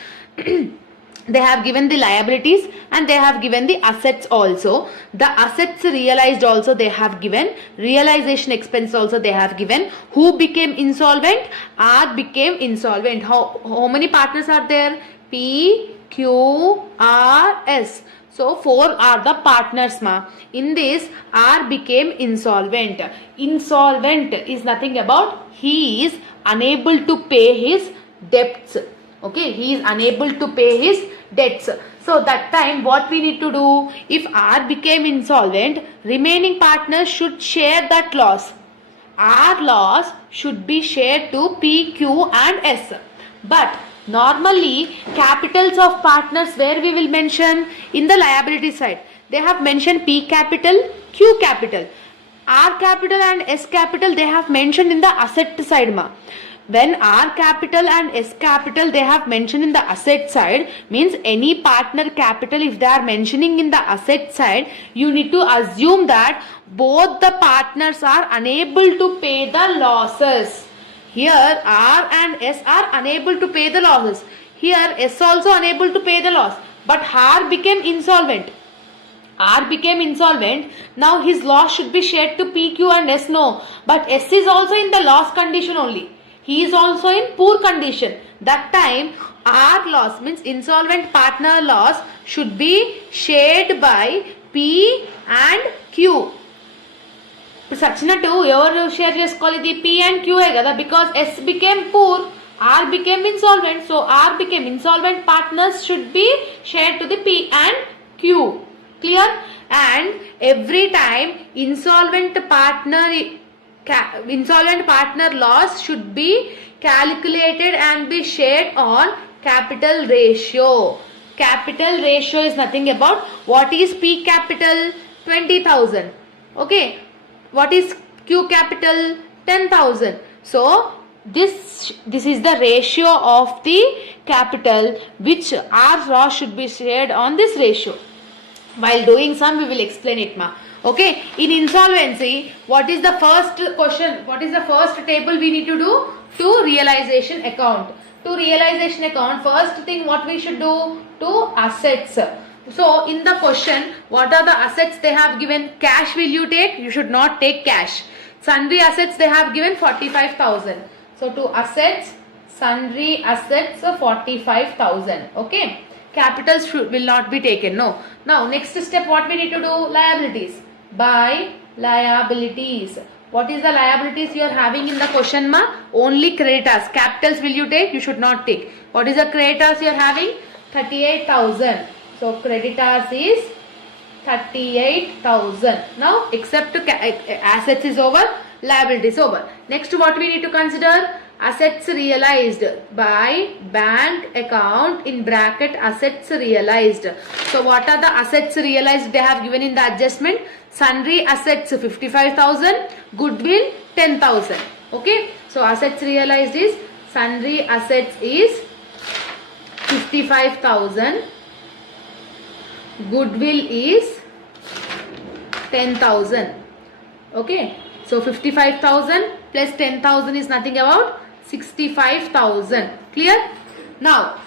They have given the liabilities and they have given the assets also. The assets realized also they have given. Realization expense also they have given. Who became insolvent? R became insolvent. How many partners are there? P, Q, R, S. So 4 are the partners ma. In this, R became insolvent. Insolvent is nothing about he is unable to pay his debts. Okay, he is unable to pay his debts. So that time what we need to do? If R became insolvent, remaining partners should share that loss. R loss should be shared to P, Q and S. But normally capitals of partners where we will mention? In the liability side. They have mentioned P capital, Q capital. R capital and S capital they have mentioned in the asset side ma. When R capital and S capital they have mentioned in the asset side, means any partner capital if they are mentioning in the asset side, you need to assume that both the partners are unable to pay the losses. Here R and S are unable to pay the losses. Here S also unable to pay the loss. But R became insolvent. R became insolvent. Now his loss should be shared to P, Q and S. No. But S is also in the loss condition only. He is also in poor condition. That time R loss means insolvent partner loss should be shared by P and Q. Sachinattu evaru share chesukovali idi P and Q kada, because S became poor, R became insolvent, so R became insolvent partners should be shared to the P and Q. Clear? And every time insolvent partner loss should be calculated and be shared on capital ratio. Capital ratio is nothing about what is P capital? 20,000. Okay. What is Q capital? 10,000. So this is the ratio of the capital which R loss should be shared on this ratio. While doing some we will explain it ma. Okay, in insolvency what is the first question, what is the first table we need to do? To realization account. To realization account, first thing what we should do? To assets. So in the question what are the assets they have given? Cash will you take? You should not take cash. Sundry assets they have given 45,000. So to assets, sundry assets 45,000. Okay, capitals will not be taken. No. Now next step what we need to do? Liabilities. By liabilities. What is the liabilities you are having in the question ma? Only creditors. Capitals will you take? You should not take. What is the creditors you are having? 38,000. So creditors is 38,000. Now except assets is over, liabilities over. Next what we need to consider? Assets realized by bank account in bracket assets realized. So what are the assets realized they have given in the adjustment? Sundry assets 55,000, goodwill 10,000. Okay, so assets realized is sundry assets is 55,000, goodwill is 10,000. Okay, so 55,000 plus 10,000 is nothing about 65,000. Clear? Now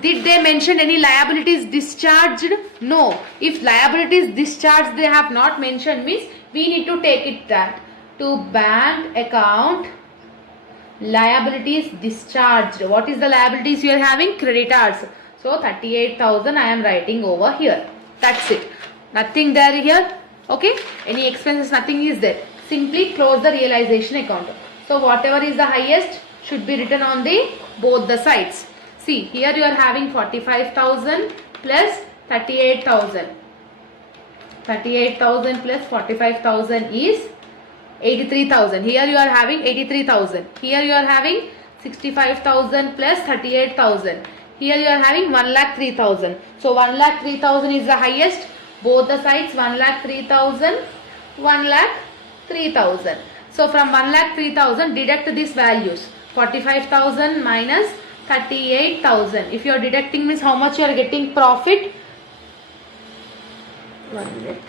did they mention any liabilities discharged? No. If liabilities discharged they have not mentioned, means we need to take it that to bank account liabilities discharged. What is the liabilities you are having? Creditors. So 38,000 I am writing over here. That's it. Nothing there here. Okay. Any expenses, nothing is there. Simply close the realization account. So whatever is the highest should be written on the both the sides. See here you are having 45,000 plus 38,000. 38,000 plus 45,000 is 83,000. Here you are having 83,000. Here you are having 65,000 plus 38,000. Here you are having 1,03,000. So 1,03,000 is the highest. Both the sides 1,03,000, 1,03,000. So from 1,03,000 deduct these values. 45,000 minus 38,000. If you are deducting means how much you are getting profit? 1 minute.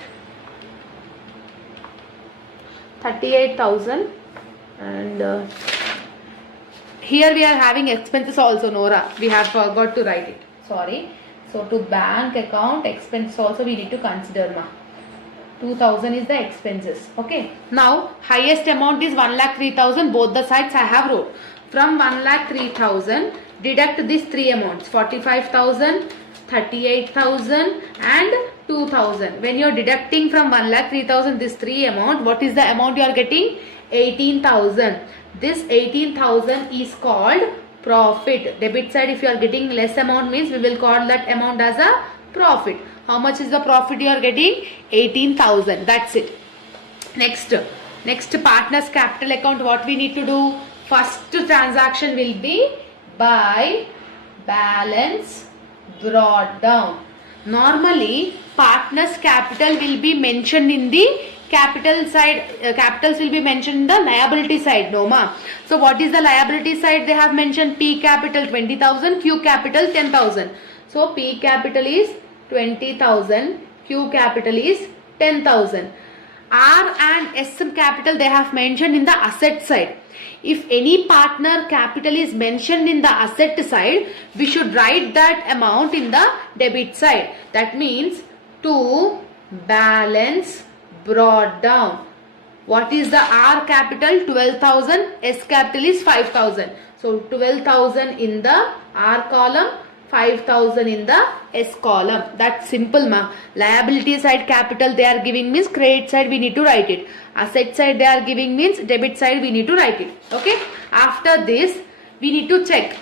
38,000 and here we are having expenses also, Nora. We have forgot to write it. Sorry. So to bank account expense also we need to consider ma. 2,000 is the expenses. Okay. Now highest amount is 1,03,000. Both the sides I have wrote. From 1,03,000 deduct these three amounts, 45,000, 38,000 and 2,000. When you are deducting from 1,03,000 this three amount, what is the amount you are getting? 18,000. This 18,000 is called profit. Debit side, if you are getting less amount, means we will call that amount as a profit. How much is the profit you are getting? 18,000. That's it. Next partners capital account, what we need to do? First transaction will be buy, balance, brought down. Normally partners capital will be mentioned in the capital side, capitals will be mentioned in the liability side, no ma. So what is the liability side? They have mentioned P capital 20,000, Q capital 10,000. So P capital is 20,000, Q capital is 10,000. R and S capital they have mentioned in the asset side. If any partner capital is mentioned in the asset side, we should write that amount in the debit side. That means to balance brought down. What is the R capital? 12,000. S capital is 5,000. So 12,000 in the R column, 5,000 in the S column. That's simple ma. Liability side capital they are giving means credit side we need to write it. Asset side they are giving means debit side we need to write it. Okay. After this we need to check.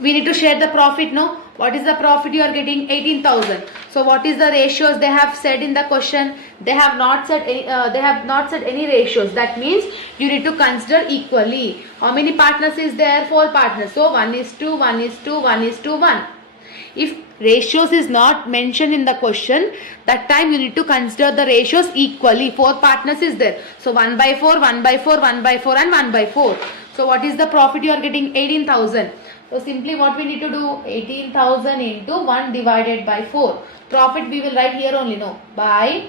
We need to share the profit. No. What is the profit you are getting? 18,000. So what is the ratios they have said in the question? They have not said any ratios. That means you need to consider equally. How many partners is there? 4 partners. So 1:2, 1:2, 1:1. If ratios is not mentioned in the question, that time you need to consider the ratios equally. 4 partners is there. So 1/4, 1/4, 1/4 and 1/4. So what is the profit you are getting? 18,000. So simply what we need to do? 18,000 into 1 divided by 4. Profit we will write here only, no. By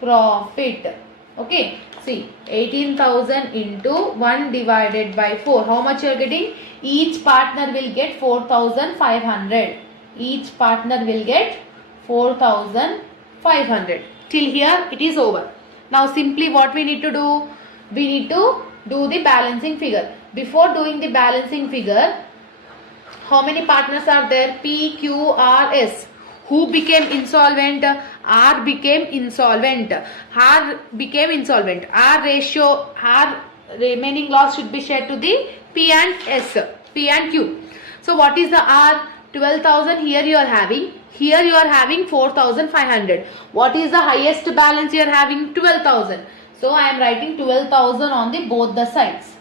profit. Okay. See, 18,000 into 1 divided by 4. How much you are getting? Each partner will get 4,500. Each partner will get 4,500. Till here it is over. Now simply what we need to do? We need to do the balancing figure. Before doing the balancing figure, how many partners are there? P, Q, R, S. Who became insolvent? R became insolvent. R became insolvent. R ratio, R remaining loss should be shared to the P and S, P and Q. So what is the R? 12,000 here you are having. Here you are having 4,500. What is the highest balance you are having? 12,000. So I am writing 12,000 on the both the sides.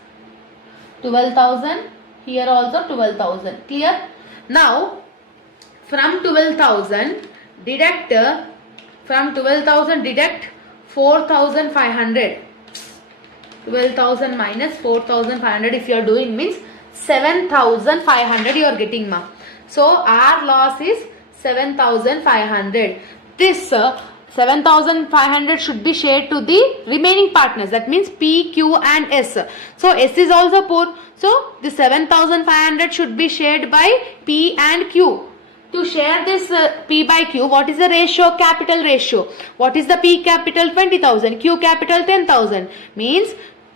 12,000. Here also 12,000. Clear? Now from 12,000 deduct 4,500. 12,000 minus 4,500 if you are doing means 7,500 you are getting ma. So our loss is 7,500. This 7,500 should be shared to the remaining partners. That means P, Q and S. So S is also poor. So the 7,500 should be shared by P and Q. To share this P by Q, what is the ratio? Capital ratio. What is the P capital? 20,000. Q capital 10,000. Means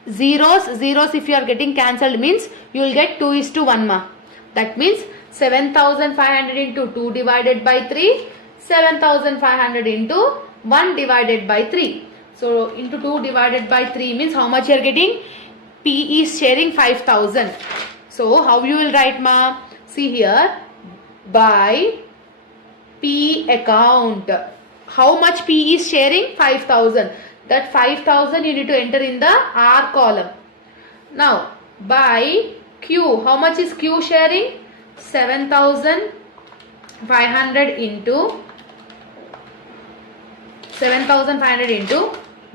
zeros if you are getting cancelled means you will get 2:1 ma. That means 7,500 into 2 divided by 3. 7,500 into 1 divided by 3. So into 2 divided by 3 means how much you are getting? P is sharing 5,000. So how you will write ma? See here, by P account. How much P is sharing? 5,000. That 5,000 you need to enter in the R column. Now by Q, how much is Q sharing? 7,500 into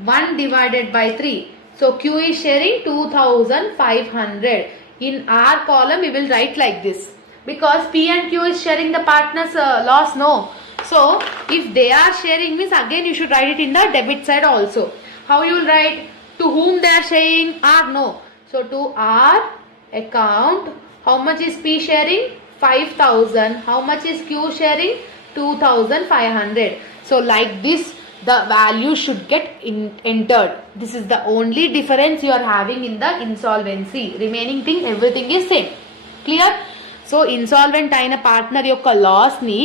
1 divided by 3. So Q is sharing 2,500. In R column we will write like this. Because P and Q is sharing the partner's loss, no. So if they are sharing means again you should write it in the debit side also. How you will write? To whom they are sharing? R, no. So to R account, how much is P sharing? 5,000. How much is Q sharing? 2,500. So like this the value should get entered. This is the only difference you are having in the insolvency. Remaining thing everything is same. Clear? So insolvent అయిన partner యొక్క లాస్ని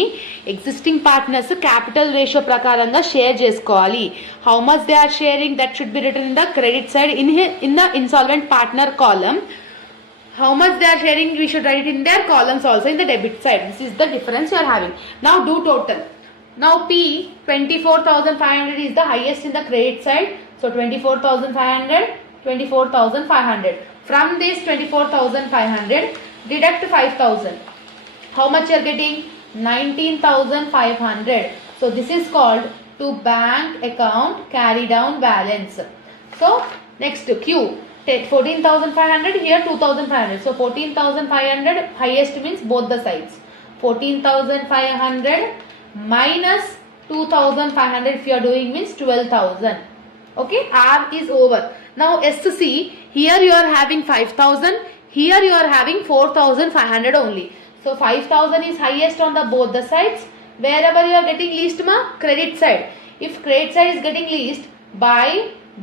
existing partners capital ratio ప్రకారంగా share చేసుకోవాలి. How much they are sharing that should be written in the credit side in the insolvent partner column. How much they are sharing, we should write it in their columns also in the debit side. This is the difference you are having. Now do total. Now P 24,500 is the highest in the credit side. So 24,500, 24,500. From this 24,500 deduct 5,000. How much you are getting? 19,500. So this is called to bank account carry down balance. So next Q. 14,500, here 2,500. So 14,500 highest means both the sides. 14,500 minus 2,500 if you are doing means 12,000. Okay, R is over. Now SC, here you are having 5,000, here you are having 4,500 only. So 5,000 is highest on the both the sides. Wherever you are getting least ma, credit side. If credit side is getting least, by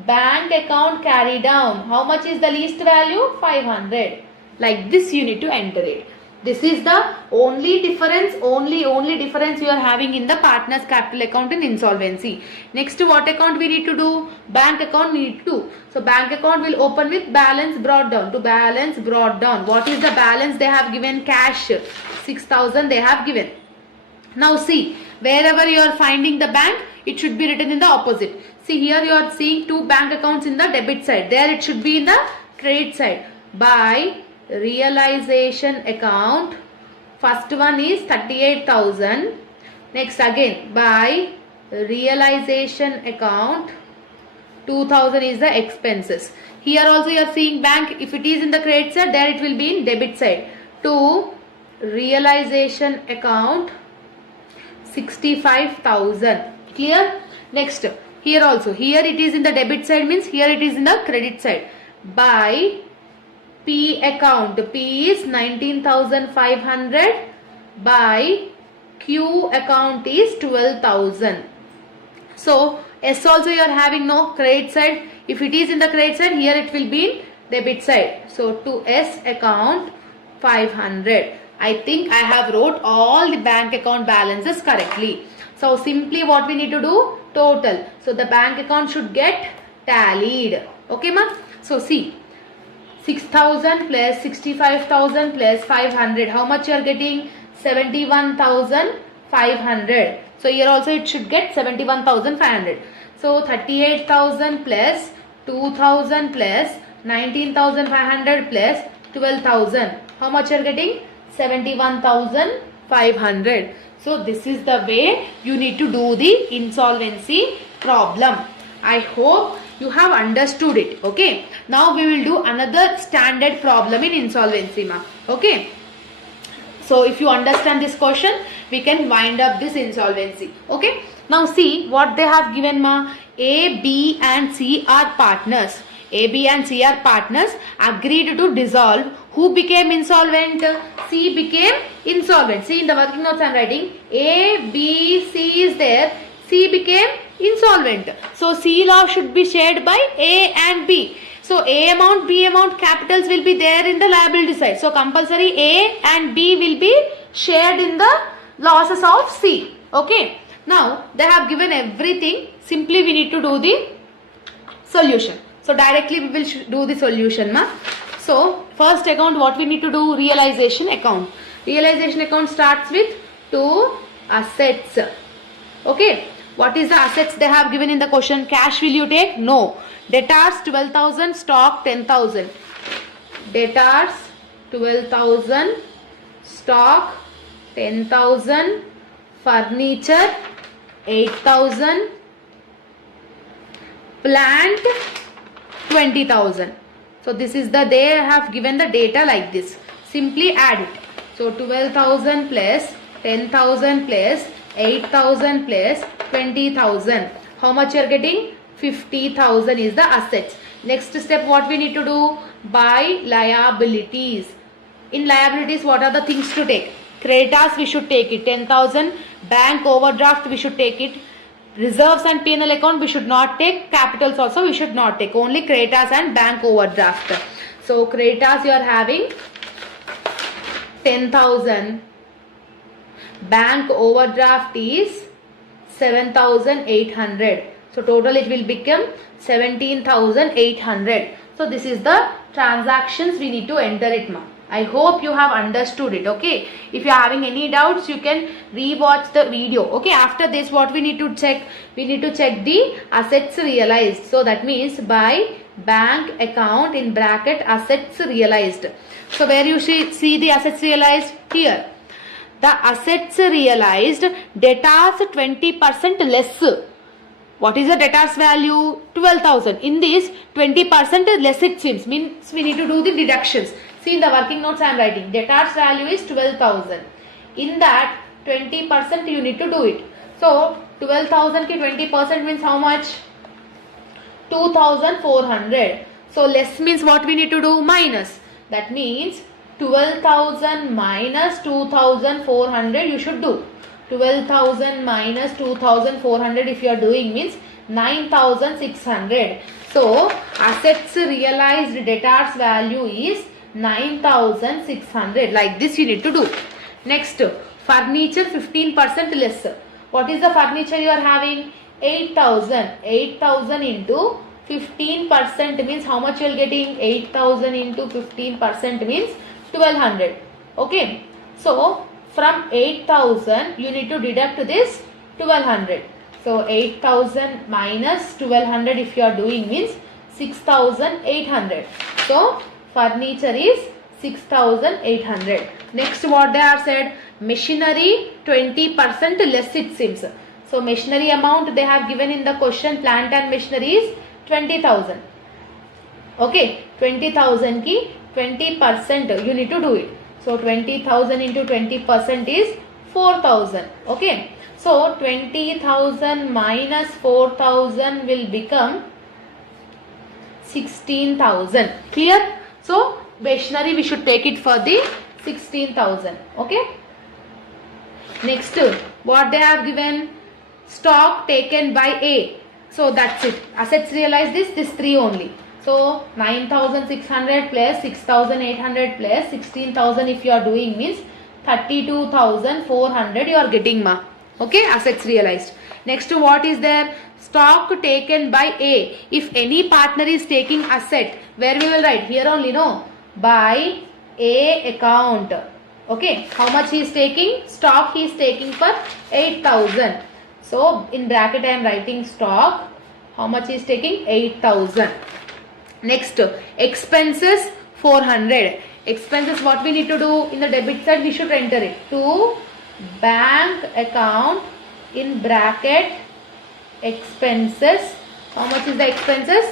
bank account carry down, how much is the least value? 500. Like this you need to enter it. This is the only difference, only difference you are having in the partners capital account in insolvency. Next, what account we need to do? Bank account we need to do. So bank account will open with balance brought down. To balance brought down, what is the balance they have given? Cash 6,000 they have given. Now see, wherever you are finding the bank, it should be written in the opposite. See, here you are seeing two bank accounts in the debit side. There it should be in the credit side. By realization account, first one is 38,000. Next again, by realization account, 2,000 is the expenses. Here also you are seeing bank. If it is in the credit side, there it will be in debit side. To realization account, 65,000. Clear? Next, here also, here it is in the debit side means here it is in the credit side. By P account, P is 19,500. By Q account is 12,000. So S also you are having no credit side. If it is in the credit side, here it will be in debit side. So to S account 500. I think I have wrote all the bank account balances correctly. So simply what we need to do? Total. So the bank account should get tallied. Okay ma? So see, 6,000 plus 65,000 plus 500. How much you are getting? 71,500. So here also it should get 71,500. So 38,000 plus 2,000 plus 19,500 plus 12,000. How much you are getting? 71,500. So this is the way you need to do the insolvency problem. I hope you have understood it. Okay. Now we will do another standard problem in insolvency ma. Okay. So if you understand this question, we can wind up this insolvency. Okay. Now see what they have given ma. A, B and C are partners. A, B and C are partners, agreed to dissolve. Who became insolvent? C became insolvent. See in the working notes I am writing A, B, C is there. C became insolvent. So C law should be shared by A and B. So A amount, B amount capitals will be there in the liability side. So compulsory A and B will be shared in the losses of C. Okay. Now they have given everything. Simply we need to do the solution. So directly we will do the solution ma. So first account what we need to do? Realization account. Realization account starts with two assets. Okay. What is the assets they have given in the question? Cash will you take? No. Debtors 12,000, stock 10,000. Debtors 12,000, stock 10,000, furniture 8,000, plant 20,000. So this is the, they have given the data like this. Simply add it. So 12,000 plus 10,000 plus 8,000 plus 20,000. How much you are getting? 50,000 is the assets. Next step what we need to do? Buy liabilities. In liabilities what are the things to take? Creditors we should take it 10,000. Bank overdraft we should take it. Reserves and P&L account we should not take. Capitals also we should not take. Only creditors and bank overdraft. So creditors you are having 10,000. Bank overdraft is 7,800. So total it will become 17,800. So this is the transactions we need to enter it, ma. I hope you have understood it. Okay, if you are having any doubts, you can rewatch the video. Okay, after this what we need to check? We need to check the assets realized. So that means by bank account in bracket assets realized. So where you see the assets realized? Here. The assets realized, debtors 20% less. What is the debtors value? 12,000. In this 20% less it seems. Means we need to do the deductions. See in the working notes I am writing. Debtors value is 12,000. In that 20% you need to do it. So 12,000 ki 20% means how much? 2,400. So less means what we need to do? Minus. That means 12,000 minus 2,400 you should do. 12,000 minus 2,400 if you are doing means 9,600. So assets realized debtors value is 9,600. Like this you need to do. Next, furniture 15% less. What is the furniture you are having? 8,000. 8,000 into 15% means how much you are getting? 8,000 into 15% means 1,200. Okay. So from 8,000 you need to deduct this 1,200. So 8,000 minus 1,200 if you are doing means 6,800. So furniture is 6,800. Next what they have said? Machinery 20% less it seems. So machinery amount they have given in the question, plant and machinery is 20,000. Okay, 20,000 ki 20% you need to do it. So 20,000 into 20% is 4,000. Okay. So 20,000 minus 4,000 will become 16,000. Clear? So machinery we should take it for the 16,000. Okay. Next, what they have given? Stock taken by A. So that's it. Assets realized this 3 only. So 9,600 plus 6,800 plus 16,000 if you are doing means 32,400 you are getting, ma. Okay, assets realized. Next, what is there? Stock taken by A. If any partner is taking asset, where we will write? Here only, no? By A account. Okay, how much he is taking? Stock he is taking for 8,000. So in bracket I am writing stock. How much he is taking? 8,000. Next, expenses 400. Expenses, what we need to do? In the debit side we should enter it to bank account in bracket expenses. How much is the expenses?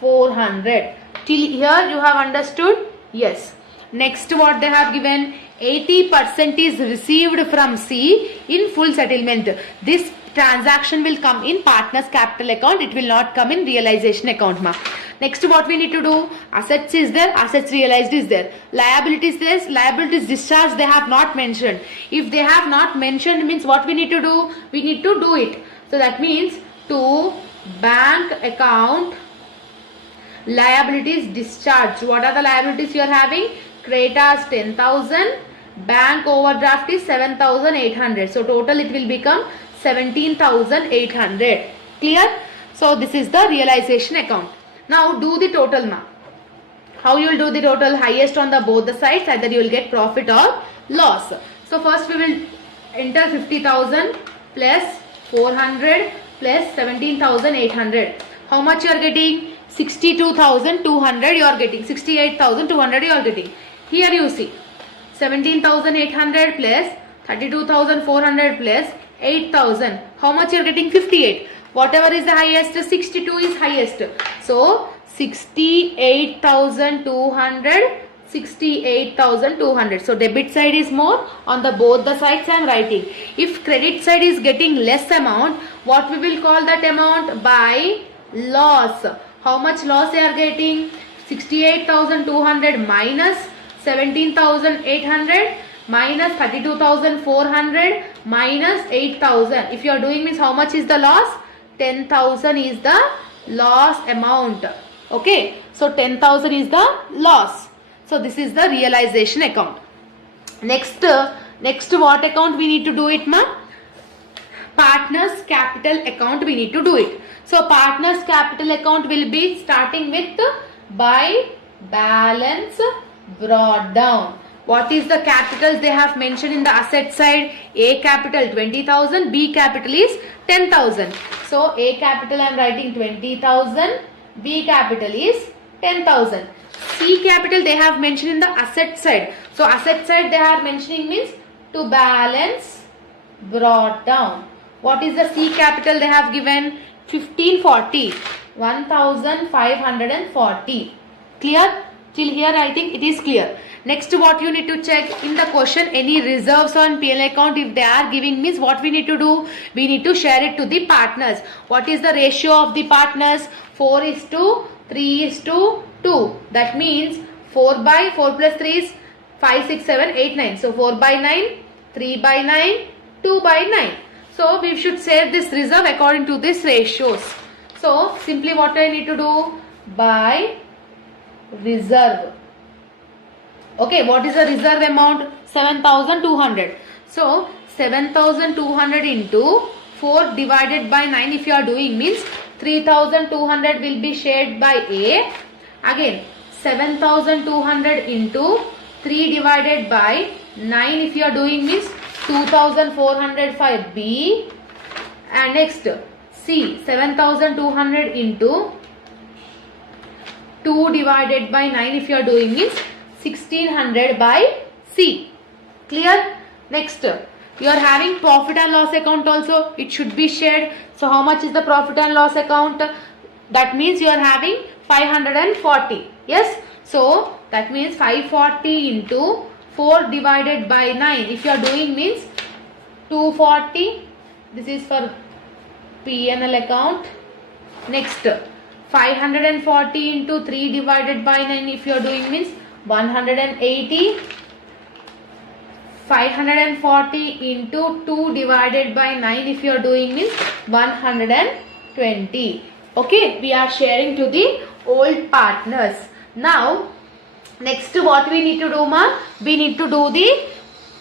400. Till here you have understood? Yes. Next, what they have given? 80% is received from C in full settlement. This transaction will come in partners capital account. It will not come in realization account, ma. Next, what we need to do? Assets is there, assets realized is there. Liabilities there, liabilities discharged they have not mentioned. If they have not mentioned means what we need to do? We need to do it. So that means to bank account liabilities discharged. What are the liabilities you are having? Creditors 10,000, bank overdraft is 7,800. So total it will become 17,800. Clear? So this is the realization account. Now do the total, ma. How you will do the total? Highest on the both the sides, either you will get profit or loss. So first we will enter 50,000 plus 400 plus 17,800. How much you are getting? 62,200 you are getting. 68,200 you are getting. Here you see 17,800 plus 32,400 plus 8,000. How much you are getting? 58. Whatever is the highest, 62 is highest. So 68,200, 68,200. So debit side is more. On the both the sides I am writing. If credit side is getting less amount, what we will call that amount? By loss. How much loss they are getting? 68,200 minus 17,800 minus 32,400 minus 8,000. If you are doing means how much is the loss? 10,000 is the loss amount. Okay. So 10,000 is the loss. So this is the realization account. Next what account we need to do it, ma? Partners capital account we need to do it. So partners capital account will be starting with by balance brought down. What is the capitals they have mentioned in the asset side? A capital 20,000, B capital is 10,000. So A capital I am writing 20,000, B capital is 10,000. C capital they have mentioned in the asset side. So asset side they are mentioning means to balance brought down. What is the C capital they have given? 1540, 1540. Clear? Till here I think it is clear. Next what you need to check in the question, any reserves on PL account if they are giving means what we need to do? We need to share it to the partners. What is the ratio of the partners? 4:3:2. That means 4 plus 3 is 5, 6, 7, 8, 9. So 4/9, 3/9, 2/9. So we should share this reserve according to these ratios. So simply what I need to do? By reserve. Okay, what is the reserve amount? 7,200. So 7,200 into 4 divided by 9 if you are doing means 3,200 will be shared by A. Again 7,200 into 3 divided by 9 if you are doing means 2,405 B. And next C, 7,200 into 2 divided by 9 if you are doing means 1,600 by C. Clear? Next, you are having profit and loss account also. It should be shared. So how much is the profit and loss account? That means you are having 540. Yes. So that means 540 into 4 divided by 9. If you are doing means 240. This is for P&L account. Next, 540 into 3 divided by 9 if you are doing means 180. 540 into 2 divided by 9 if you are doing means 120. Okay, we are sharing to the old partners. Now next what we need to do, ma? We need to do the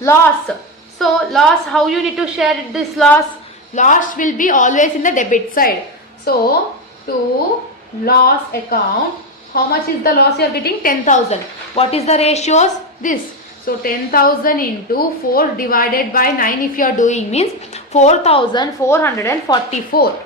loss. So loss, how you need to share this loss? Loss will be always in the debit side. So to loss account, how much is the loss you are getting? 10,000. What is the ratios? This. So 10,000 into 4 divided by 9 if you are doing means 4,444.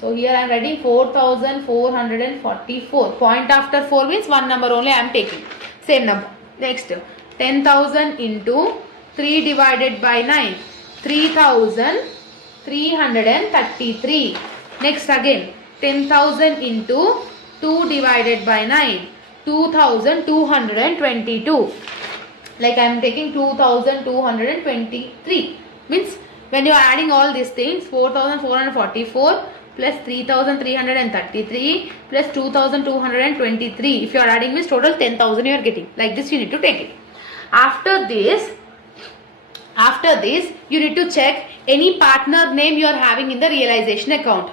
So here I am writing 4,444. Point after 4 means one number only I am taking. Same number. Next, 10,000 into 3 divided by 9. 3,333. Next again, 10,000 into 2 divided by 9. 2,222. Like I am taking 2,223. Means when you are adding all these things, 4,444 plus 3,333 plus 2,223. If you are adding means total 10,000 you are getting. Like this you need to take it. After this you need to check any partner name you are having in the realization account.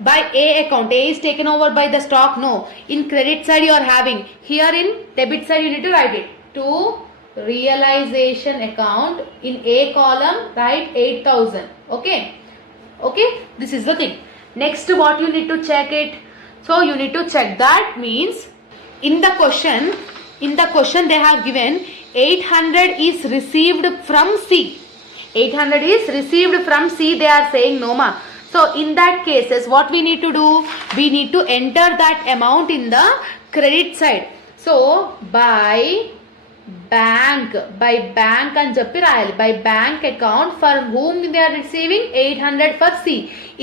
By A account, A is taken over by the stock. No. In credit side you are having. Here in debit side you need to write it. To realization account, in A column write 8,000. Okay. Okay. This is the thing. Next what you need to check it. So you need to check that means in the question they have given 800 is received from C. 800 is received from C, they are saying no ma. So in that cases what we need to do? We need to enter that amount in the credit side. So by bank and చెప్పి రాయాలి. By bank account for whom they are receiving 800 for C.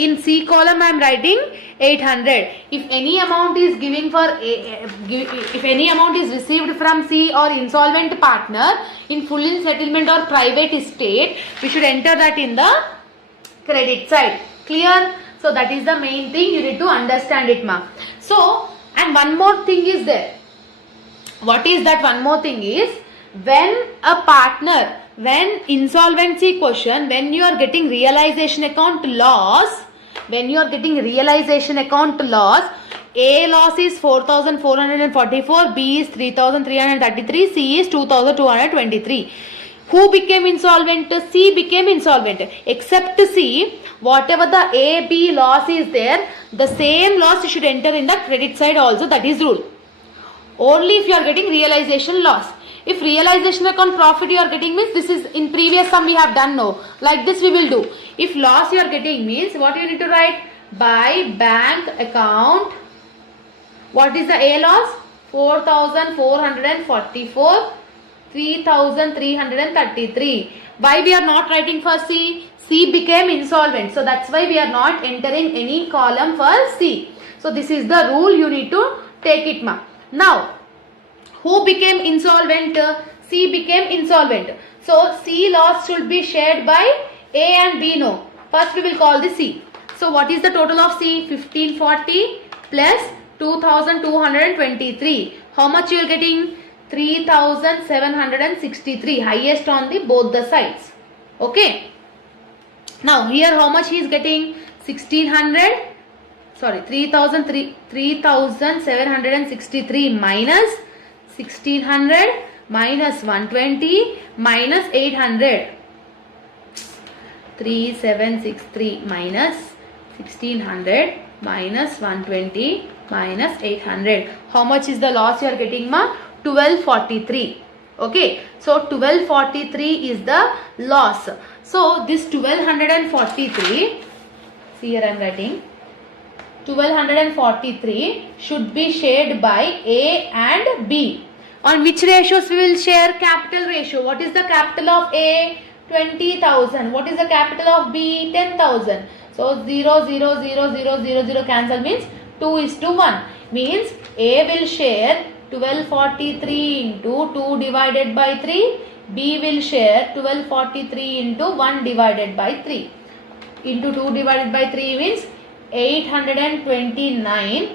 In C column I am writing 800. If any amount is giving for if any amount is received from C or insolvent partner in full in settlement or private estate, we should enter that in the credit side. Clear? So that is the main thing you need to understand it, ma. So and one more thing is there. What is that one more thing is, when a partner, when insolvency question, when you are getting realization account loss, A loss is 4,444, B is 3,333, C is 2,223. Who became insolvent? C became insolvent. Except C, whatever the A, B loss is there, the same loss you should enter in the credit side also. That is rule. Only if you are getting realization loss. If realization account profit you are getting means, this is in previous sum we have done no. Like this we will do. If loss you are getting means, what you need to write? By bank account. What is the A loss? 4,444. 3,333. Why we are not writing for C? C became insolvent. So that's why we are not entering any column for C. So this is the rule, you need to take it, ma. Now, who became insolvent? C became insolvent. So C loss should be shared by A and B, no. First we will call this C. So what is the total of C? 1540 plus 2,223. How much you are getting? 3,763, highest on the both the sides. Okay. Now here how much he is getting? 1,600. Sorry, 3,763 minus 1,600 minus 120 minus 800. 3,763 minus 1,600 minus 120 minus 800. How much is the loss you are getting, ma? 1243. Okay, so 1243 is the loss. So this 1243, see here I am writing, 1243 should be shared by A and B. On which ratios we will share? Capital ratio. What is the capital of A? 20,000. What is the capital of B? 10,000. So 0, 0, 0, 0, 0, 0 cancel means 2:1. Means A will share 1243 into 2 divided by 3. B will share 1243 into 1 divided by 3. Into 2 divided by 3 means 829.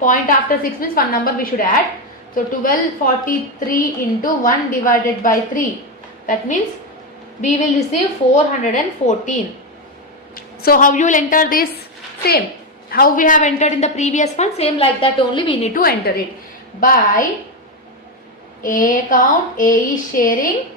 Point after 6 means one number we should add. So 1243 into 1 divided by 3. That means B will receive 414. So how you will enter this? Same. How we have entered in the previous one, same like that only we need to enter it. By A account, A is sharing.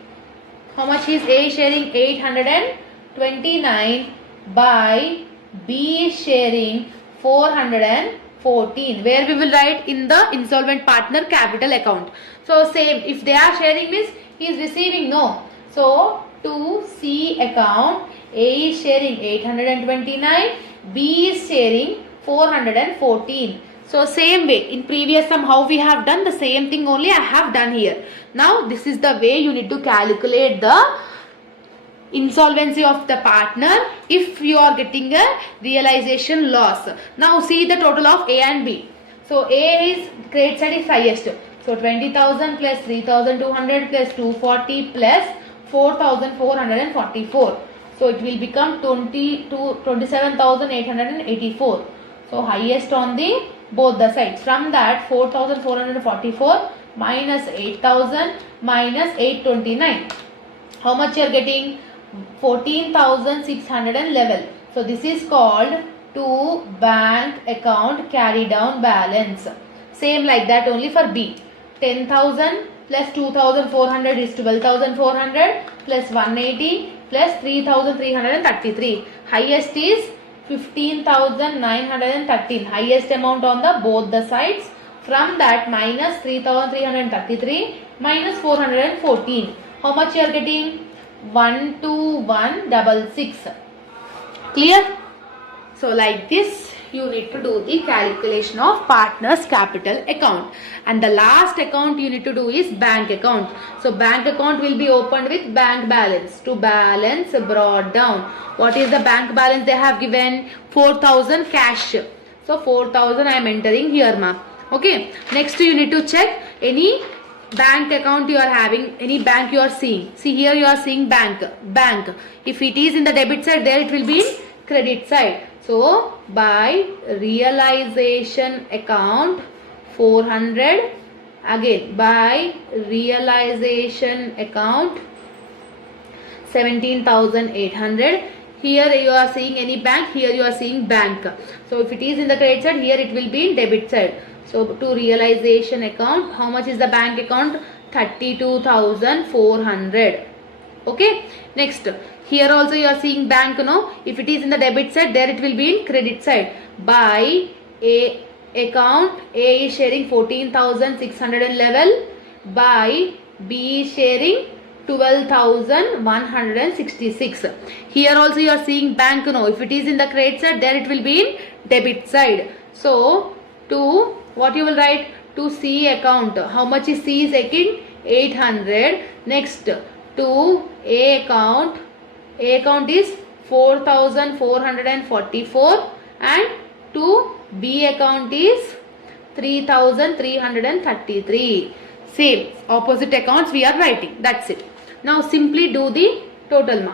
How much is A sharing? 829. By B is sharing 414. Where we will write? In the insolvent partner capital account. So same, if they are sharing means he is receiving, no. So to C account, A is sharing 829, B is sharing 414. So same way, in previous sum how we have done, the same thing only I have done here. Now this is the way you need to calculate the insolvency of the partner if you are getting a realization loss. Now see the total of A and B. So A is credit side is highest. So 20,000 plus 3,200 plus 240 plus 4,444. So it will become 27,884. So highest on the both the sides. From that 4,444 minus 8,000 minus 829. How much you are getting? 14,611. So this is called to bank account carry down balance. Same like that only for B. 10,000 plus 2,400 is 12,400 plus 180 plus 3,333. Highest is 15,913. Highest amount on the both the sides. From that minus 3,333 minus 414. How much you are getting? 12166. Clear? So like this you need to do the calculation of partner's capital account. And the last account you need to do is bank account. So bank account will be opened with bank balance. To balance brought down. What is the bank balance they have given? 4,000 cash. So 4,000 I am entering here, ma. Okay. Next you need to check any bank account you are having, any bank you are seeing. See here you are seeing bank. If it is in the debit side, there it will be in credit side. So by realization account 400, again by realization account 17,800. Here you are seeing any bank, here you are seeing bank. So if it is in the credit side, here it will be in debit side. So to realization account, how much is the bank account? 32,400. Okay. Next, here also you are seeing bank, no? If it is in the debit side, there it will be in credit side. By A account, A is sharing 14,611. By B is sharing 12,166. Here also you are seeing bank, no? If it is in the credit side, there it will be in debit side. So, to what you will write? To C account. How much is C second? 800. Next, to A account. A account is 4,444 and to B account is 3,333. Same opposite accounts we are writing. That's it. Now simply do the total ma.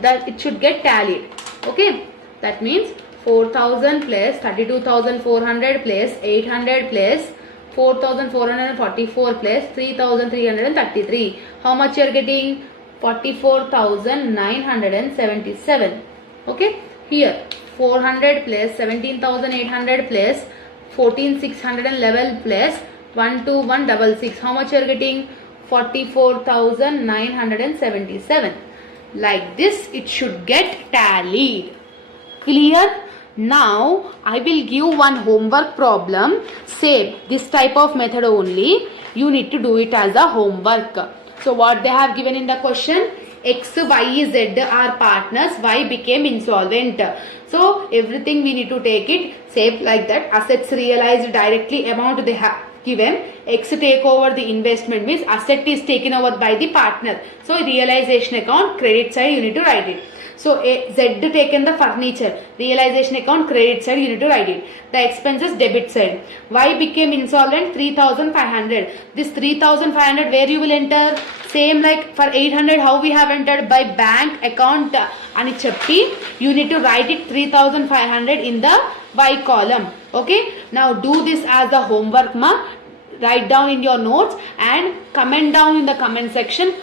That it should get tallied. Okay. That means 4,000 plus 32,400 plus 800 plus 4,444 plus 3,333. How much you are getting? 44,977. Okay. Here 400 plus 17,800 plus 14,611 plus 12166. How much you are getting? 44,977. Like this it should get tallied. Clear? Now I will give one homework problem. Same this type of method only. You need to do it as a homework. So what they have given in the question? X, Y, Z are partners. Y became insolvent. So everything we need to take it same like that. Assets realized directly amount they have given. X take over the investment means asset is taken over by the partner. So realization account credit side you need to write it. So Z taken the furniture. Realization account credit side you need to write it. The expenses debit side. Y became insolvent 3,500. This 3,500 where you will enter? Same like for 800 how we have entered by bank account ani cheppi. You need to write it 3,500 in the Y column. Okay. Now do this as the homework ma. Write down in your notes and comment down in the comment section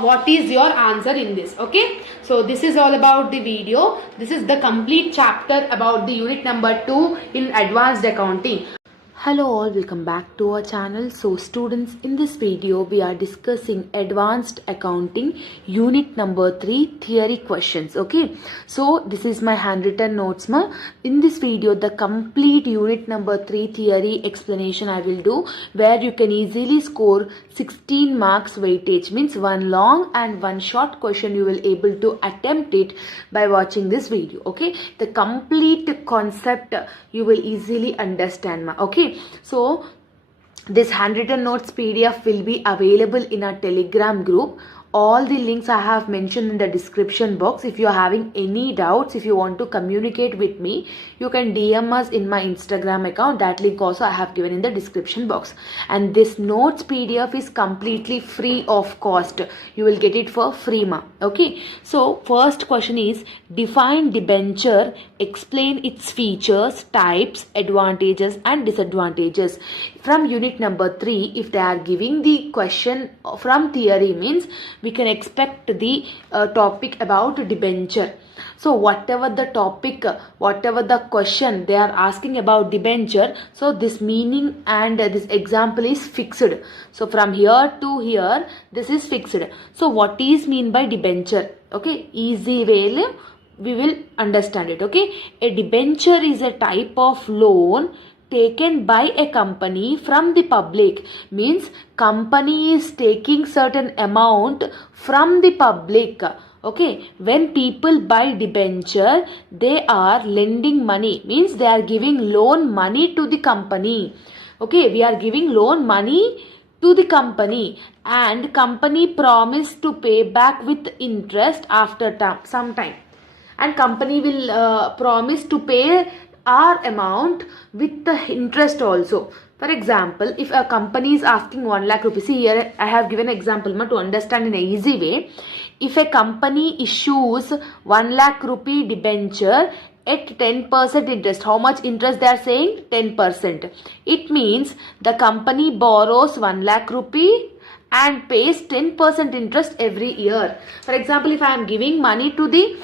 what is your answer in this. Okay. So this is all about the video. This is the complete chapter about the unit number 2 in advanced accounting. Hello all, welcome back to our channel. So students, in this video we are discussing advanced accounting unit number 3 theory questions. Okay, so this is my handwritten notes ma. In this video the complete unit number 3 theory explanation I will do, where you can easily score 16 marks weightage, means one long and one short question you will able to attempt it by watching this video. Okay, the complete concept you will easily understand ma. Okay, so this handwritten notes PDF will be available in our Telegram group. All the links I have mentioned in the description box. If you are having any doubts, if you want to communicate with me, you can DM us in my Instagram account. That link also I have given in the description box. And this notes PDF is completely free of cost. You will get it for free ma. Okay. So first question is, define debenture, explain its features, types, advantages and disadvantages. From unit number 3, if they are giving the question from theory, means we can expect the topic about debenture. So whatever the topic, whatever the question they are asking about debenture, so this meaning and this example is fixed. So from here to here this is fixed. So what is mean by debenture? Okay, easy way we will understand it. Okay, a debenture is a type of loan taken by a company from the public, means company is taking certain amount from the public. Okay, when people buy debenture, they are lending money, means they are giving loan money to the company. Okay, we are giving loan money to the company and company promise to pay back with interest after some time, and company will promise to pay our amount with the interest also. For example, if a company is asking 1 lakh rupees, see here I have given example to understand in a easy way. If a company issues 1 lakh rupee debenture at 10% interest, how much interest they are saying? 10%. It means the company borrows 1 lakh rupee and pays 10% interest every year. For example, if I am giving money to the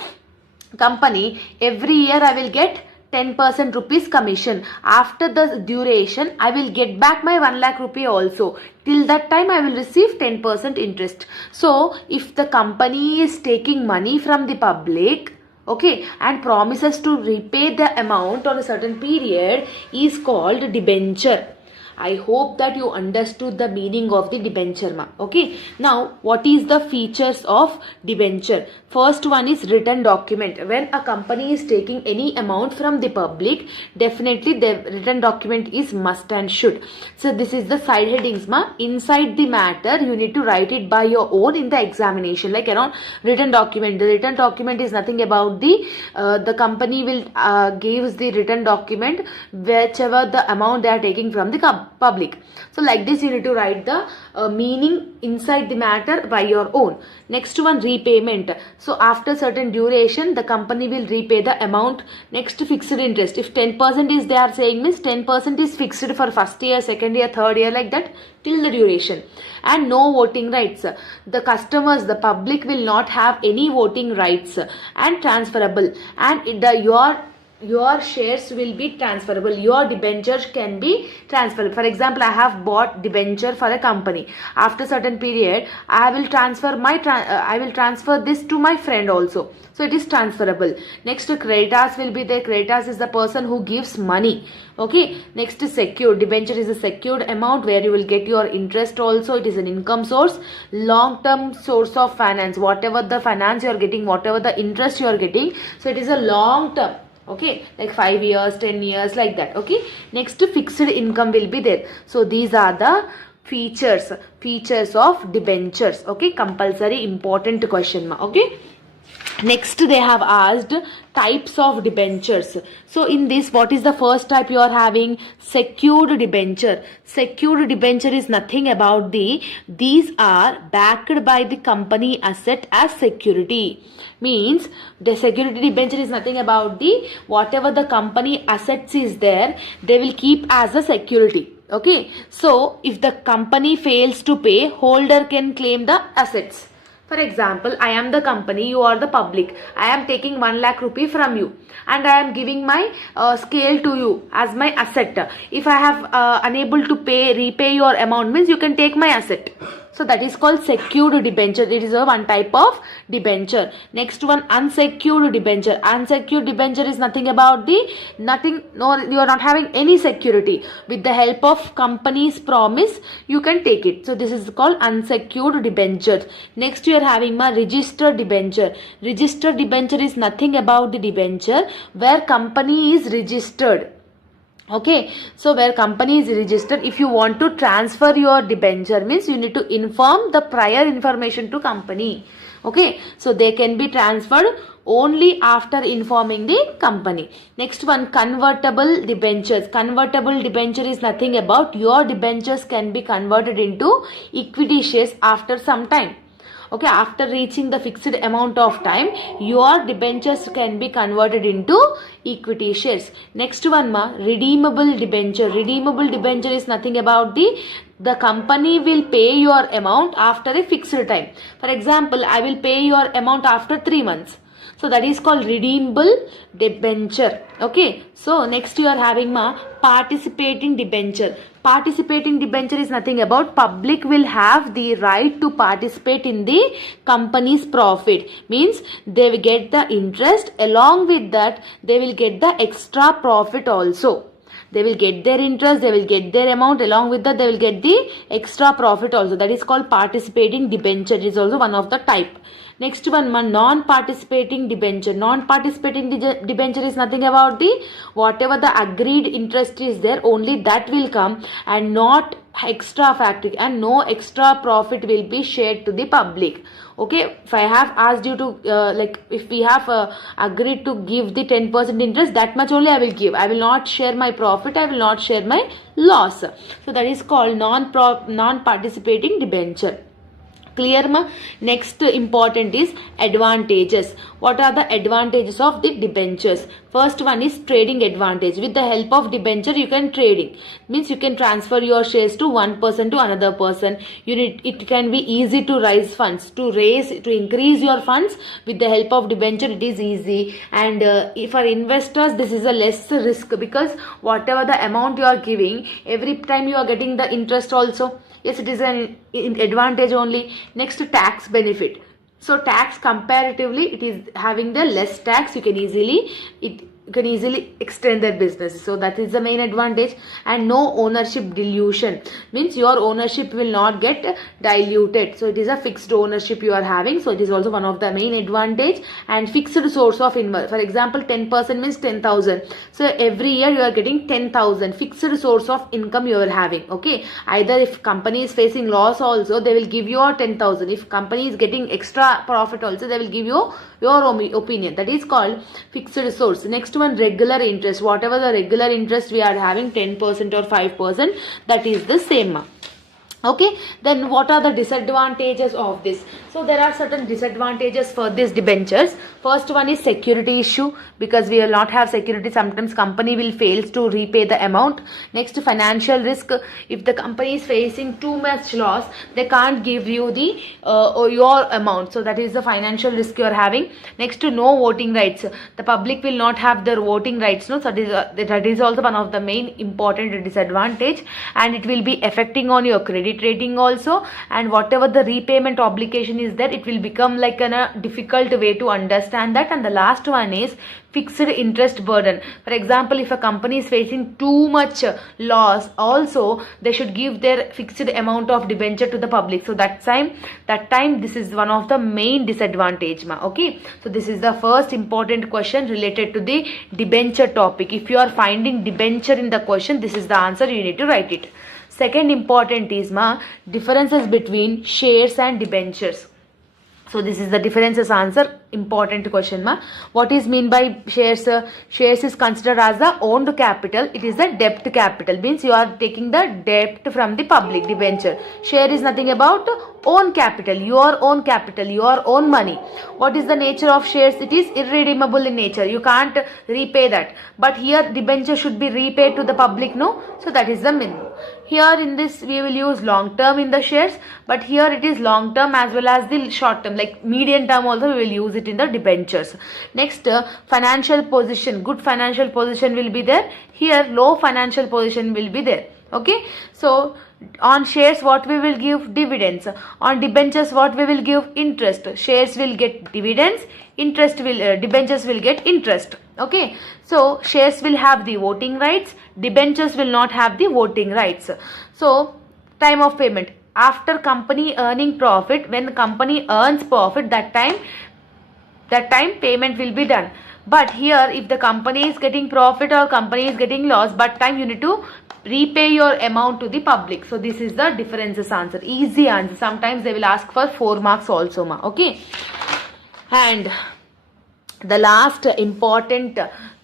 company, every year I will get 10% rupees commission. After the duration, I will get back my 1 lakh rupee also. Till that time, I will receive 10% interest. So, if the company is taking money from the public, okay, and promises to repay the amount on a certain period, is called debenture. I hope that you understood the meaning of the debenture, ma. Okay. Now, what is the features of debenture? First one is written document. When a company is taking any amount from the public, definitely the written document is must and should. So, this is the side headings, ma. Inside the matter, you need to write it by your own in the examination. Like around written document. The written document is nothing about the company will gives the written document whichever the amount they are taking from the public. So like this you need to write the meaning inside the matter by your own. Next one, repayment. So after certain duration the company will repay the amount. Next, fixed interest. If 10% is they are saying, means 10% is fixed for first year, second year, third year, like that till the duration. And no voting rights. The customers, the public will not have any voting rights, and transferable. And your shares will be transferable. Your debenture can be transferable. For example, I have bought debenture for a company. After certain period, I will transfer this to my friend also. So it is transferable. Next, creditors will be there. Creditors is the person who gives money. Okay. Next is secured. Debenture is a secured amount where you will get your interest also. It is an income source. Long-term source of finance. Whatever the finance you are getting, whatever the interest you are getting. So it is a long-term. Okay, like 5 years, 10 years, like that. Okay. Next, fixed income will be there. So these are the features of debentures. Okay, compulsory important question. Okay. Next, they have asked types of debentures. So in this, what is the first type you are having? Secured debenture. Secured debenture is nothing about these are backed by the company asset as security. Means the security debenture is nothing about whatever the company assets is there, they will keep as a security. Okay. So if the company fails to pay, holder can claim the assets. For example, I am the company, you are the public. I am taking 1 lakh rupee from you and I am giving my scale to you as my asset. If I have unable to repay your amount, means you can take my asset. So that is called secured debenture. It is a one type of debenture. Next one, unsecured debenture. Unsecured debenture is nothing about you are not having any security. With the help of company's promise, you can take it. So this is called unsecured debenture. Next, you are having my registered debenture. Registered debenture is nothing about the debenture where company is registered. Okay, so where company is registered, if you want to transfer your debenture, means you need to inform the prior information to company. Okay, so they can be transferred only after informing the company. Next one, convertible debentures. Convertible debenture is nothing about your debentures can be converted into equity shares after some time. Okay, after reaching the fixed amount of time, your debentures can be converted into equity shares. Next one, redeemable debenture. Redeemable debenture is nothing about the company will pay your amount after a fixed time. For example, I will pay your amount after 3 months. So that is called redeemable debenture. Okay. So next you are having participating debenture. Participating debenture is nothing about public will have the right to participate in the company's profit. Means they will get the interest, along with that they will get the extra profit also. They will get their interest, they will get their amount, along with that they will get the extra profit also. That is called participating debenture. It is also one of the type. Next one, non-participating debenture. Non-participating debenture is nothing about whatever the agreed interest is there, only that will come, and not extra factor, and no extra profit will be shared to the public. Okay, if I have asked you to if we have agreed to give the 10% interest, that much only I will give. I will not share my profit, I will not share my loss. So that is called non-participating debenture. Clear ma? Next important is advantages. What are the advantages of the debentures? First one is trading advantage. With the help of debenture you can trading. Means you can transfer your shares to one person to another person. It can be easy to raise funds. To increase your funds with the help of debenture it is easy. And for investors this is a less risk, because whatever the amount you are giving, every time you are getting the interest also. Yes, it is an advantage only. Next, tax benefit. So tax comparatively it is having the less tax. You can easily extend their business. So that is the main advantage. And no ownership dilution, means your ownership will not get diluted. So it is a fixed ownership you are having. So it is also one of the main advantage. And fixed source of income. For example, 10% means 10,000. So every year you are getting 10,000 fixed source of income you are having. Okay. Either if company is facing loss also, they will give you 10,000. If company is getting extra profit also, they will give you your opinion. That is called fixed resource. Next one, regular interest. Whatever the regular interest we are having, 10% or 5%, that is the same. Okay, then what are the disadvantages of this? So there are certain disadvantages for these debentures. First one is security issue, because we will not have security. Sometimes company will fail to repay the amount. Next, financial risk. If the company is facing too much loss, they can't give you the your amount. So that is the financial risk you are having. Next, no voting rights. The public will not have their voting rights. No, so that is also one of the main important disadvantage, and it will be affecting on your credit rating also. And whatever the repayment obligation is there, it will become like a difficult way to understand that. And the last one is fixed interest burden. For example, if a company is facing too much loss, also they should give their fixed amount of debenture to the public. So that time this is one of the main disadvantage. Okay, so this is the first important question related to the debenture topic. If you are finding debenture in the question, this is the answer, you need to write it. Second important is differences between shares and debentures. So this is the differences answer, important question. What is mean by shares? Shares is considered as the owned capital. It is the debt capital, means you are taking the debt from the public. Debenture, share is nothing about own capital, your own money. What is the nature of shares? It is irredeemable in nature. You can't repay that. But here debenture should be repaid to the public, no? So that is the minimum. Here in this we will use long term in the shares, but here it is long term as well as the short term, like medium term also we will use it in the debentures. Next, financial position. Good financial position will be there. Here low financial position will be there. Okay, so on shares what we will give? Dividends. On debentures what we will give? Interest. Shares will get dividends, debentures will get interest. Okay, so shares will have the voting rights, debentures will not have the voting rights. So time of payment, after company earning profit, when the company earns profit, that time payment will be done. But here if the company is getting profit or company is getting loss, but time you need to repay your amount to the public. So this is the differences answer, easy answer. Sometimes they will ask for 4 marks also. Okay, and the last important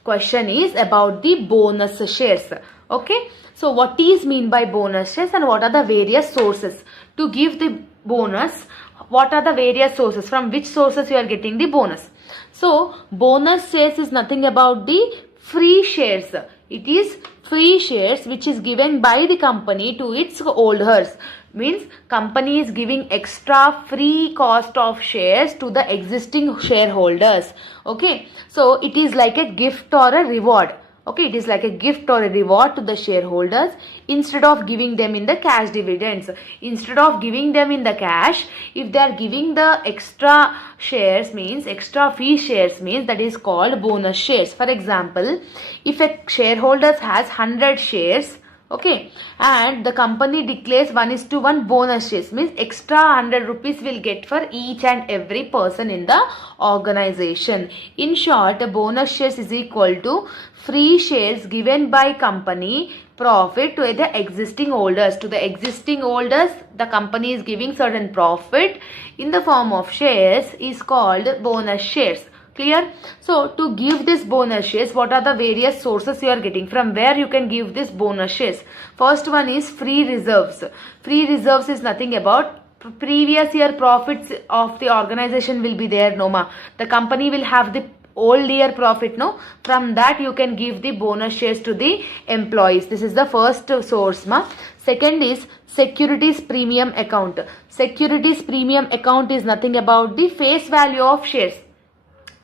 question is about the bonus shares. Okay, so what is mean by bonus shares and what are the various sources to give the bonus? What are the various sources? From which sources you are getting the bonus? So bonus shares is nothing about the free shares. It is free shares which is given by the company to its holders. Means company is giving extra free cost of shares to the existing shareholders. Okay, so it is like a gift or a reward. Okay, it is like a gift or a reward to the shareholders instead of giving them in the cash dividends. Instead of giving them in the cash, if they are giving the extra shares, means extra fee shares, means that is called bonus shares. For example, if a shareholder has 100 shares, okay, and the company declares 1:1 bonus shares, means extra 100 rupees will get for each and every person in the organization. In short, bonus shares is equal to free shares given by company profit to the existing holders. To the existing holders, the company is giving certain profit in the form of shares is called bonus shares. Clear? So to give this bonus shares, what are the various sources you are getting? From where you can give this bonus shares? First one is free reserves. Free reserves is nothing about previous year profits of the organization will be there, no ma. The company will have the old year profit, no, from that you can give the bonus shares to the employees. This is the first source, ma. Second is securities premium account. Securities premium account is nothing about the face value of shares.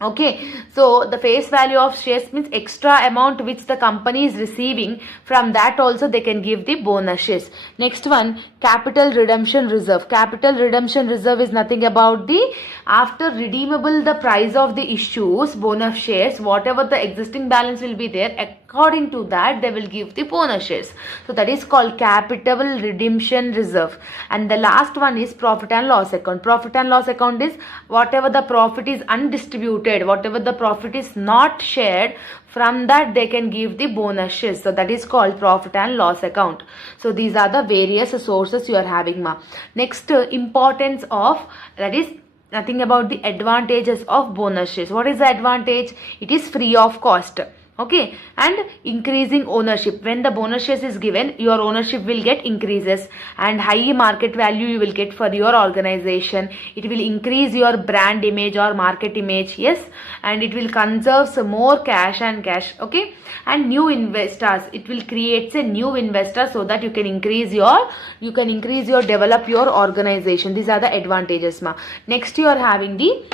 Okay, so the face value of shares means extra amount which the company is receiving, from that also they can give the bonus shares. Next one, capital redemption reserve. Capital redemption reserve is nothing about the after redeemable the price of the issues bonus shares, whatever the existing balance will be there, according to that they will give the bonus shares. So that is called capital redemption reserve. And the last one is profit and loss account. Profit and loss account is whatever the profit is undistributed, whatever the profit is not shared, from that they can give the bonus shares. So that is called profit and loss account. So these are the various sources you are having, ma. Next, importance of, that is nothing about the advantages of bonus shares. What is the advantage? It is free of cost. Okay, and increasing ownership. When the bonus shares is given, your ownership will get increases, and high market value you will get for your organization. It will increase your brand image or market image, yes, and it will conserve some more cash and cash. Okay, and new investors, it will create a new investor, so that you can increase your develop your organization. These are the advantages, ma. Next, you are having the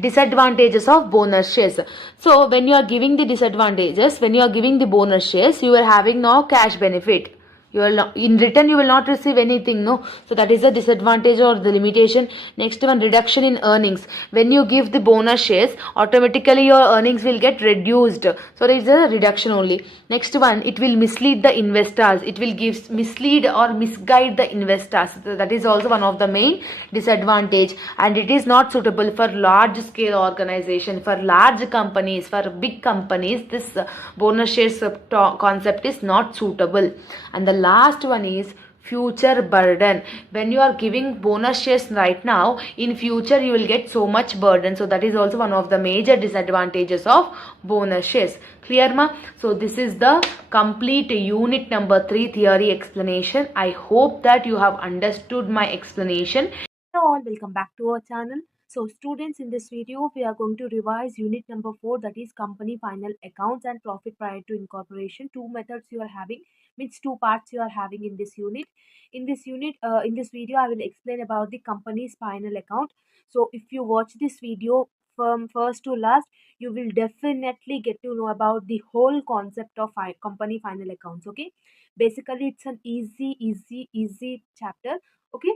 disadvantages of bonus shares. So when you are giving the disadvantages, when you are giving the bonus shares, you are having no cash benefit. You will not, in return you will not receive anything, no. So that is a disadvantage or the limitation. Next one, reduction in earnings. When you give the bonus shares, automatically your earnings will get reduced. So there is a reduction only. Next one, it will mislead the investors. It will give mislead or misguide the investors. So that is also one of the main disadvantage, and it is not suitable for large scale organization, for large companies, for big companies. This bonus shares concept is not suitable. And the last one is future burden. When you are giving bonus shares right now, in future you will get so much burden. So that is also one of the major disadvantages of bonus shares. Clear, ma? So this is the complete unit number 3 theory explanation. I hope that you have understood my explanation. Hello all, welcome back to our channel. So students, in this video we are going to revise unit number 4, that is company final accounts and profit prior to incorporation. Two methods you are having, means two parts you are having in this unit. In this video I will explain about the company's final account. So if you watch this video from first to last, you will definitely get to know about the whole concept of company final accounts. Okay, basically it's an easy chapter. Okay,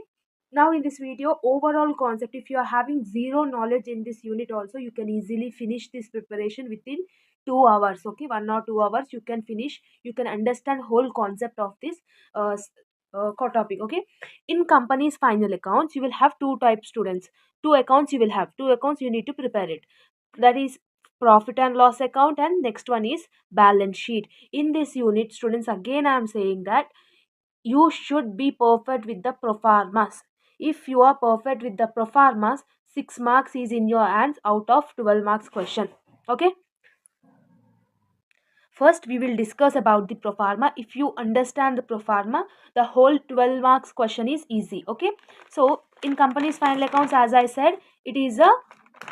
now in this video, overall concept, if you are having zero knowledge in this unit also, you can easily finish this preparation within 2 hours. Okay, 1 or 2 hours you can finish, you can understand whole concept of this topic. Okay, in company's final accounts you will have two type students, two accounts you will have, two accounts you need to prepare it, that is profit and loss account, and next one is balance sheet. In this unit, students, again I am saying that you should be perfect with the proformas. If you are perfect with the proformas, 6 marks is in your hands out of 12 marks question. Okay, first we will discuss about the proforma. If you understand the proforma, the whole 12 marks question is easy. Okay, so in company's final accounts, as I said, it is a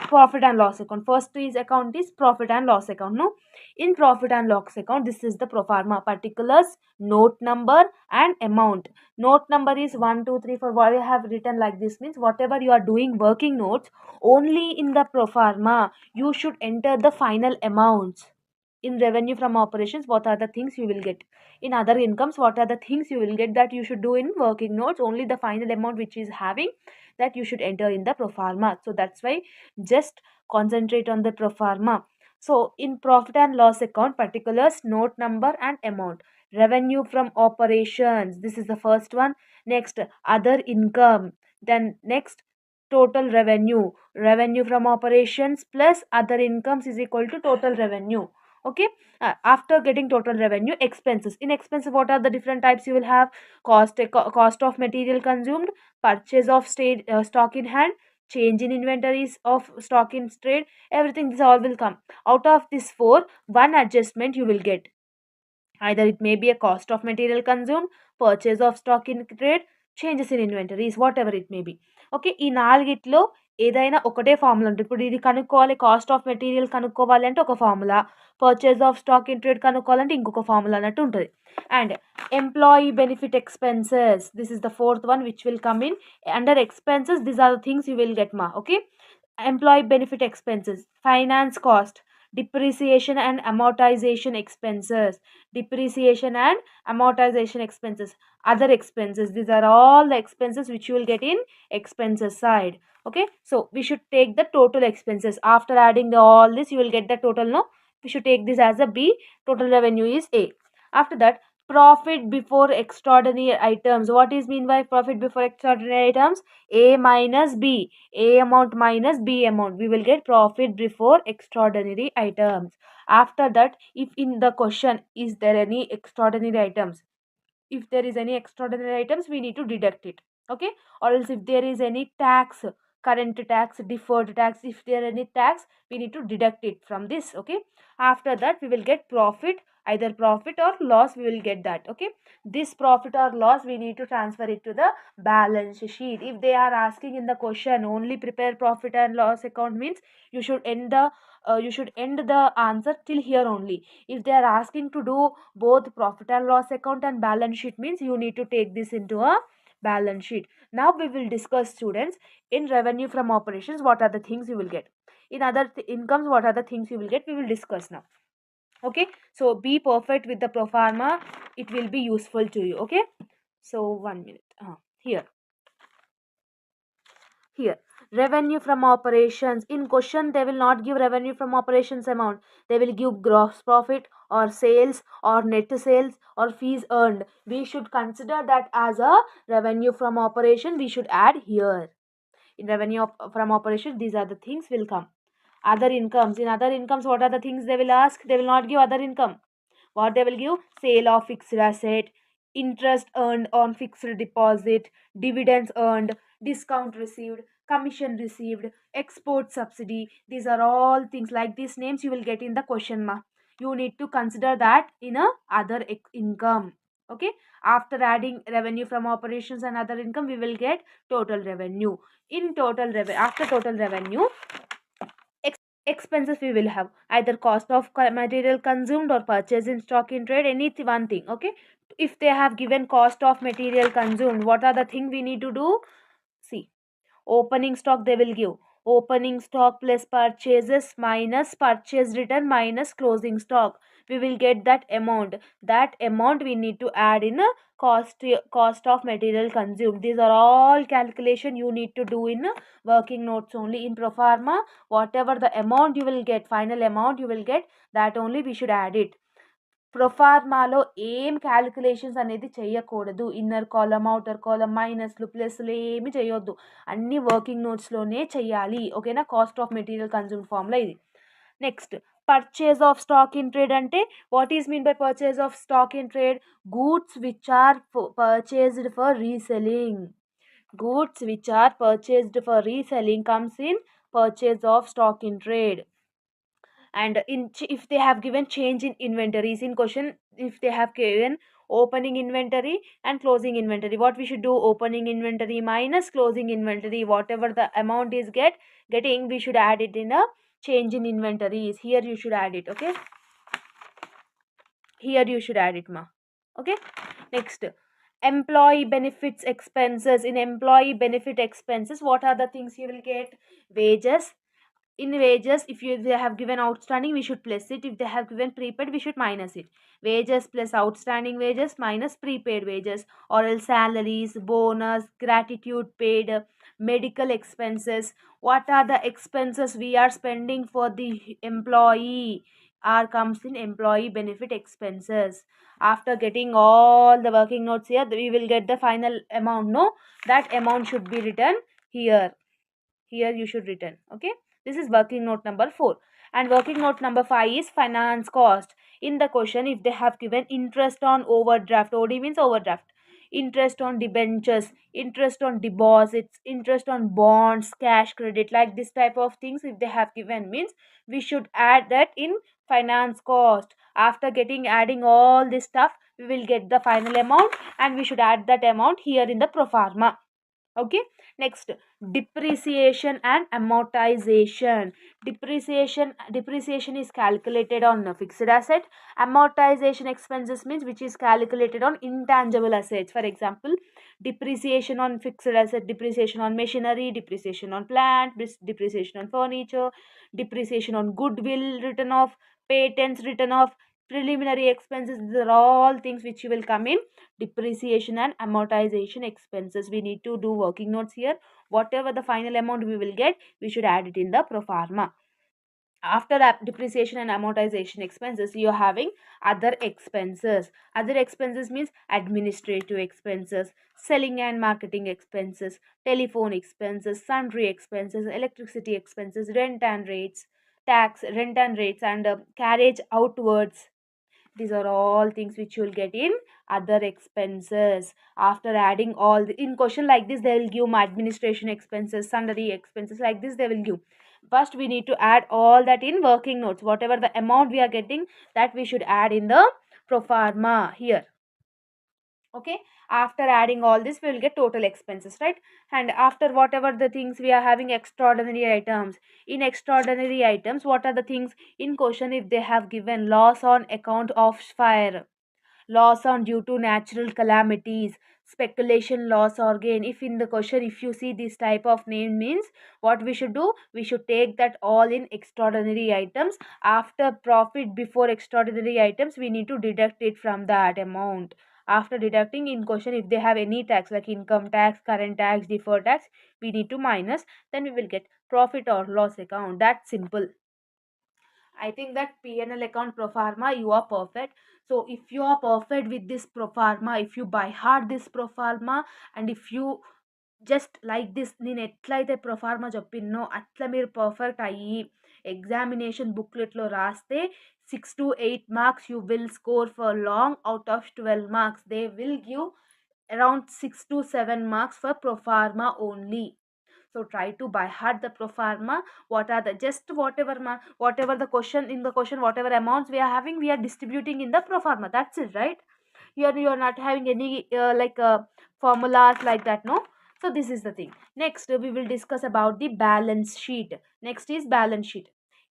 profit and loss account. First is account is profit and loss account. No, in profit and loss account, this is the proforma: particulars, note number and amount. Note number is 1 2 3 4. Why I have written like this means, whatever you are doing working notes, only in the proforma you should enter the final amounts. In revenue from operations, what are the things you will get? In other incomes, what are the things you will get? That you should do in working notes. Only the final amount which is having, that you should enter in the proforma. So that's why just concentrate on the proforma. So in profit and loss account, particulars, note number and amount. Revenue from operations, this is the first one. Next, other income. Then next, total revenue. Revenue from operations plus other incomes is equal to total revenue. Okay, after getting total revenue, expenses. In expenses, what are the different types you will have? Cost of material consumed, purchase of stock in hand, change in inventories of stock in trade, everything, this all will come. Out of this four, one adjustment you will get. Either it may be a cost of material consumed, purchase of stock in trade, changes in inventories what ever it may be. Okay, ఈ నాలుగిట్లో ఏదైనా ఒకటే formula ఉంటుంది. ఇప్పుడు ఇది కనుక్కోవాలి, cost of material కనుక్కోవాలి అంటే ఒక formula, purchase of stock in trade కనుక్కోవాలంటే ఇంకొక ఫార్ములా అన్నట్టు ఉంటుంది. And employee benefit expenses, this is the fourth one which will come in under expenses. These are the things you will get మా. Okay, employee benefit expenses, finance cost, depreciation and amortization expenses, depreciation and amortization expenses, other expenses. These are all the expenses which you will get in expenses side. Okay, so we should take the total expenses. After adding all this, you will get the total. No, we should take this as a B. Total revenue is A. After that, profit before extraordinary items. What is mean by profit before extraordinary items? A minus B. A amount minus B amount. We will get profit before extraordinary items. After that, if in the question is there any extraordinary items, if there is any extraordinary items, we need to deduct it. Okay, or else if there is any tax, current tax, deferred tax, if there any tax, we need to deduct it from this. Okay, after that we will get profit, either profit or loss, we will get that. Okay, this profit or loss we need to transfer it to the balance sheet. If they are asking in the question only prepare profit and loss account, means you should end the answer till here only. If they are asking to do both profit and loss account and balance sheet, means you need to take this into a balance sheet. Now we will discuss, students, in revenue from operations what are the things you will get, in other incomes what are the things you will get, we will discuss now. Okay, so be perfect with the pro forma, it will be useful to you. Okay, so 1 minute. Here, revenue from operations. In question, they will not give revenue from operations amount. They will give gross profit or sales or net sales or fees earned. We should consider that as a revenue from operation. We should add here. In revenue from operation, these are the things will come. Other incomes. In other incomes, what are the things they will ask? They will not give other income. What they will give? Sale of fixed asset, interest earned on fixed deposit, dividends earned, discount received, commission received, export subsidy. These are all things like these names you will get in the question mark. You need to consider that in a other income. Okay, after adding revenue from operations and other income, we will get total revenue. In total revenue, after total revenue, expenses we will have either cost of material consumed or purchase in stock in trade, any one thing. Okay, if they have given cost of material consumed, what are the thing we need to do? See, opening stock they will give opening stock plus purchases minus purchase return minus closing stock, we will get that amount we need to add in a cost of material consumed. These are all calculation you need to do in working notes only. In proforma, whatever the amount you will get, final amount you will get, that only we should add it. ప్రొఫార్మాలో ఏం calculations అనేది చేయకూడదు. Inner column, outer column, మైనస్లు, ప్లస్లు ఏమి చేయొద్దు. అన్ని working నోట్స్లోనే చెయ్యాలి. ఓకేనా, cost of material consume formula ఇది. Next, purchase of stock in trade అంటే what is mean by purchase of stock in trade? Goods which are purchased for reselling. Goods which are purchased for reselling comes in purchase of stock in trade. And if they have given change in inventories in question, if they have given opening inventory and closing inventory, what we should do? Opening inventory minus closing inventory, whatever the amount is getting, we should add it in a change in inventories. Here you should add it. Okay, here you should add it, ma. Okay, next, employee benefits expenses. In employee benefit expenses, what are the things you will get? Wages. In wages, if they have given outstanding, we should plus it. If they have given prepaid, we should minus it. Wages plus outstanding wages minus prepaid wages, or else salaries, bonus, gratitude paid, medical expenses. What are the expenses we are spending for the employee? Are comes in employee benefit expenses. After getting all the working notes here, we will get the final amount. No, that amount should be written here. Here you should written. Okay, this is working note number 4. And working note number 5 is finance cost. In the question, if they have given interest on overdraft, OD means overdraft, interest on debentures, interest on deposits, interest on bonds, cash credit, like this type of things, if they have given, means we should add that in finance cost. After adding all this stuff, we will get the final amount, and we should add that amount here in the pro forma. Okay, next, depreciation and amortization. Depreciation is calculated on a fixed asset. Amortization expenses means which is calculated on intangible assets. For example, depreciation on fixed asset, depreciation on machinery, depreciation on plant, depreciation on furniture, depreciation on goodwill written off, patents written off, preliminary expenses. These are all things which will come in depreciation and amortization expenses. We need to do working notes here. Whatever the final amount we will get, we should add it in the pro forma. After depreciation and amortization expenses, you are having other expenses. Other expenses means administrative expenses, selling and marketing expenses, telephone expenses, sundry expenses, electricity expenses, rent and rates, and carriage outwards. These are all things which you will get in other expenses. After adding all in question like this, they will give my administration expenses, sundry expenses, like this they will give. First we need to add all that in working notes. Whatever the amount we are getting, that we should add in the pro forma here. Okay, after adding all this, we will get total expenses, right? And after whatever the things we are having extraordinary items. In extraordinary items, what are the things in question? If they have given loss on account of fire, loss on due to natural calamities, speculation loss or gain. If in the question, if you see this type of name, means what we should do, we should take that all in extraordinary items. After profit before extraordinary items, we need to deduct it from that amount. After deducting in question, if they have any tax like income tax, current tax, deferred tax, we need to minus, then we will get profit or loss account. That's simple. I think that PNL account pro forma, you are perfect. So if you are perfect with this pro forma, if you by heart this pro forma, and if you just like this, నేను ఎట్లయితే proforma చెప్పినో అట్లా మీరు perfect అయ్యి examination బుక్లెట్లో రాస్తే 6 to 8 marks you will score for long. Out of 12 marks they will give around 6 to 7 marks for proforma only. So try to by heart the proforma. What are the just whatever the question in the question, whatever amounts we are having, we are distributing in the proforma. That's it, right? Here you are not having any formulas like that, no. So this is the thing. Next we will discuss about the balance sheet. Next is balance sheet.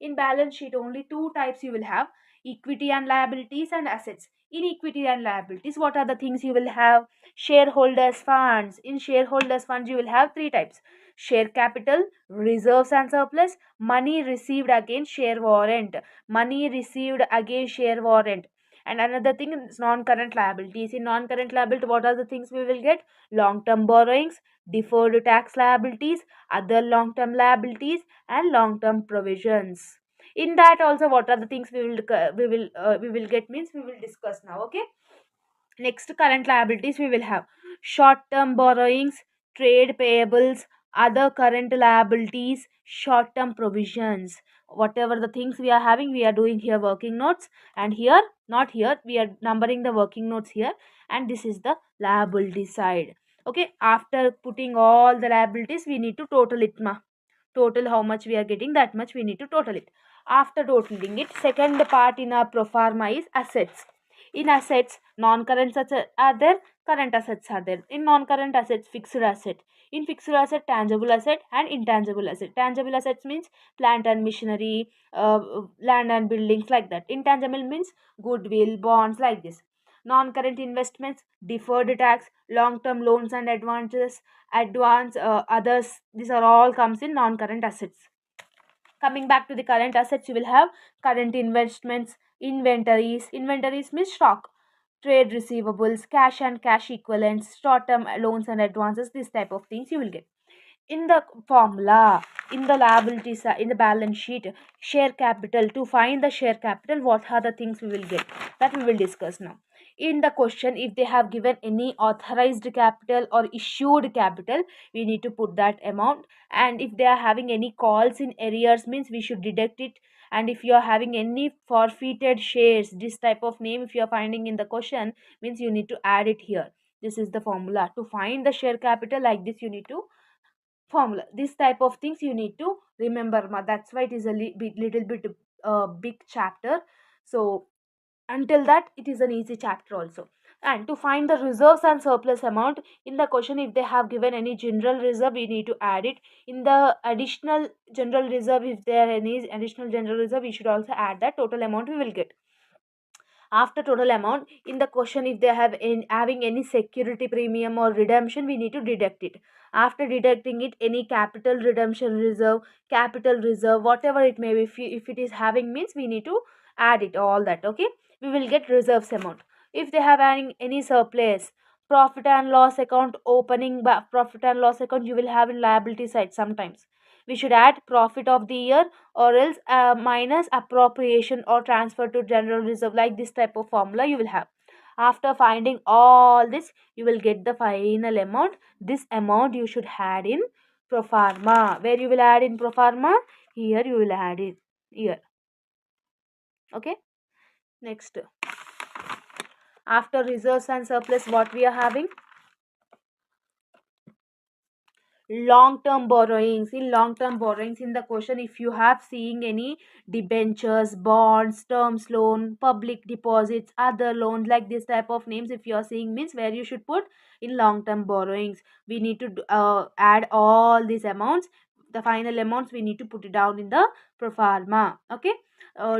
In balance sheet, only two types you will have: equity and liabilities, and assets. In equity and liabilities, what are the things you will have? Shareholders funds. In shareholders funds, you will have three types: share capital, reserves and surplus, money received against share warrant. Money received against share warrant. And another thing is non-current liabilities. In non-current liability, what are the things we will get? Long-term borrowings, deferred tax liabilities, other long-term liabilities, and long-term provisions. In that also, what are the things we will get, means we will discuss now. Okay. Next, current liabilities we will have short term borrowings, trade payables, other current liabilities, short term provisions. Whatever the things we are having, we are doing here working notes, and here, not here, we are numbering the working notes here, and this is the liability side. Okay, after putting all the liabilities, we need to total it, total how much we are getting, that much we need to total it. After totaling it, second part in our pro forma is assets. In assets, non-current assets are there, current assets are there. In non-current assets, fixed asset. In fixed asset, tangible asset and intangible asset. Tangible assets means plant and machinery, land and buildings, like that. Intangible means goodwill, bonds, like this. Non-current investments, deferred tax, long-term loans and others. These are all comes in non-current assets. Coming back to the current assets, you will have current investments, inventories means stock, trade receivables, cash and cash equivalents, short term loans and advances. This type of things you will get in the formula. In the liability side, in the balance sheet, share capital. To find the share capital, what are the things we will get, that we will discuss now. In the question, if they have given any authorized capital or issued capital, we need to put that amount. And if they are having any calls in arrears, means we should deduct it. And if you are having any forfeited shares, this type of name if you are finding in the question, means you need to add it here. This is the formula to find the share capital. Like this you need to formula this type of things you need to remember, that's why it is a little bit big chapter. So until that it is an easy chapter also. And to find the reserves and surplus amount in the question, if they have given any general reserve, we need to add it. In the additional general reserve, if there are any additional general reserve, we should also add that total amount we will get. After total amount in the question, if they have having any security premium or redemption, we need to deduct it. After deducting it, any capital redemption reserve, capital reserve, whatever it may be, if it is having, means we need to add it all that. Okay, we will get reserves amount. If they have any surplus, profit and loss account opening, profit and loss account you will have in liability side. Sometimes we should add profit of the year, or else minus appropriation or transfer to general reserve. Like this type of formula you will have. After finding all this, you will get the final amount. This amount you should add in pro forma. Where you will add in pro forma? Here you will add it here. Okay, next, after reserves and surplus, what we are having? Long term borrowings. In long term borrowings, in the question, if you have seeing any debentures, bonds, terms loan, public deposits, other loans, like this type of names, if you are seeing, means where you should put in long term borrowings. We need to add all these amounts. The final amounts we need to put it down in the pro forma. Okay,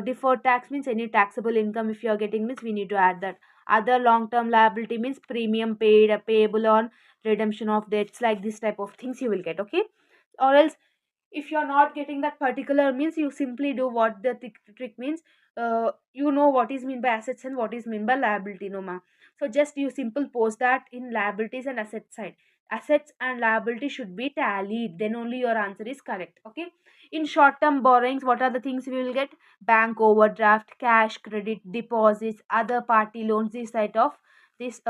deferred tax means any taxable income if you are getting, means we need to add that. Other long term liability means premium paid, payable on redemption of debts, like this type of things you will get. Okay, or else if you're not getting that particular, means you simply do what the trick means. You know what is mean by assets and what is mean by liability, no ma. So just you simple post that in liabilities and asset side. Assets and liability should be tallied, then only your answer is correct. Okay, in short term borrowings, what are the things we will get? Bank overdraft, cash credit, deposits, other party loans, this side of this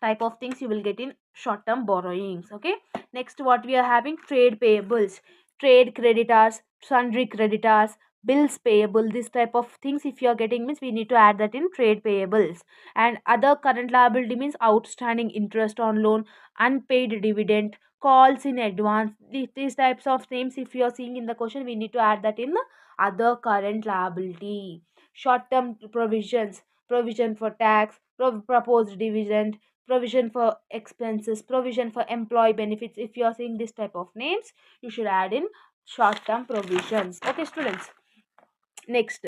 type of things you will get in short term borrowings. Okay, next what we are having? Trade payables, trade creditors, sundry creditors, bills payable, this type of things if you are getting, means we need to add that in trade payables. And other current liability means outstanding interest on loan, unpaid dividend, calls in advance, these types of names if you are seeing in the question, we need to add that in the other current liability. Short term provisions, provision for tax, proposed dividend, provision for expenses, provision for employee benefits. If you are seeing this type of names, you should add in short term provisions. Okay, students. Next,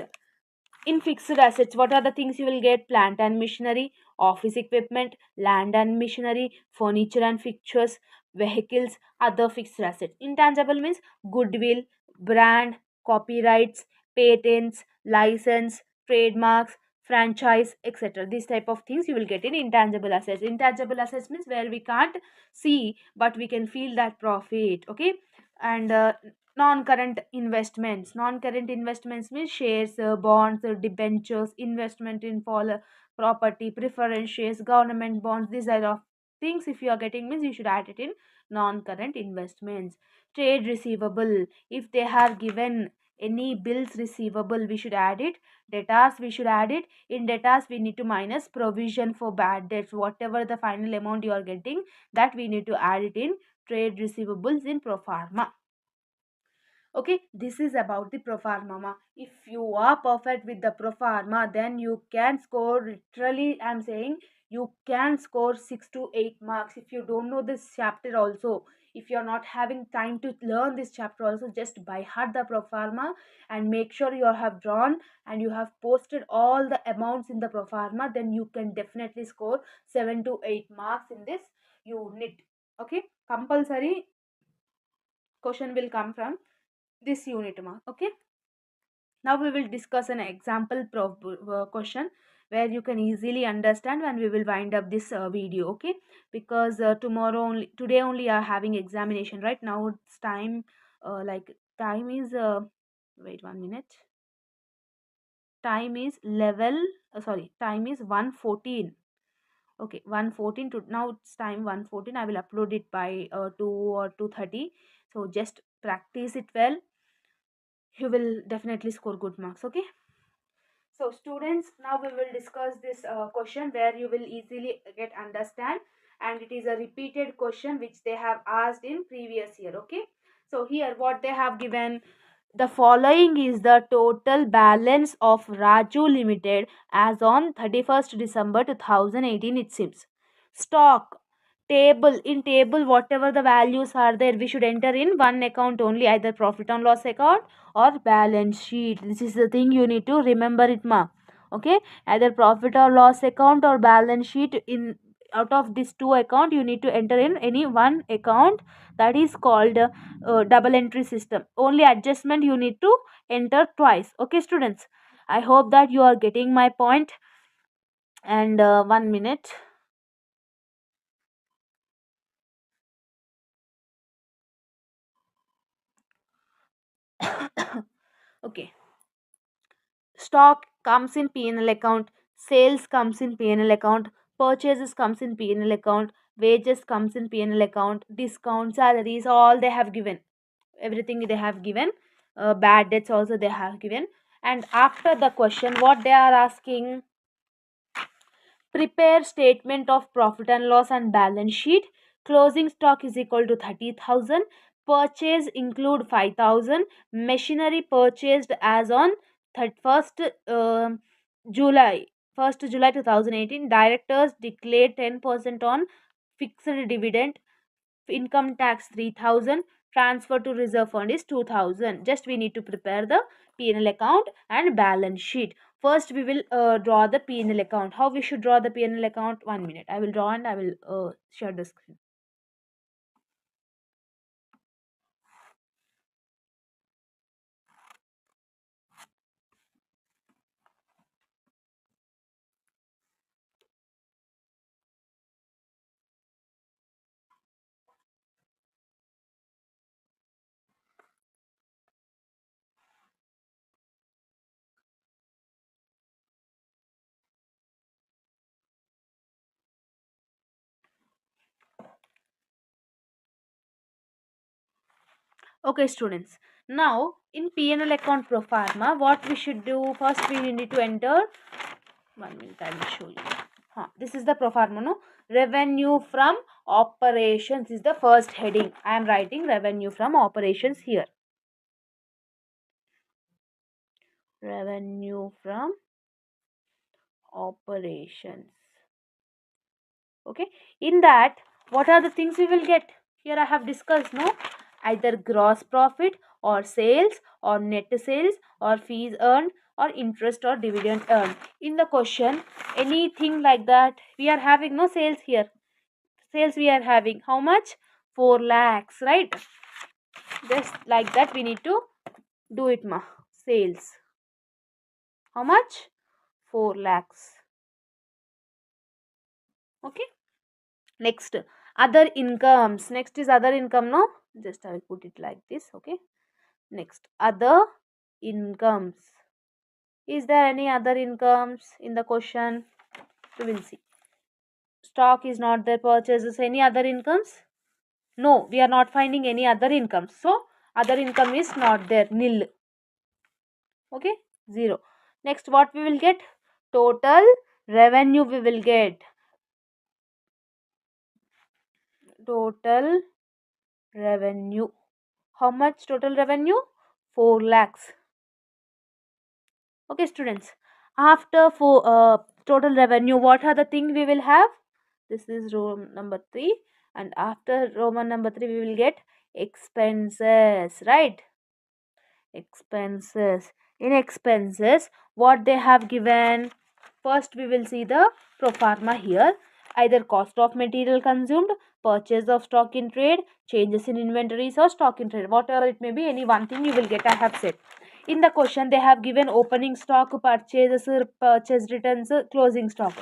in fixed assets, what are the things you will get? Plant and machinery, office equipment, land and machinery, furniture and fixtures, vehicles, other fixed assets. Intangible means goodwill, brand, copyrights, patents, license, trademarks, franchise, etc. These type of things you will get in intangible assets. Intangible assets means where we can't see but we can feel that profit. Okay, and non-current investments. Non-current investments means shares, bonds, debentures, investment in property, preference shares, government bonds. These are of things if you are getting, means you should add it in non-current investments. Trade receivable, if they have given any bills receivable, we should add it. Debtors, we should add it. In debtors, we need to minus provision for bad debts. Whatever the final amount you are getting, that we need to add it in trade receivables in pro forma. Okay, this is about the pro forma. If you are perfect with the pro forma, then you can score, literally I'm saying, you can score 6 to 8 marks. If you don't know this chapter also, if you're not having time to learn this chapter also, just by heart the pro forma and make sure you have drawn and you have posted all the amounts in the pro forma, then you can definitely score 7 to 8 marks in this unit. Okay, compulsory question will come from this unit mark. Okay, now we will discuss an example question where you can easily understand when we will wind up this video. Okay, because today only are having examination. Right now it's time, like time is wait 1 minute, time is level sorry, time is 1:14. Okay, 1:14 to now it's time 1:14. I will upload it by 2 or 2:30. So just practice it well, you will definitely score good marks. Okay, so students, now we will discuss this question where you will easily get understand, and it is a repeated question which they have asked in previous year. Okay, so here what they have given: The following is the total balance of Raju Limited as on 31st December 2018, it seems. Stock table, in table whatever the values are there, we should enter in one account only, either profit and loss account or balance sheet. This is the thing you need to remember it, ma. Okay, either profit or loss account or balance sheet. In out of these two account, you need to enter in any one account. That is called double entry system. Only adjustment you need to enter twice. Okay, students, I hope that you are getting my point. And 1 minute. Okay, stock comes in P&L account, sales comes in P&L account, purchases comes in P&L account, wages comes in P&L account, discount, salaries, all they have given, everything they have given. Bad debts also they have given. And after the question, what they are asking: prepare statement of profit and loss and balance sheet. Closing stock is equal to 30,000. Purchase include 5,000. Machinery purchased as on 31st July 1st July 2018. Directors declared 10% on fixed dividend. Income tax 3,000. Transfer to reserve fund is 2,000. Just we need to prepare the P&L account and balance sheet. First we will draw the P&L account. How we should draw the P&L account? 1 minute, I will draw and I will share the screen. Okay, students, now in P&L account pro forma, what we should do? First we need to enter. 1 minute, I will show you. This is the pro forma, no? Revenue from operations is the first heading. I am writing revenue from operations here. Revenue from operations. Okay, in that, what are the things we will get? Here I have discussed, no? Either gross profit or sales or net sales or fees earned or interest or dividend earned. In the question, anything like that, we are having no sales here. Sales we are having how much? 4 lakhs, right? Just like that we need to do it, ma. Sales how much? 4 lakhs. Okay, next, other incomes. Next is other income, no? Just I will put it like this. Okay, next, other incomes. Is there any other incomes in the question? We will see. Stock is not there. Purchases. Any other incomes? No, we are not finding any other incomes. So other income is not there. Nil. Okay, 0. Next, what we will get? Total revenue we will get. Total revenue. How much total revenue? 4 lakhs. Okay, students, after for total revenue, what are the things we will have? This is row number 3, and after Roman number 3 we will get expenses, right? Expenses. In expenses, what they have given? First we will see the pro forma here. Either cost of material consumed, purchase of stock in trade, changes in inventories or stock in trade, whatever it may be, any one thing you will get. I have said in the question they have given opening stock, purchases, purchase returns, closing stock.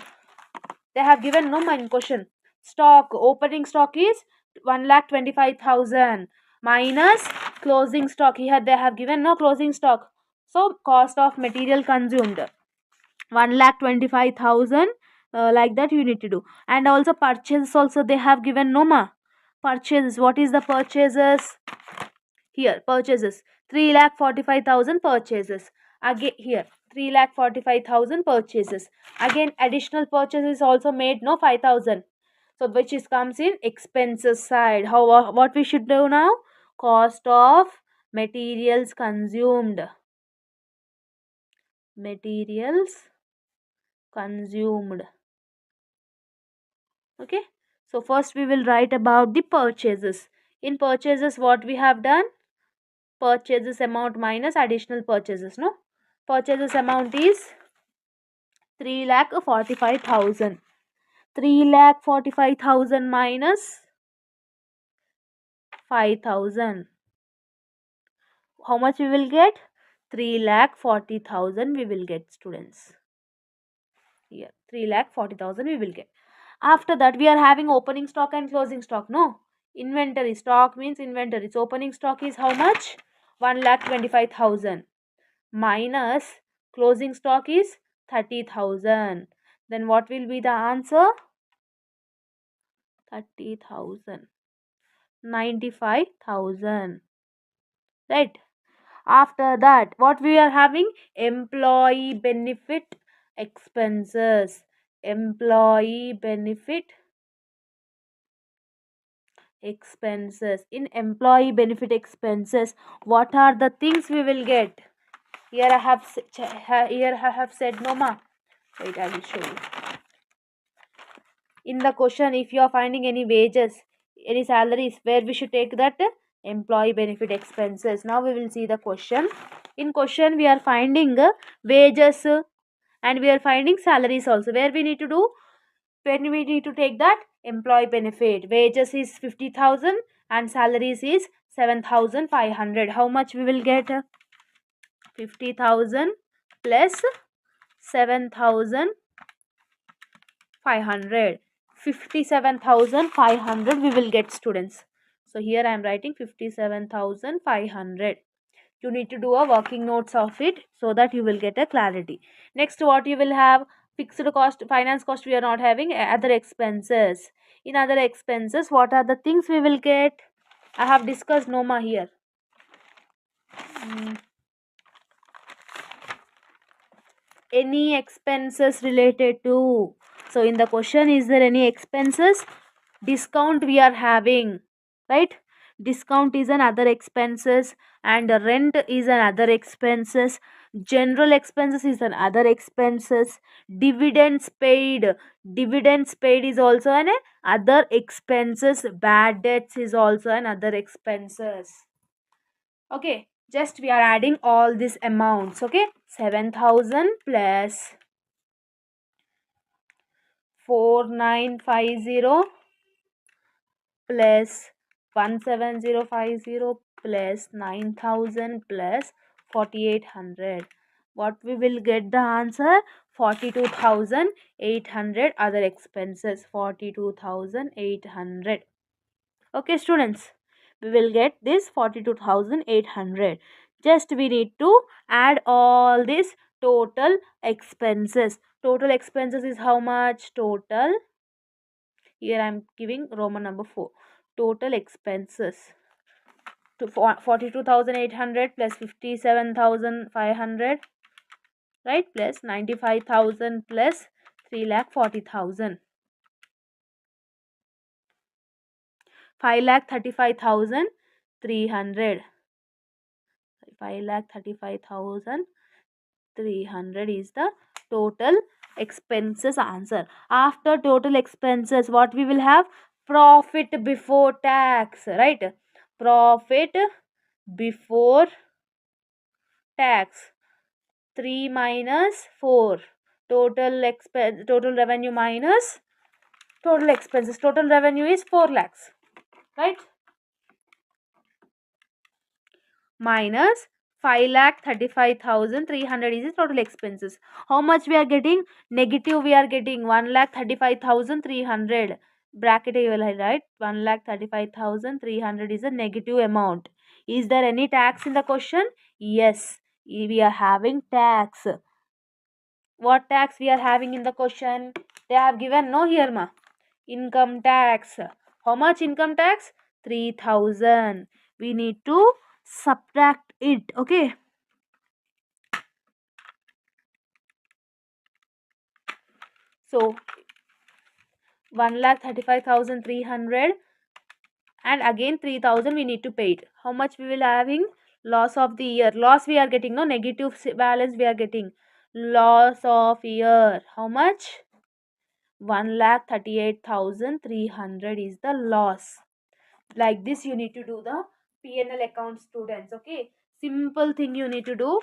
They have given no in question. Stock, opening stock is 1,25,000 minus closing stock. Here they have given no closing stock. So cost of material consumed 1,25,000, like that you need to do. And also purchases also they have given no ma. Purchases, what is the purchases? Here purchases 3,45,000 purchases. Again here 3,45,000 purchases. Again additional purchases also made, no, 5,000. So which is comes in expenses side. How, what we should do now? Cost of Materials consumed. Materials consumed. Okay. So first we will write about the purchases. In purchases, what we have done? Purchases amount minus additional purchases. No. Purchases amount is 3,45,000. 3,45,000 minus 5,000. How much we will get? 3,40,000 we will get, students. Here 3,40,000 we will get. After that we are having opening stock and closing stock. No, inventory. Stock means inventory. So opening stock is how much? 1,25,000 minus closing stock is 30,000. Then what will be the answer? 30,000. 95,000. Right. After that, what we are having? Employee benefit expenses. Employee benefit expenses. In employee benefit expenses, what are the things we will get? Here I have said no ma. Wait, I will show you. In the question, if you are finding any wages, any salaries, where we should take that? Employee benefit expenses. Now we will see the question. In question we are finding wages and we are finding salaries also. Where we need to do? When we need to take that employee benefit. Wages is 50,000 and salaries is 7,500. How much we will get? 50,000 plus 7,500. 57,500 we will get, students. So here I am writing 57,500. You need to do a working notes of it so that you will get a clarity. Next, what you will have? Fixed cost, finance cost we are not having. Other expenses. In other expenses, what are the things we will get? I have discussed Noma here. Any expenses related to. So in the question, is there any expenses? Discount we are having, right? Discount is an other expenses and rent is an other expenses. General expenses is an other expenses. Dividends paid. Dividends paid is also an other expenses. Bad debts is also an other expenses. Okay, just we are adding all these amounts. Okay, 7,000 plus 4,950 plus 1,7050 plus 9,000 plus 4,800. What we will get the answer? 42,800 other expenses. 42,800. Okay, students, we will get this 42,800. Just we need to add all these total expenses. Total expenses is how much? Total, here I am giving Roman number 4. Total expenses to 42,800 plus 57,500, right, plus 95,000 plus 3,40,000. 5,35,300. 5,35,300 is the total expenses answer. After total expenses, what we will have? Profit before tax, right? Profit before tax. 3 minus 4. Total expense, total revenue minus total expenses. Total revenue is 4 lakhs, right? Minus 5,35,300 is the total expenses. How much we are getting? Negative we are getting 1,35,300. Bracket you will write 1,35,300 is a negative amount. Is there any tax in the question? Yes, we are having tax. What tax we are having in the question? They have given no here ma. Income tax. How much income tax? 3,000. We need to subtract it. Okay. So 1,35,300 and again 3,000 we need to pay it. How much we will having? loss of the year, loss we are getting, no, negative balance we are getting. Loss of year, how much? 1,38,300 is the loss. Like this you need to do the P&L account, students. Okay, simple thing you need to do.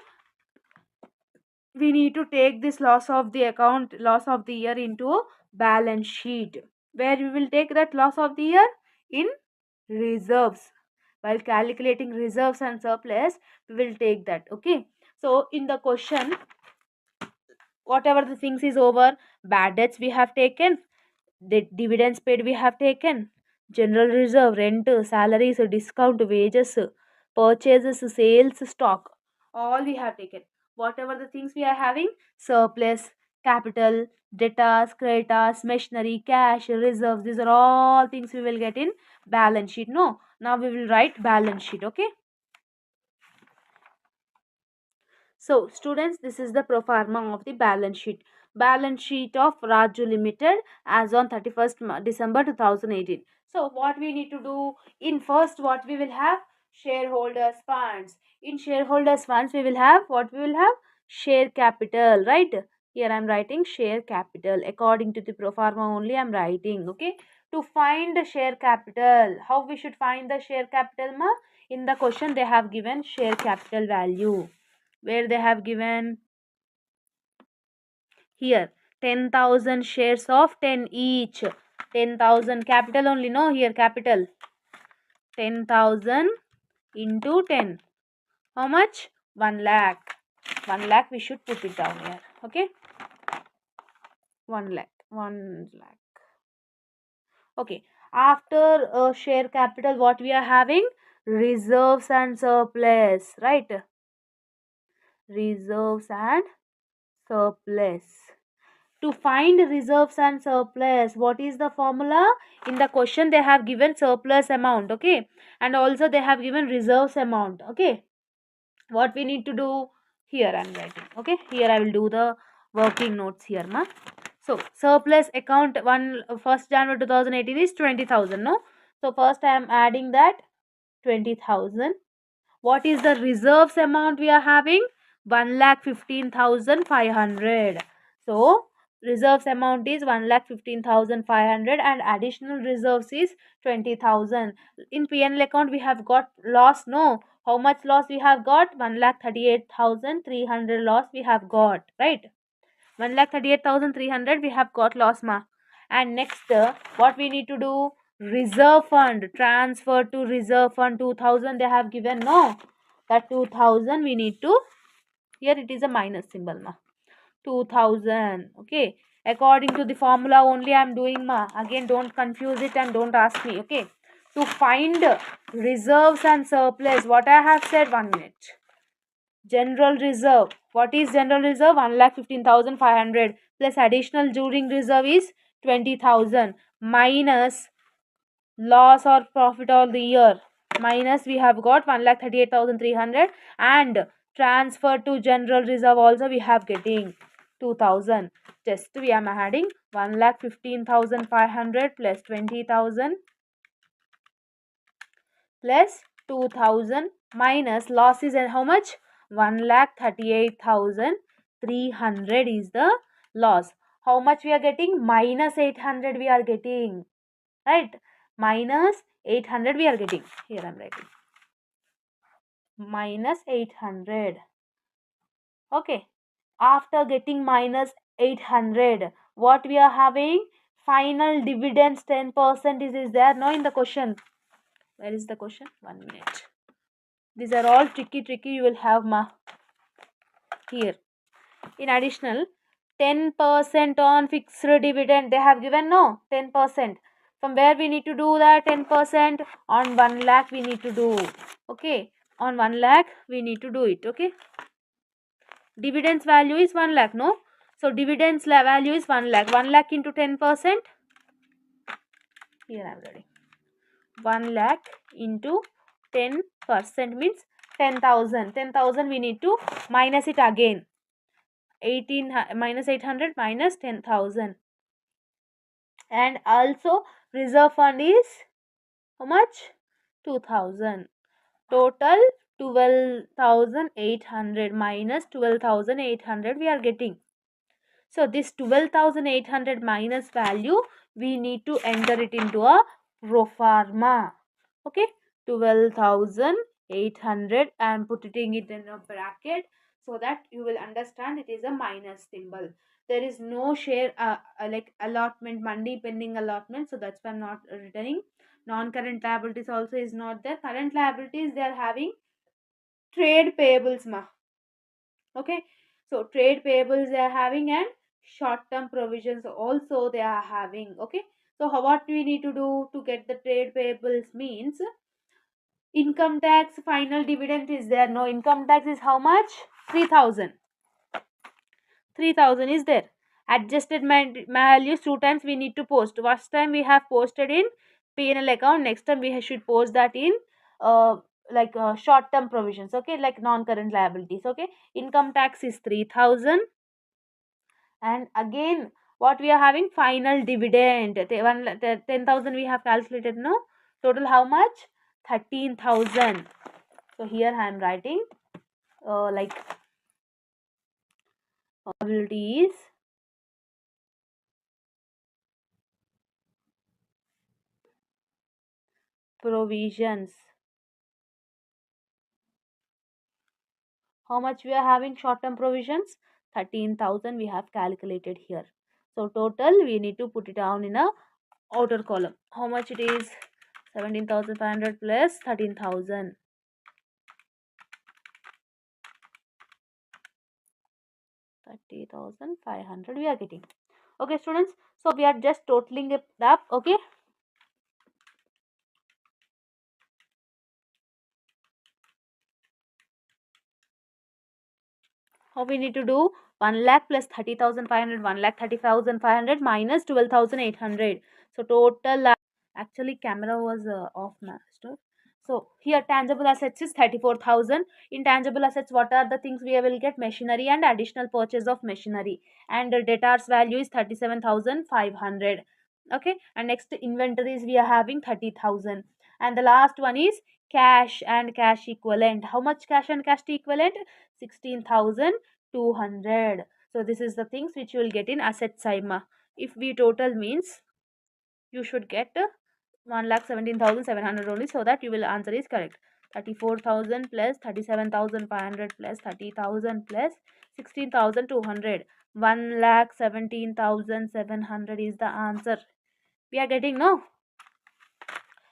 We need to take this loss of the account, loss of the year, into a balance sheet, where we will take that loss of the year in reserves. While calculating reserves and surplus, we will take that. Okay, so in the question, whatever the things is over, bad debts we have taken, the dividends paid we have taken, general reserve, rent, salaries, discount, wages, purchases, sales, stock, all we have taken. Whatever the things we are having, surplus, capital, debtors, creditors, machinery, cash, reserves, these are all things we will get in balance sheet. No, now we will write balance sheet. Okay, so students, this is the pro forma of the balance sheet. Balance sheet of Raju Limited as on 31st December 2018. So what we need to do in first, what we will have? Shareholders funds. In shareholders funds we will have what? We will have share capital, right? Here I am writing share capital. According to the pro forma only I am writing. Okay. To find the share capital, how we should find the share capital, ma? In the question they have given share capital value, where they have given here 10,000 shares of 10 each. 10,000 capital only, no, here capital 10,000 into 10, how much? 1 lakh. 1 lakh we should put it down here. Okay, 1 lakh, 1 lakh. Okay, after share capital, what we are having? Reserves and surplus, right? Reserves and surplus. To find reserves and surplus, what is the formula? In the question they have given surplus amount. Okay, and also they have given reserves amount. Okay, what we need to do? Here I am writing. Okay, here I will do the working notes here, ma. So surplus account 1st January 2018 is 20,000, no? So first I am adding that 20,000. What is the reserves amount we are having? 1,15,500. So reserves amount is 1,15,500 and additional reserves is 20,000. In P&L account we have got loss, no? How much loss we have got? 1,38,300 loss we have got, right? 1,38,300 we have got loss, ma. And next what we need to do? Reserve fund, transfer to reserve fund 2,000 they have given, no? That 2,000 we need to, here it is a minus symbol, ma. 2,000. Okay, according to the formula only I am doing, ma. Again don't confuse it and don't ask me. Okay, to find reserves and surplus, what I have said, 1 minute. General reserve, what is general reserve? 1,15,500 plus additional during reserve is 20,000 minus loss or profit of the year, minus we have got 1,38,300 and transfer to general reserve also we have getting 2,000. Just we are adding 1,15,500 plus 20,000 plus 2,000 minus loss is how much? 1,38,300 is the loss. How much we are getting? Minus 800 we are getting, right? Minus 800 we are getting. Here I am writing minus 800. Okay, after getting minus 800, what we are having? Final dividends 10% is there, no, in the question. Where is the question? 1 minute. These are all tricky you will have, ma. Here in additional 10% on fixed dividend they have given, no? 10%. From where we need to do that 10%? On 1 lakh we need to do. Okay, on 1 lakh we need to do it. Okay, dividends value is 1 lakh, no? So dividends value is 1 lakh. 1 lakh into 10%. Here I am writing 1 lakh into 10% means 10,000. 10,000 we need to minus it again. 18 minus 800 minus 10,000. And also reserve fund is how much? 2,000. Total 12,800 minus 12,800 we are getting. So this 12,800 minus value, we need to enter it into a pro forma. Okay, 12,800 I am putting it in a bracket so that you will understand it is a minus symbol. There is no share like allotment, money pending allotment, so that's why I'm not returning. Non-current liabilities also is not there. Current liabilities, they are having trade payables ma. Okay, so trade payables they are having, and short term provisions also they are having. Okay, so what we need to do to get the trade payables means income tax, final dividend is there. No, income tax is how much? 3,000. 3,000 is there. Adjusted values 2 times we need to post. First time we have posted in P&L account. Next time we should post that in short term provisions. Okay, like non current liabilities. Okay, income tax is 3,000. And again, what we are having? Final dividend. 10,000 we have calculated. No, total how much? 13,000. So here I am writing liabilities provisions. How much we are having short term provisions? 13,000 we have calculated here. So total we need to put it down in a outer column. How much it is? 17,500 plus 13,000. 30,500 we are getting. Okay students, so we are just totaling it up. Okay, how we need to do? 1 lakh plus 30,500, 1 lakh 30,500 minus 12,800. So total actually camera was off master. So here tangible assets is 34,000. Intangible assets, what are the things we will get? Machinery and additional purchase of machinery. And the debtors value is 37,500. Okay, and next inventories we are having 30,000. And the last one is cash and cash equivalent. How much cash and cash equivalent? 16,200. So this is the things which you will get in asset side. If we total means you should get 1,17,700 only, so that you will answer is correct. 34,000 plus 37,500 plus 30,000 plus 16,200. 1,17,700 is the answer. We are getting no?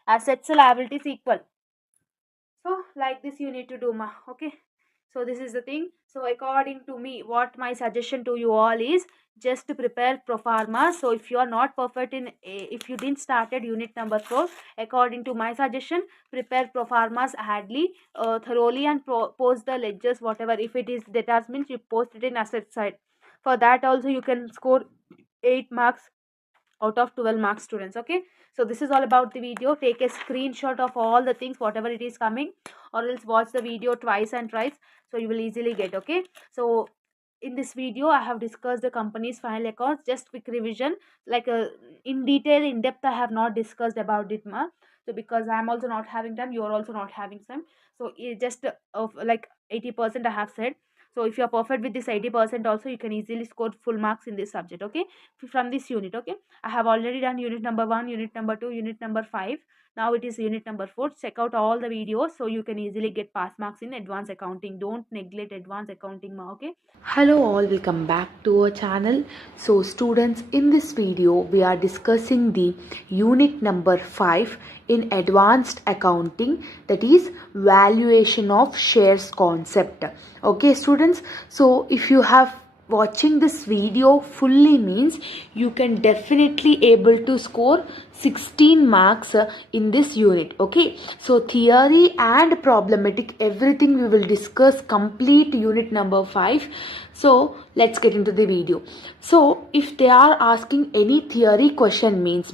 Assets liabilities equal. So like this you need to do ma. Okay, so this is the thing. So according to me, what my suggestion to you all is just to prepare pro forma. So if you are not perfect in if you didn't started unit number 4, according to my suggestion, prepare pro formas hardly thoroughly and post the ledgers whatever. If it is debtors means you post it in asset side. For that also you can score 8 marks out of 12 marks students. Okay, so this is all about the video. Take a screenshot of all the things whatever it is coming, or else watch the video twice and thrice, so you will easily get. Okay, so in this video I have discussed the company's final accounts. Just quick revision, like in detail, in depth I have not discussed about it ma. So because I am also not having time, you are also not having time, so just of like 80% I have said. So if you are perfect with this 80% also, you can easily score full marks in this subject. Okay, from this unit. Okay, I have already done unit number 1, unit number 2, unit number 5. Now it is unit number 4. Check out all the videos so you can easily get pass marks in advanced accounting. Don't neglect advanced accounting ma. Okay, Hello all, welcome back to our channel. So students, in this video we are discussing the unit number 5 in advanced accounting, that is valuation of shares concept. Okay students, so if you have watching this video fully means you can definitely able to score 16 marks in this unit. Okay, so theory and problematic everything we will discuss complete unit number 5. So let's get into the video. So if they are asking any theory question means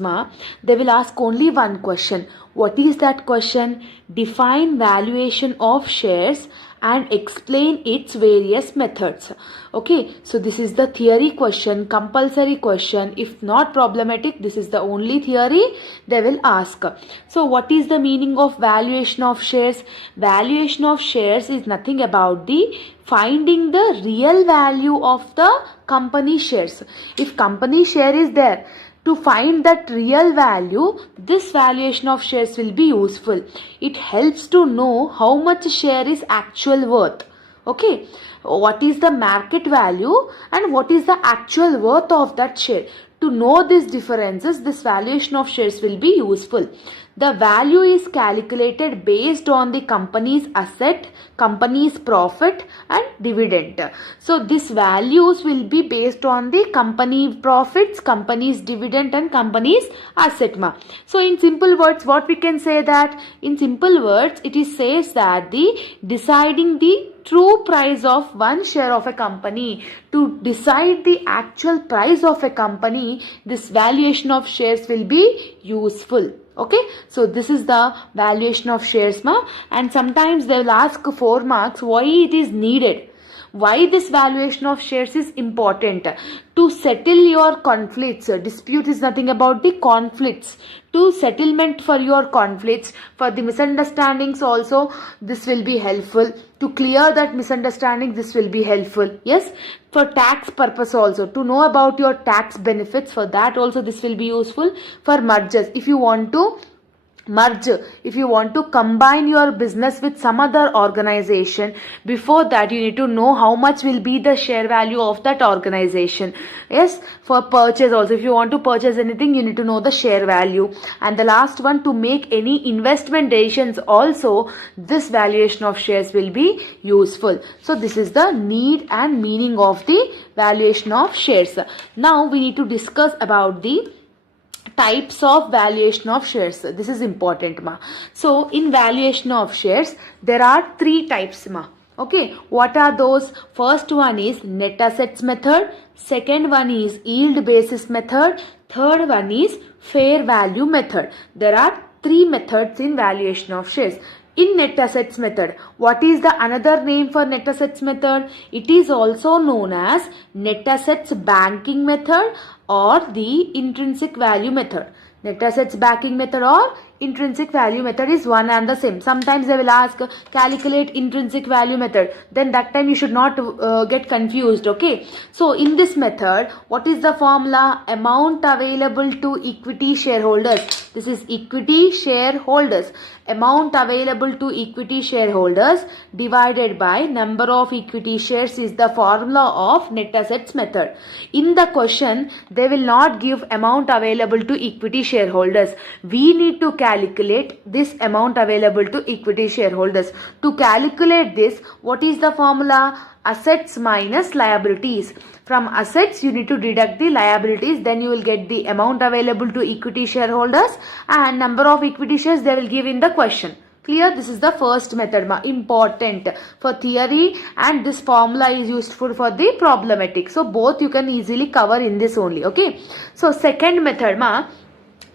they will ask only one question. What is that question? Define valuation of shares and explain its various methods. Okay, so this is the theory question, compulsory question. If not problematic, this is the only theory they will ask. So what is the meaning of valuation of shares? Valuation of shares is nothing about the finding the real value of the company shares. If company share is there, to find that real value, this valuation of shares will be useful. It helps to know how much share is actual worth. Okay, what is the market value and what is the actual worth of that share? To know these differences, this valuation of shares will be useful. The value is calculated based on the company's asset, company's profit and dividend. So these values will be based on the company profits, company's dividend and company's asset. So in simple words, what we can say that, in simple words, it is says that the deciding the true price of one share of a company, to decide the actual price of a company, this valuation of shares will be useful. Okay, so this is the valuation of shares and sometimes they will ask 4 marks why it is needed. Why this valuation of shares is important? To settle your conflicts. Dispute is nothing about the conflicts. To settlement for your conflicts, for the misunderstandings also, this will be helpful. To clear that misunderstanding, this will be helpful. Yes, for tax purpose also, to know about your tax benefits, for that also this will be useful. For mergers, if you want to merge, if you want to combine your business with some other organization, before that you need to know how much will be the share value of that organization. Yes, for purchase also, if you want to purchase anything, you need to know the share value. And the last one, to make any investment decisions also, this valuation of shares will be useful. So this is the need and meaning of the valuation of shares. Now we need to discuss about the types of valuation of shares. This is important So in valuation of shares, there are 3 types Okay, what are those? First one is net assets method, second one is yield basis method, third one is fair value method. There are 3 methods in valuation of shares. In net assets method, what is the another name for net assets method? It is also known as net assets banking method or the intrinsic value method. Net assets banking method or intrinsic value method is one and the same. Sometimes they will ask calculate intrinsic value method, then that time you should not get confused. Okay, so in this method, what is the formula? Amount available to equity shareholders. This is equity shareholders. Amount available to equity shareholders divided by number of equity shares is the formula of net assets method. In the question, they will not give amount available to equity shareholders. We need to calculate this amount available to equity shareholders. To calculate this, what is the formula? Assets minus liabilities. From assets, you need to deduct the liabilities, then you will get the amount available to equity shareholders and number of equity shares they will give in the question. Clear? This is the first method important for theory, and this formula is useful for the problematic. So both you can easily cover in this only. Okay. So second method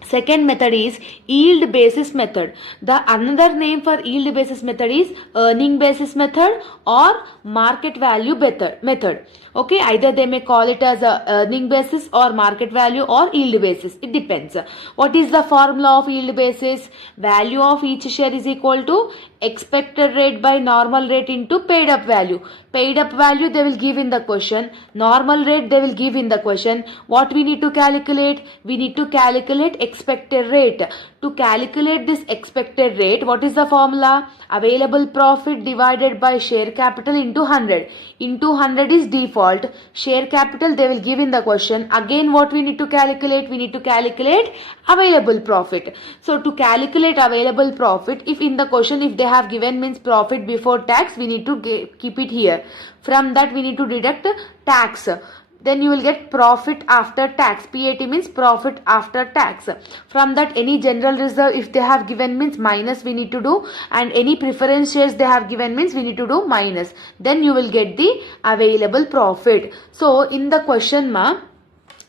Second method is yield basis method. The another name for yield basis method is earning basis method or market value method. Okay, either they may call it as a earning basis or market value or yield basis. It depends. What is the formula of yield basis? Value of each share is equal to expected rate by normal rate into paid up value. Paid up value they will give in the question. Normal rate they will give in the question. What we need to calculate? We need to calculate expected rate. To calculate this expected rate, what is the formula? Available profit divided by share capital into 100. Into 100 is default. Share capital they will give in the question. Again what we need to calculate? We need to calculate available profit. So to calculate available profit, if in the question if they have given means profit before tax, we need to keep it here. From that we need to deduct tax. Then you will get profit after tax. PAT means profit after tax. From that any general reserve if they have given means minus we need to do, and any preference shares they have given means we need to do minus. Then you will get the available profit. So in the question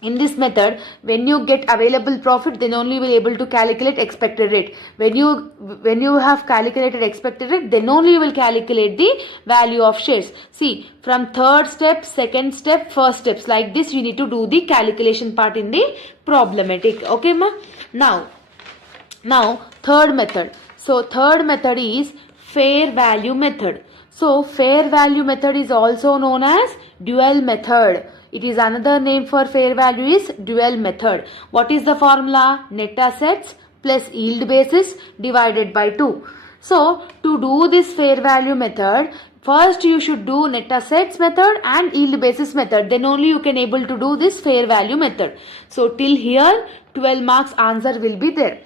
In this method, when you get available profit, then only you will able to calculate expected rate. When you have calculated expected rate, then only you will calculate the value of shares. See, from third step, second step, first steps, like this you need to do the calculation part in the problematic. Okay ma? Now third method. So third method is fair value method. So fair value method is also known as dual method. It is another name for fair value is dual method. What is the formula? Net assets plus yield basis divided by 2. So to do this fair value method, first you should do net assets method and yield basis method. Then only you can able to do this fair value method. So till here 12 marks answer will be there.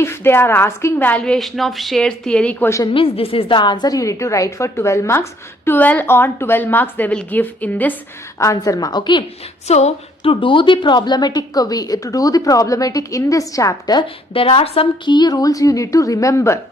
If they are asking valuation of shares theory question, means this is the answer you need to write for 12 marks. 12 on 12 marks they will give in this answer ma. Okay. So to do the problematic in this chapter, there are some key rules you need to remember.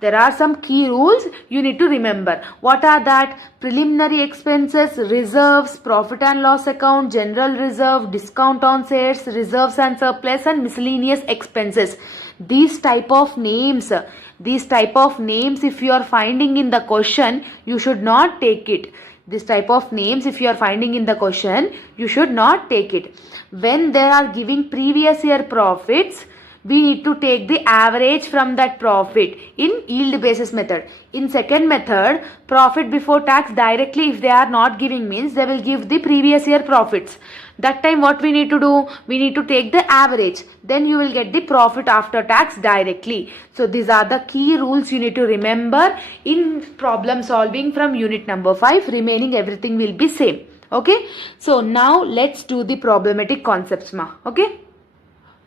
There are some key rules you need to remember. What are that? Preliminary expenses, reserves, profit and loss account, general reserve, discount on shares, reserves and surplus, and miscellaneous expenses. These type of names if you are finding in the question, you should not take it. This type of names if you are finding in the question, you should not take it. When they are giving previous year profits, we need to take the average from that profit in yield basis method. In second method, profit before tax directly if they are not giving, means they will give the previous year profits. That time what we need to do? We need to take the average. Then you will get the profit after tax directly. So these are the key rules you need to remember in problem solving from unit number 5. Remaining everything will be same. Okay. So now let's do the problematic concepts ma. Okay.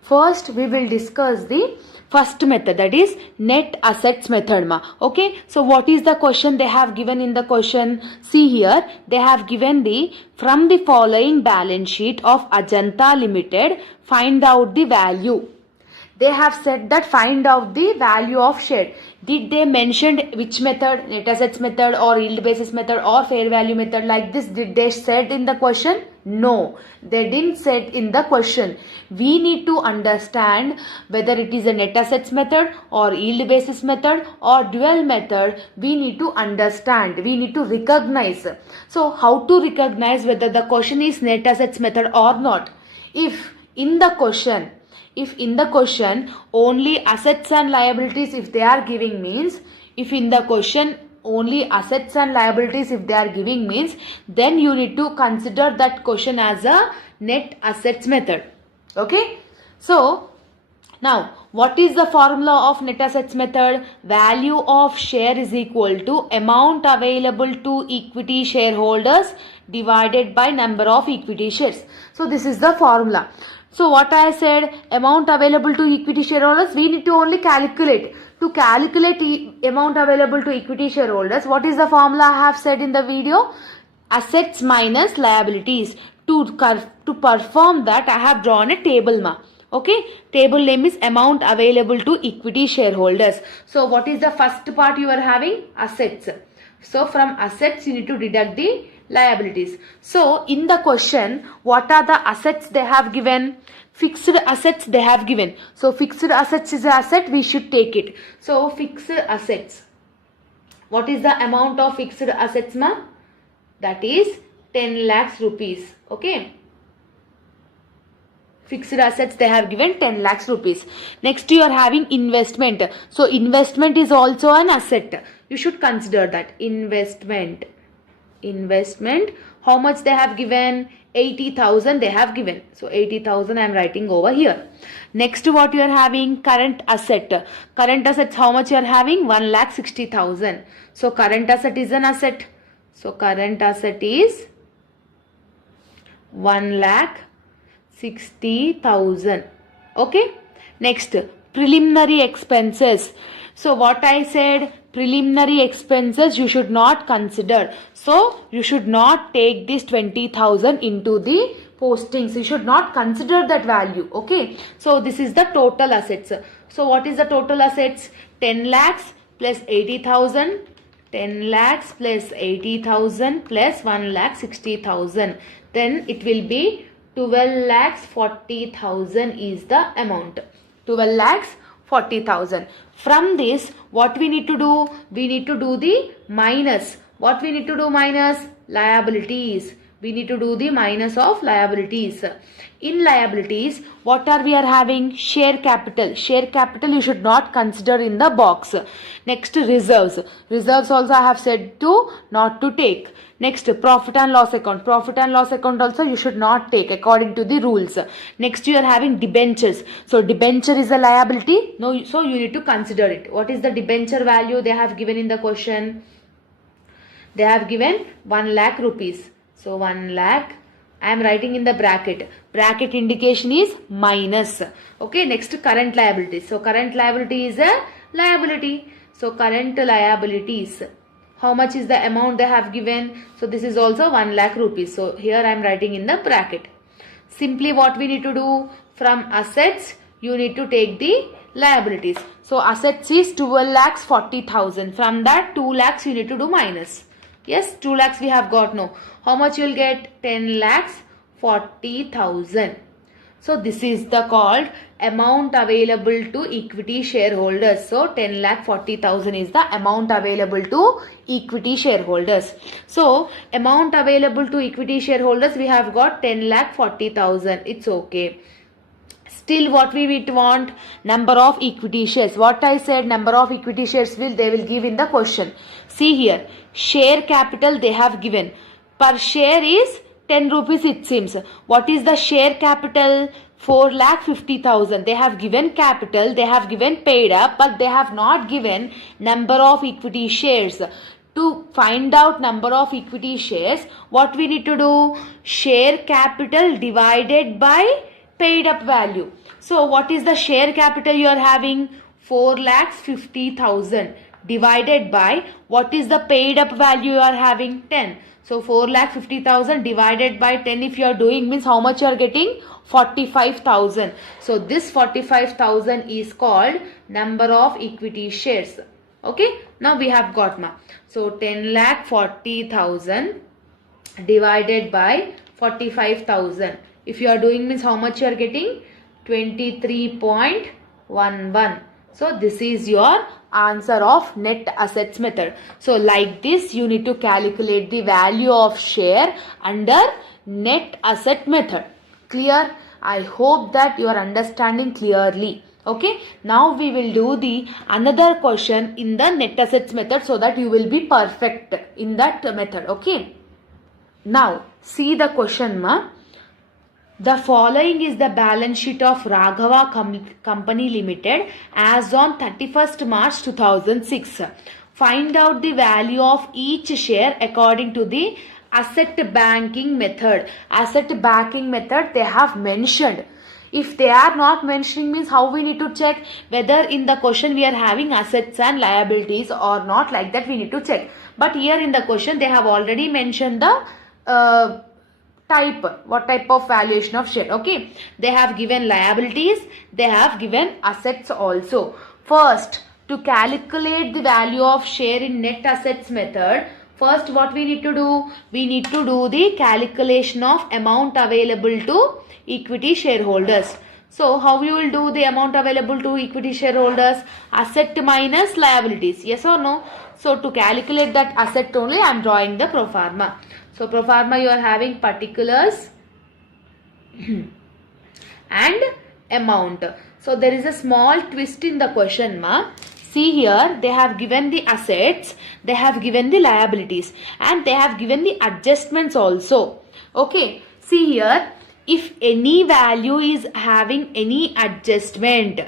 First we will discuss the first method, that is net assets method ma. Okay. So what is the question they have given in the question? See here, they have given the from the following balance sheet of Ajanta Limited, find out the value. They have said that find out the value of share. Did they mention which method? Net assets method or yield basis method or fair value method like this? Did they said in the question? No, they didn't said in the question. We need to understand whether it is a net assets method or yield basis method or dual method. We need to understand. We need to recognize. So how to recognize whether the question is net assets method or not? If in the question only assets and liabilities if they are giving, means if in the question only assets and liabilities if they are giving, means then you need to consider that question as a net assets method. Okay. So now what is the formula of net assets method? Value of share is equal to amount available to equity shareholders divided by number of equity shares. So this is the formula. So what I said, amount available to equity shareholders, we need to only calculate. To calculate amount available to equity shareholders, what is the formula I have said in the video? Assets minus liabilities. To perform that, I have drawn a table ma. Okay, table name is amount available to equity shareholders. So what is the first part you are having? Assets. So from assets you need to deduct the liabilities. So in the question, what are the assets they have given? Fixed assets they have given. So fixed assets is an asset, we should take it. So fixed assets. What is the amount of fixed assets ma? That is 10 lakhs rupees. Okay. Fixed assets they have given 10 lakhs rupees. Next you are having investment. So investment is also an asset. You should consider that. Investment. How much they have given? 80,000 they have given. So 80,000 I am writing over here. Next what you are having? Current asset. Current assets how much you are having? 1,60,000. So current asset is an asset. So current asset is 1,60,000. Okay. Next preliminary expenses. So what I said, preliminary expenses you should not consider. So you should not take this 20,000 into the postings. You should not consider that value. Okay. So this is the total assets. So what is the total assets? 10 lakhs plus 80,000. 10 lakhs plus 80,000 plus 1,60,000. Then it will be 12,40,000 is the amount. 12,40,000. From this, what we need to do? We need to do the minus. What we need to do minus? Liabilities. We need to do the minus of liabilities. In liabilities, what are we are having? Share capital. Share capital you should not consider in the box. Next, reserves. Reserves also I have said to not to take. Next, profit and loss account. Profit and loss account also you should not take according to the rules. Next, you are having debentures. So, debenture is a liability. No, so you need to consider it. What is the debenture value they have given in the question? They have given 1 lakh rupees. So 1 lakh, I am writing in the bracket. Bracket indication is minus. Okay, next current liabilities. So current liability is a liability. So current liabilities. How much is the amount they have given? So this is also 1 lakh rupees. So here I am writing in the bracket. Simply what we need to do? From assets, you need to take the liabilities. So assets is 12,40,000. From that 2 lakhs you need to do minus. Yes, 2 lakhs we have got. No. How much you will get? 10,40,000. So this is the called amount available to equity shareholders. So 10,40,000 is the amount available to equity shareholders. So amount available to equity shareholders we have got 10,40,000. It's okay. Still what we want? Number of equity shares. What I said, number of equity shares they will give in the question. See here, share capital they have given. Per share is 10 rupees it seems. What is the share capital? 4,50,000. They have given capital, they have given paid up, but they have not given number of equity shares. To find out number of equity shares, what we need to do? Share capital divided by paid up value. So what is the share capital you are having? 4,50,000 divided by what is the paid up value you are having? 10. So 4,50,000 divided by 10 if you are doing means how much you are getting? 45,000. So this 45,000 is called number of equity shares. Okay. Now we have got ma. So 10,40,000 divided by 45,000. If you are doing means how much you are getting? 23.11. So this is your answer of net assets method. So like this you need to calculate the value of share under net asset method. Clear? I hope that you are understanding clearly. Okay. Now we will do the another question in the net assets method so that you will be perfect in that method. Okay. Now see the question ma. The following is the balance sheet of Raghava Company Limited as on 31st March 2006. Find out the value of each share according to the asset banking method. Asset banking method they have mentioned. If they are not mentioning means how we need to check whether in the question we are having assets and liabilities or not, like that we need to check. But here in the question they have already mentioned the type, what type of valuation of share. Okay, they have given liabilities, they have given assets also. First, to calculate the value of share in net assets method, first what we need to do? We need to do the calculation of amount available to equity shareholders. So how you will do the amount available to equity shareholders? Asset minus liabilities. Yes or no? So to calculate that asset only I am drawing the pro forma. So pro forma you are having particulars and amount. So there is a small twist in the question ma. See here they have given the assets, they have given the liabilities and they have given the adjustments also. Okay. See here, if any value is having any adjustment,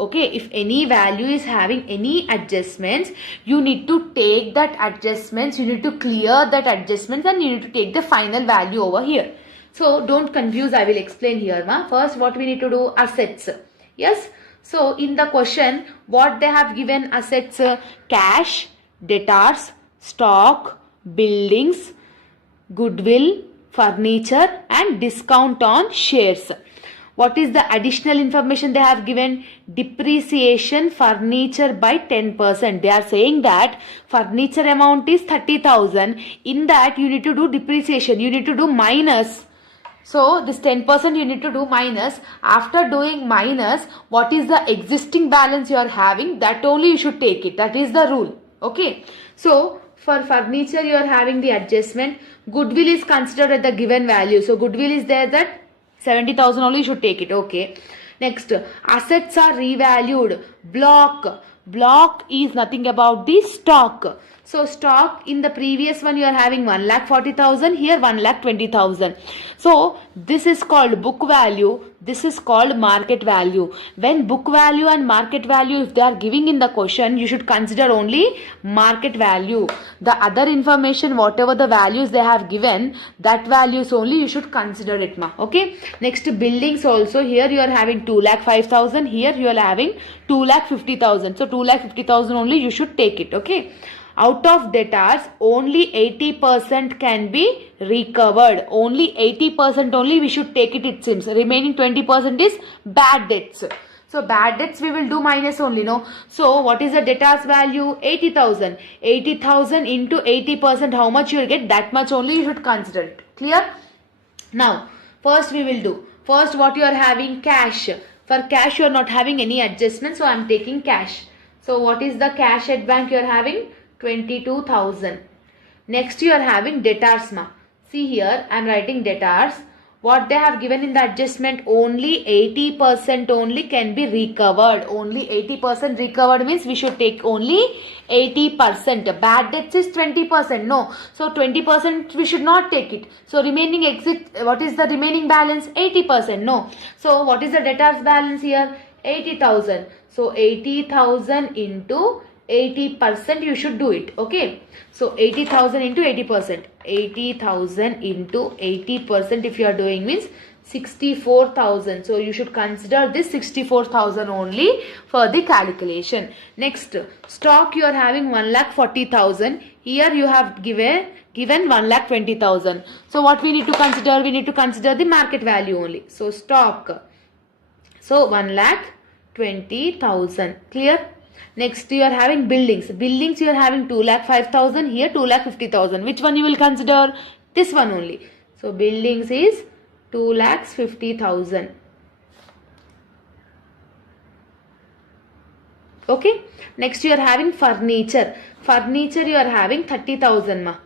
okay, if any value is having any adjustments, you need to take that adjustments, you need to clear that adjustments and you need to take the final value over here. So don't confuse, I will explain here ma. First what we need to do? Assets. Yes. So in the question what they have given assets? Cash, debtors, stock, buildings, goodwill, furniture and discount on shares. What is the additional information they have given? Depreciation furniture by 10%. They are saying that furniture amount is 30,000. In that you need to do depreciation. You need to do minus So this 10% you need to do minus. After doing minus, what is the existing balance you are having, that only you should take it. That is the rule. Okay. So for furniture you are having the adjustment. Goodwill is considered at the given value. So goodwill is there, that 70,000 only you should take it. Okay. Next, assets are revalued. Block is nothing about the stock. So stock, in the previous one you are having 1,40,000, here 1,20,000. So this is called book value, this is called market value. When book value and market value, if they are giving in the question, you should consider only market value. The other information, whatever the values they have given, that values only you should consider it, ma. Okay. Next, buildings also, here you are having 2,05,000, here you are having 2,50,000. So 2,50,000 only you should take it. Okay. Out of debtors, only 80% can be recovered. Only 80% only we should take it, it seems. Remaining 20% is bad debts. So bad debts we will do minus only, no? So what is the debtors value? 80,000. 80,000 into 80%, how much you will get? That much only you should consider it. Clear? Now, first we will do. First, what you are having? Cash. For cash you are not having any adjustment, so I am taking cash. So what is the cash at bank you are having? 22,000. Next you are having debtors, ma. See here I am writing debtors. What they have given in the adjustment, only 80% only can be recovered. Only 80% recovered means we should take only 80%. Bad debts is 20%. No. So 20% we should not take it. So remaining what is the remaining balance? 80%. No. So what is the debtors balance here? 80,000. So 80,000 into 80% you should do it. Okay. So 80,000 into 80%. 80,000 into 80% if you are doing means 64,000. So you should consider this 64,000 only for the calculation. Next, stock you are having 1,40,000. Here you have given 1,20,000. So what we need to consider? We need to consider the market value only. So stock. So 1,20,000. Clear? Next you are having buildings. Buildings you are having 2,05,000. Here 2,50,000. Which one you will consider? This one only. So buildings is 2,50,000. Okay. Next you are having furniture. Furniture you are having 30,000, ma.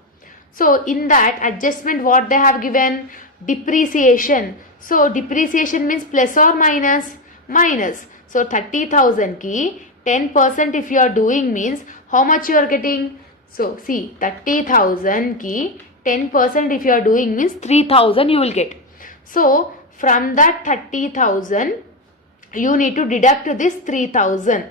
So in that adjustment what they have given? Depreciation. So depreciation means plus or minus? Minus. So 30,000 ki 10% if you are doing means how much you are getting? So see, 30,000 ki 10% if you are doing means 3,000 you will get. So from that 30,000 you need to deduct this 3,000.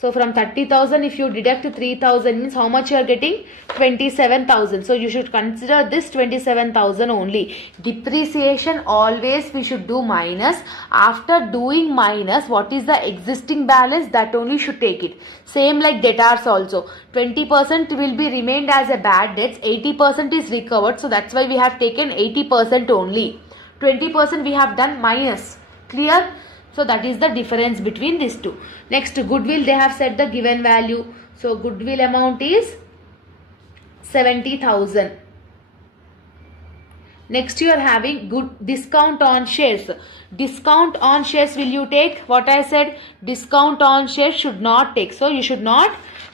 So from 30,000 if you deduct 3,000 means how much you are getting? 27,000. So you should consider this 27,000 only. Depreciation always we should do minus. After doing minus, what is the existing balance? That only should take it. Same like debtors also. 20% will be remained as a bad debts. 80% is recovered. So that's why we have taken 80% only. 20% we have done minus. Clear? So that is the difference between these two. Next, goodwill, they have said the given value. So goodwill amount is 70,000. Next you are having good discount on shares. Discount on shares will you take? What I said, discount on shares should not take. So you should not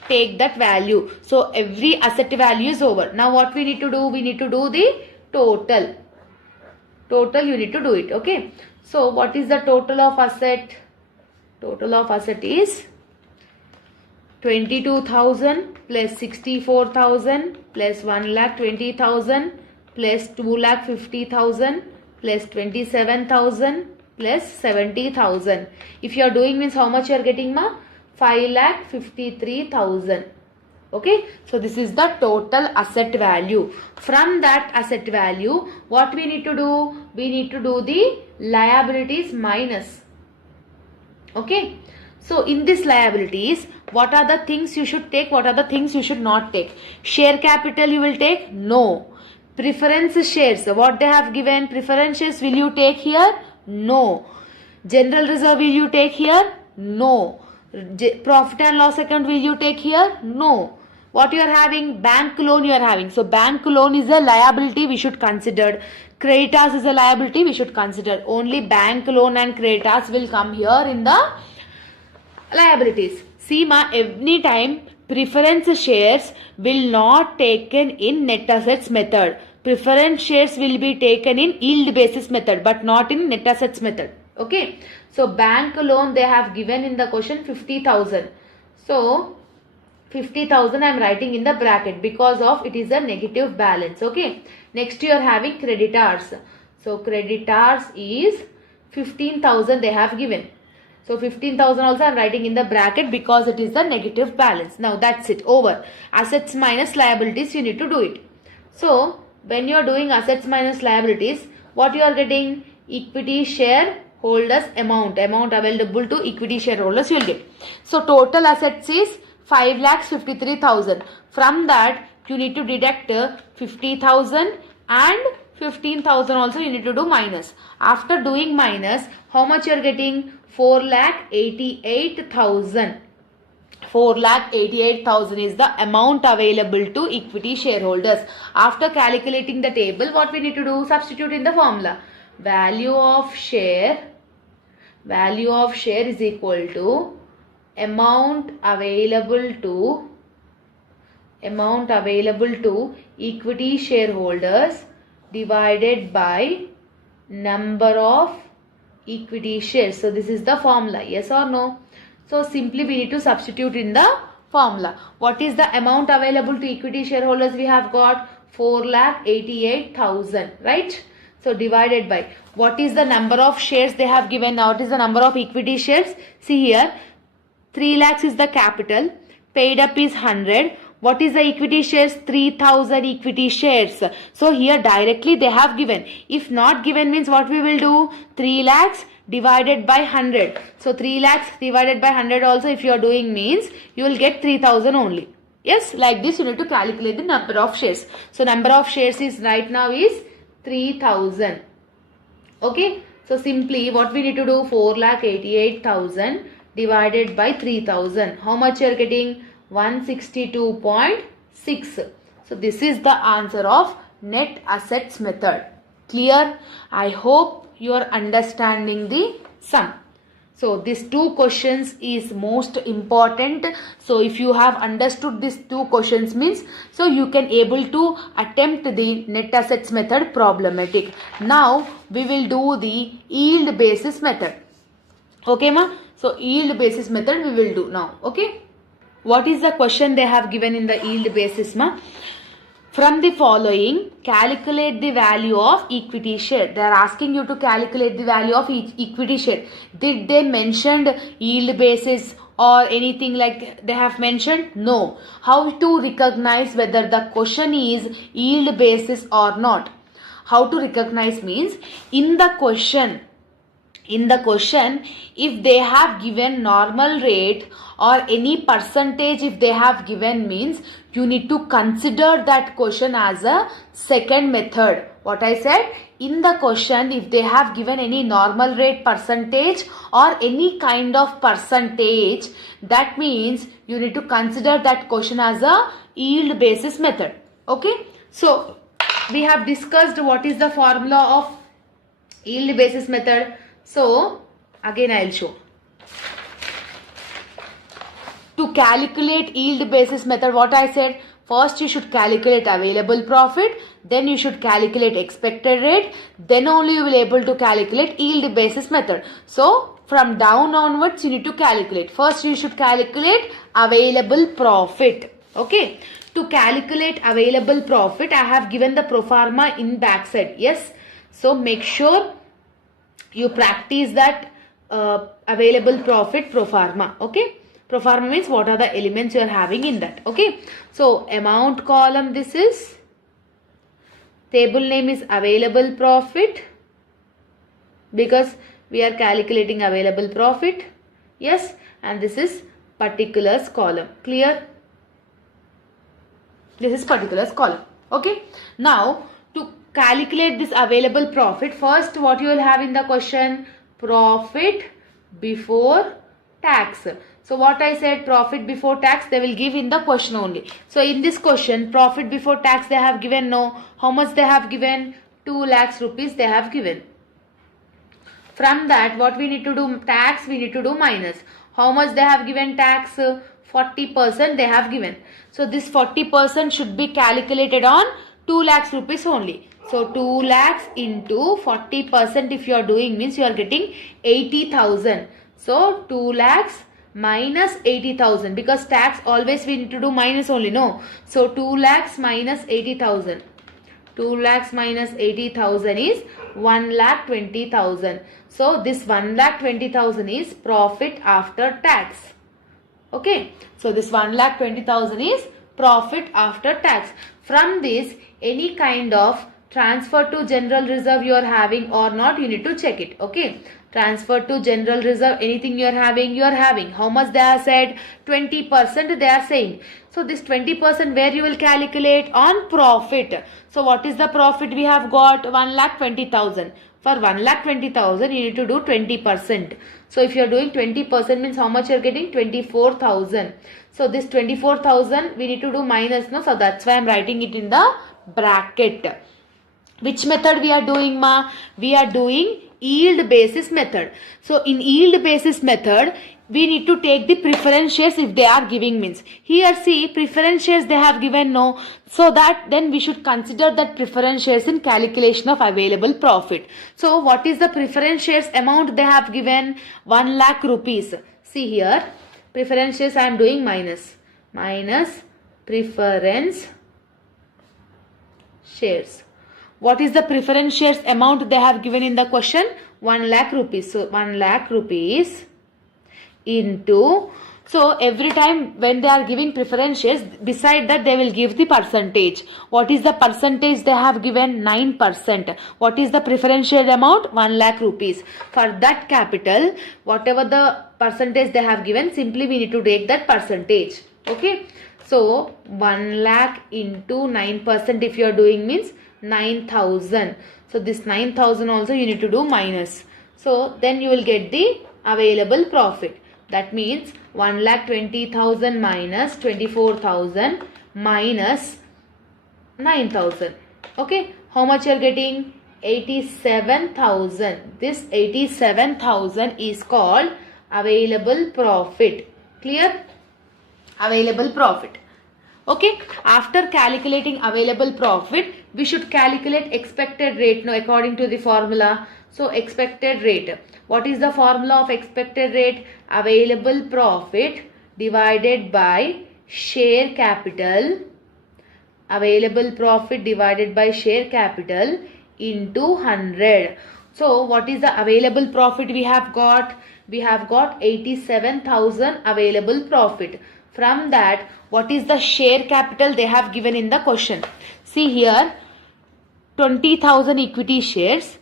take that value. So every asset value is over. Now what we need to do? We need to do the total. Total you need to do it. Okay. So what is the total of asset? Total of asset is 22,000 plus 64,000 plus 1,20,000 plus 2,50,000 plus 27,000 plus 70,000. If you are doing means how much you are getting, ma? 5,53,000. Okay, so this is the total asset value. From that asset value, what we need to do? We need to do the liabilities minus. Okay, so in this liabilities, what are the things you should take? What are the things you should not take? Share capital you will take? No. Preference shares, what they have given? Preference shares will you take here? No. General reserve will you take here? No. Profit and loss account will you take here? No. What you are having? Bank loan you are having. So bank loan is a liability we should consider. Creditors is a liability we should consider. Only bank loan and creditors will come here in the liabilities. See ma, any time preference shares will not taken in net assets method. Preference shares will be taken in yield basis method but not in net assets method. Okay. So bank loan they have given in the question 50,000. So 50,000 I am writing in the bracket because of it is a negative balance. Okay. Next you are having creditors. So creditors is 15,000 they have given. So 15,000 also I am writing in the bracket because it is the negative balance. Now that's it. Over. Assets minus liabilities you need to do it. So when you are doing assets minus liabilities, what you are getting? Equity share holders amount available to equity shareholders you will get. So total assets is 5,53,000. From that you need to deduct 50,000 and 15,000 also you need to do minus. After doing minus, how much you are getting? 4,88,000. 4,88,000 is the amount available to equity shareholders. After calculating the table, what we need to do? Substitute in the formula. Value of share is equal to amount available to equity shareholders divided by number of equity shares. So this is the formula. Yes or no? So simply we need to substitute in the formula. What is the amount available to equity shareholders? We have got 4,88,000, right? So divided by what is the number of shares they have given. Now what is the number of equity shares? See here, 3 lakhs is the capital, paid up is 100. What is the equity shares? 3,000 equity shares. So here directly they have given. If not given means what we will do? 3 lakhs divided by 100. So 3 lakhs divided by 100 also if you are doing means you will get 3,000 only. Yes, like this you need to calculate the number of shares. So number of shares is right now is 3,000. Okay. So simply what we need to do? 4,88,000 divided by 3,000. How much you are getting? 162.6. So this is the answer of net assets method. Clear? I hope you are understanding the sum. So these two questions is most important. So if you have understood these two questions means, so you can able to attempt the net assets method problematic. Now we will do the yield basis method. Okay ma? So yield basis method we will do now. Okay. What is the question they have given in the yield basis ma? From the following, calculate the value of equity share. They are asking you to calculate the value of each equity share. Did they mention yield basis or anything like they have mentioned? No. How to recognize whether the question is yield basis or not? How to recognize means in the question, if they have given normal rate or any percentage if they have given means you need to consider that question as a second method. What I said, in the question if they have given any normal rate percentage or any kind of percentage, that means you need to consider that question as a yield basis method. Okay. So we have discussed what is the formula of yield basis method. So again I will show. To calculate yield basis method, what I said, first you should calculate available profit, then you should calculate expected rate, then only you will able to calculate yield basis method. So from down onwards you need to calculate. First you should calculate available profit. Okay. To calculate available profit, I have given the pro forma in backside. Yes. So make sure you practice that available profit pro forma. Okay. Pro forma means what are the elements you are having in that. Okay. So amount column, this is, table name is available profit because we are calculating available profit. Yes. And this is particulars column. Clear? This is particulars column. Okay. Now to calculate this available profit, first what you will have in the question? Profit before tax. So what I said, profit before tax, they will give in the question only. So in this question, profit before tax they have given no. How much they have given? 2 lakhs rupees they have given. From that, what we need to do? Tax we need to do minus. How much they have given tax? 40% they have given. So this 40% should be calculated on 2 lakhs rupees only. So 2 lakhs into 40% if you are doing means you are getting 80,000. So 2 lakhs minus 80,000, because tax always we need to do minus only, no. So 2 lakhs minus 80,000. 2 lakhs minus 80,000 is 1,20,000. So this 1,20,000 is profit after tax. Okay. So this 1,20,000 is profit after tax. From this, any kind of transfer to general reserve you are having or not, you need to check it. Okay. Transfer to general reserve, anything you are having, How much they are said? 20% they are saying. So this 20% where you will calculate? On profit. So what is the profit we have got? 1,20,000. For 1,20,000 you need to do 20%. So if you are doing 20% means how much you are getting? 24,000. So this 24,000 we need to do minus, no? So that's why I am writing it in the bracket. Which method we are doing, ma? We are doing yield basis method. So in yield basis method, we need to take the preference shares if they are giving means. Here see, preference shares they have given no. So that then we should consider that preference shares in calculation of available profit. So what is the preference shares amount they have given? 1 lakh rupees. See here, preference shares I am doing minus. Minus preference shares. What is the preference shares amount they have given in the question? 1 lakh rupees. So 1 lakh rupees into, so every time when they are giving preference shares, beside that they will give the percentage. What is the percentage they have given? 9%. What is the preference share amount? 1 lakh rupees. For that capital, whatever the percentage they have given, simply we need to take that percentage. Okay. So 1 lakh into 9% if you are doing means 9,000. So this 9,000 also you need to do minus. So then you will get the available profit. That means 1,20,000 minus 24,000 minus 9,000. Okay. How much you are getting? 87,000. This 87,000 is called available profit. Clear? Available profit. Okay. After calculating available profit, we should calculate expected rate now according to the formula. So expected rate. What is the formula of expected rate? Available profit divided by share capital. Available profit divided by share capital into 100. So what is the available profit we have got? We have got 87,000 available profit. From that, what is the share capital they have given in the question? See here, 20,000 equity shares.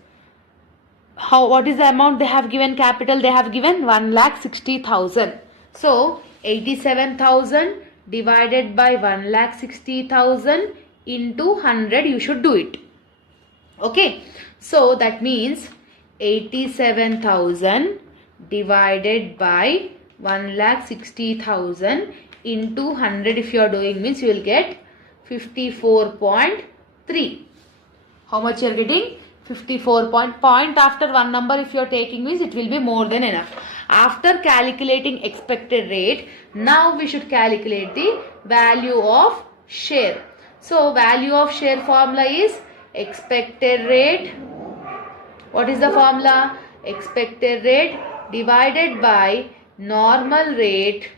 What is the amount they have given capital? They have given 1,60,000. So 87,000 divided by 1,60,000 into 100 you should do it. Okay. So that means 87,000 divided by 1,60,000 into 100 if you are doing means you will get 54.3. How much you are getting? 54 point after one number if you are taking means it will be more than enough. After calculating expected rate, now we should calculate the value of share. So value of share formula is expected rate. What is the formula? Expected rate divided by normal rate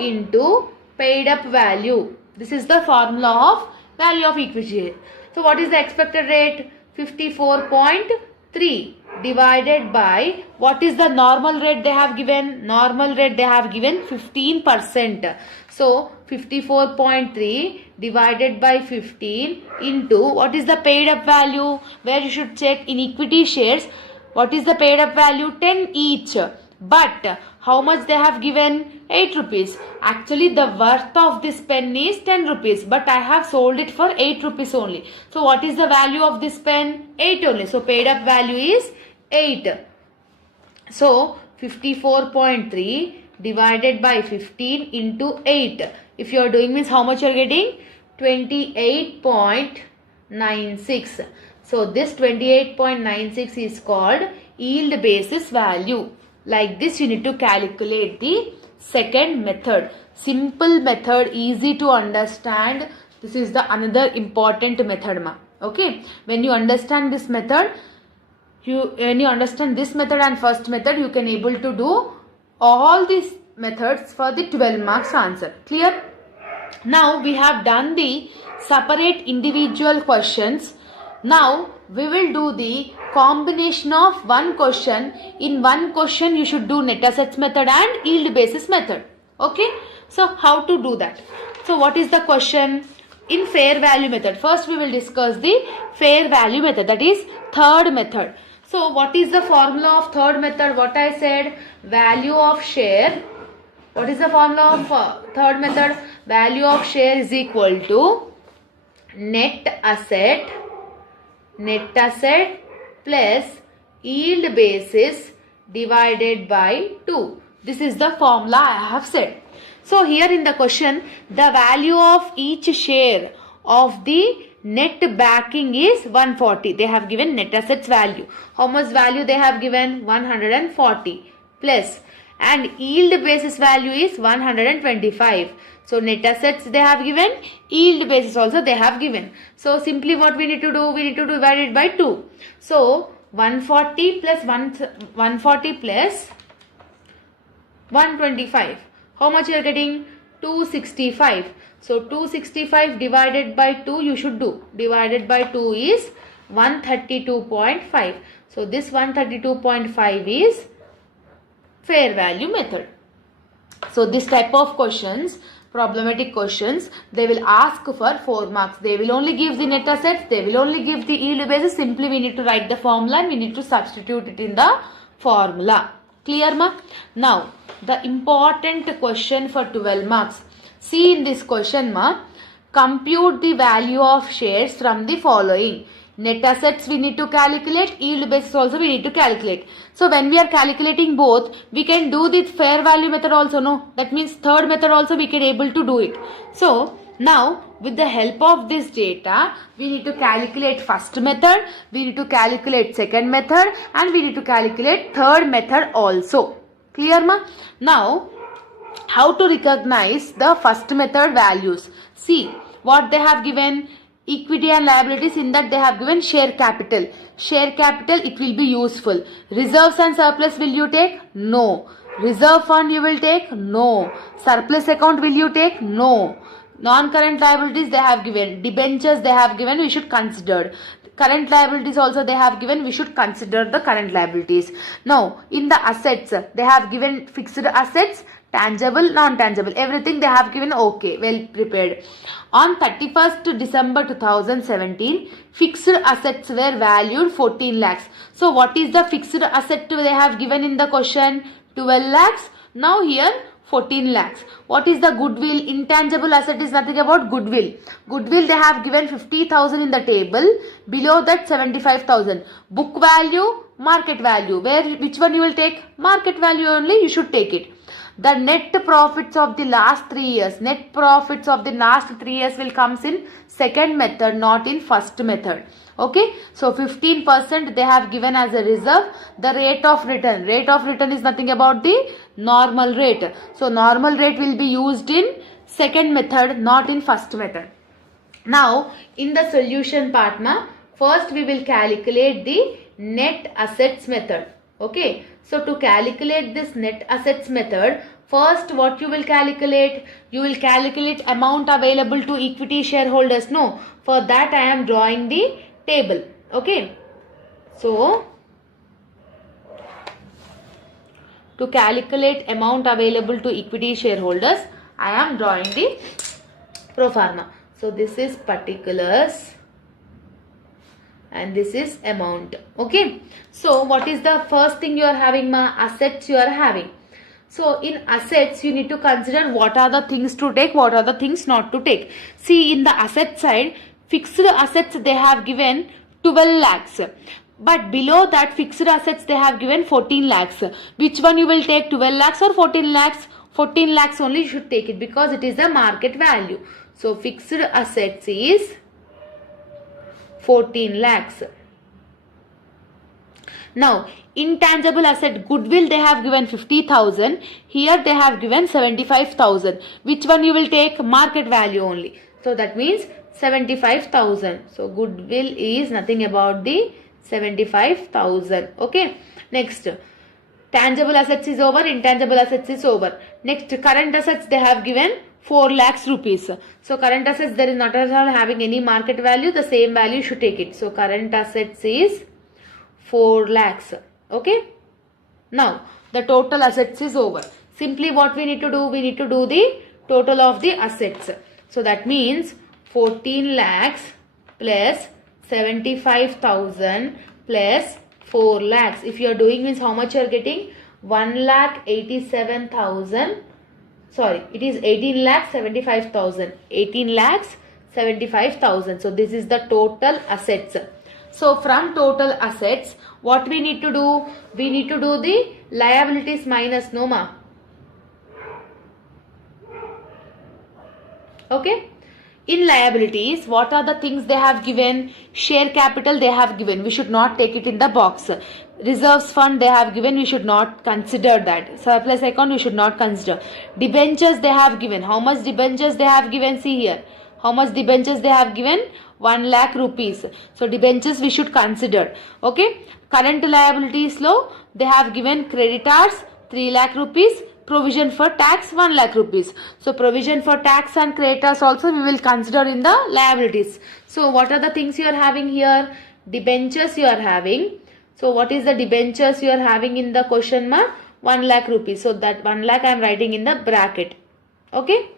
into paid up value. This is the formula of value of equity. So what is the expected rate? 54.3 divided by, what is the normal rate they have given? Normal rate they have given 15%. So 54.3 divided by 15 into, what is the paid up value? Where you should check in equity shares. What is the paid up value? 10 each. But how much they have given? 8 rupees. Actually the worth of this pen is 10 rupees. But I have sold it for 8 rupees only. So what is the value of this pen? 8 only. So paid up value is 8. So 54.3 divided by 15 into 8. If you are doing means how much you are getting? 28.96. So this 28.96 is called yield basis value. Like this you need to calculate the second method. Simple method, easy to understand. This is the another important method ma. Okay. When you understand this method, when you understand this method and first method, you can able to do all these methods for the 12 marks answer. Clear? Now we have done the separate individual questions. Now we will do the combination of one question. In one question you should do net assets method and yield basis method. Okay. So how to do that? So what is the question? In fair value method, first we will discuss the fair value method, that is third method. So what is the formula of third method? What I said, value of share. What is the formula of third method? Value of share is equal to net asset plus yield basis divided by 2. This is the formula I have said. So here in the question, the value of each share of the net backing is 140. They have given net assets value. How much value they have given? 140 plus, and yield basis value is 125. So net assets they have given, yield basis also they have given. So simply what we need to do? We need to divide it by 2. So 140 plus 140 plus 125. How much you are getting? 265. So 265 divided by 2 you should do. Divided by 2 is 132.5. So this 132.5 is fair value method. So this type of questions, problematic questions, they will ask for 4 marks. They will only give the net assets, they will only give the yield basis. Simply we need to write the formula and we need to substitute it in the formula. Clear ma? Now the important question for 12 marks. See in this question ma, compute the value of shares from the following. Net assets we need to calculate, yield basis also we need to calculate. So when we are calculating both, we can do the fair value method also, no? That means third method also we can able to do it. So now with the help of this data, we need to calculate first method, we need to calculate second method, and we need to calculate third method also. Clear ma? Now how to recognize the first method values? See what they have given. Equity and liabilities, in that they have given share capital. Share capital, it will be useful. Reserves and surplus will you take? No. Reserve fund you will take? No. Surplus account will you take? No. Non-current liabilities they have given. Debentures they have given, we should consider. Current liabilities also they have given, we should consider the current liabilities. Now in the assets, they have given fixed assets, tangible, non-tangible, everything they have given. Okay, well prepared. On 31st December 2017, fixed assets were valued 14 lakhs. So what is the fixed asset they have given in the question? 12 lakhs. Now here 14 lakhs. What is the goodwill? Intangible asset is nothing about goodwill. Goodwill they have given 50,000 in the table. Below that 75,000. Book value, market value. Which one you will take? Market value only you should take it. The net profits of the last 3 years. Net profits of the last 3 years will comes in second method, not in first method. Okay. So 15% they have given as a reserve. The rate of return. Rate of return is nothing about the normal rate. So normal rate will be used in second method, not in first method. Now in the solution part na, first we will calculate the net assets method. Okay. So to calculate this net assets method, first what you will calculate? You will calculate amount available to equity shareholders. No, for that I am drawing the table. Okay. So to calculate amount available to equity shareholders, I am drawing the pro forma. So this is particulars and this is amount. Okay. So what is the first thing you are having ma? Assets you are having. So in assets you need to consider what are the things to take, what are the things not to take. See in the asset side, fixed assets they have given 12 lakhs. But below that fixed assets they have given 14 lakhs. Which one you will take, 12 lakhs or 14 lakhs? 14 lakhs only you should take it because it is the market value. So fixed assets is 14 lakhs. Now intangible asset, goodwill they have given 50,000. Here they have given 75,000. Which one you will take? Market value only. So that means 75,000. So goodwill is nothing about the 75,000. Okay. Next, tangible assets is over, intangible assets is over. Next, current assets they have given 4 lakhs rupees. So current assets there is not at all having any market value. The same value you should take it. So current assets is 4 lakhs. Okay. Now the total assets is over. Simply what we need to do? We need to do the total of the assets. So that means 14 lakhs plus 75,000 plus 4 lakhs. If you are doing means how much you are getting? 1,87,000. Sorry, it is 18 lakhs 75,000. 18 lakhs 75,000. So this is the total assets. So from total assets, what we need to do? We need to do the liabilities minus NOMA. Okay. In liabilities, what are the things they have given? Share capital they have given. We should not take it in the box. Reserves fund they have given. We should not consider that. Surplus account we should not consider. Debentures they have given. How much debentures they have given? See here. How much debentures they have given? 1 lakh rupees. So debentures we should consider. Okay. Current liabilities low. They have given creditors 3 lakh rupees. Provision for tax 1 lakh rupees. So provision for tax and creditors also we will consider in the liabilities. So what are the things you are having here? Debentures you are having. So what is the debentures you are having in the question mark? 1 lakh rupees. So that 1 lakh I am writing in the bracket. Okay.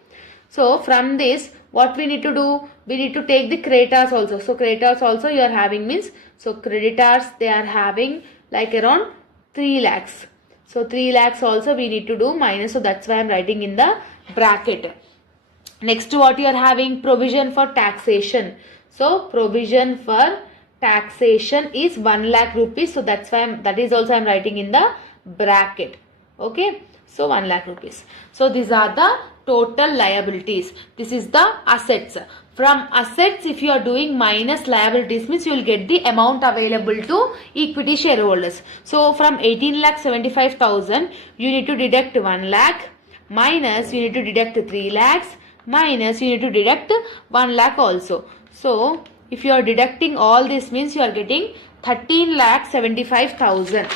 So from this what we need to do? We need to take the creditors also. So creditors also you are having means. So creditors they are having like around 3 lakhs. So 3 lakhs also we need to do minus. So that's why I am writing in the bracket. Next what you are having? Provision for taxation. So provision for taxation is 1 lakh rupees. So that's why that is also I am writing in the bracket. Okay. So 1 lakh rupees. So these are the total liabilities. This is the assets. From assets, if you are doing minus liabilities means you will get the amount available to equity shareholders. So from 18,75,000 you need to deduct 1 lakh minus you need to deduct 3 lakhs minus you need to deduct 1 lakh also. So if you are deducting all this means you are getting 13,75,000.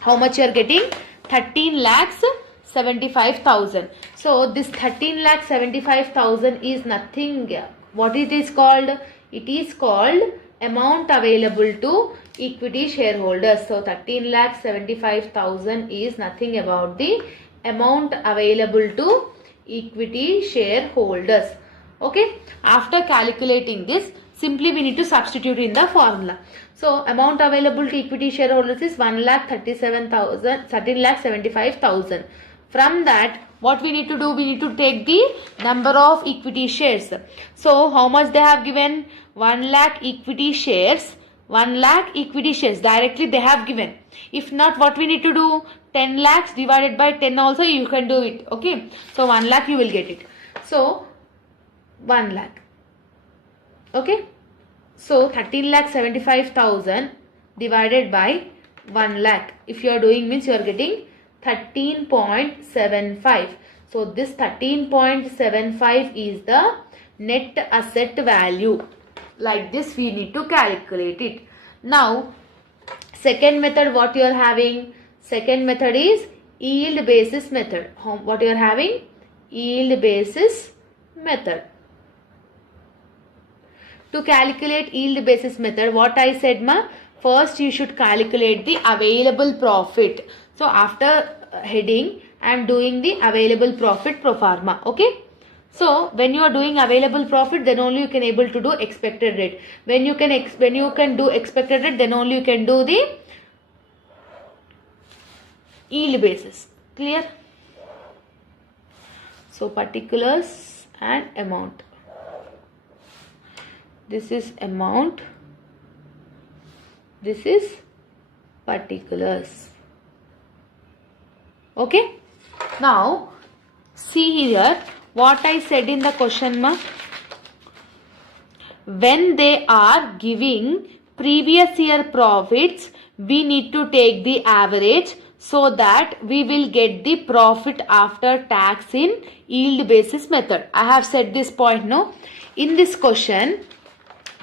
How much you are getting? 13,75,000. So this 13,75,000 is nothing. What it is called? It is called amount available to equity shareholders. So 13,75,000 is nothing about the amount available to equity shareholders. Okay. After calculating this, simply we need to substitute in the formula. So amount available to equity shareholders is 13,75,000. From that, what we need to do? We need to take the number of equity shares. So how much they have given? 1 lakh equity shares. 1 lakh equity shares directly they have given. If not, what we need to do? 10 lakhs divided by 10 also you can do it. Okay. So 1 lakh you will get it. So 1 lakh. Okay. So 13,75,000 divided by 1 lakh. If you are doing means you are getting 13.75. So this 13.75 is the net asset value. Like this we need to calculate it. Now second method what you are having? Second method is yield basis method. What you are having? Yield basis method. To calculate yield basis method, what I said ma? First you should calculate the available profit. So after heading I am doing the available profit pro forma. Okay. So when you are doing available profit, then only you can able to do expected rate. When you can do expected rate, then only you can do the yield basis. Clear? So particulars and amount. This is amount. This is particulars. Okay. Now see here what I said in the question mark. When they are giving previous year profits, we need to take the average so that we will get the profit after tax in yield basis method. I have said this point, no? In this question,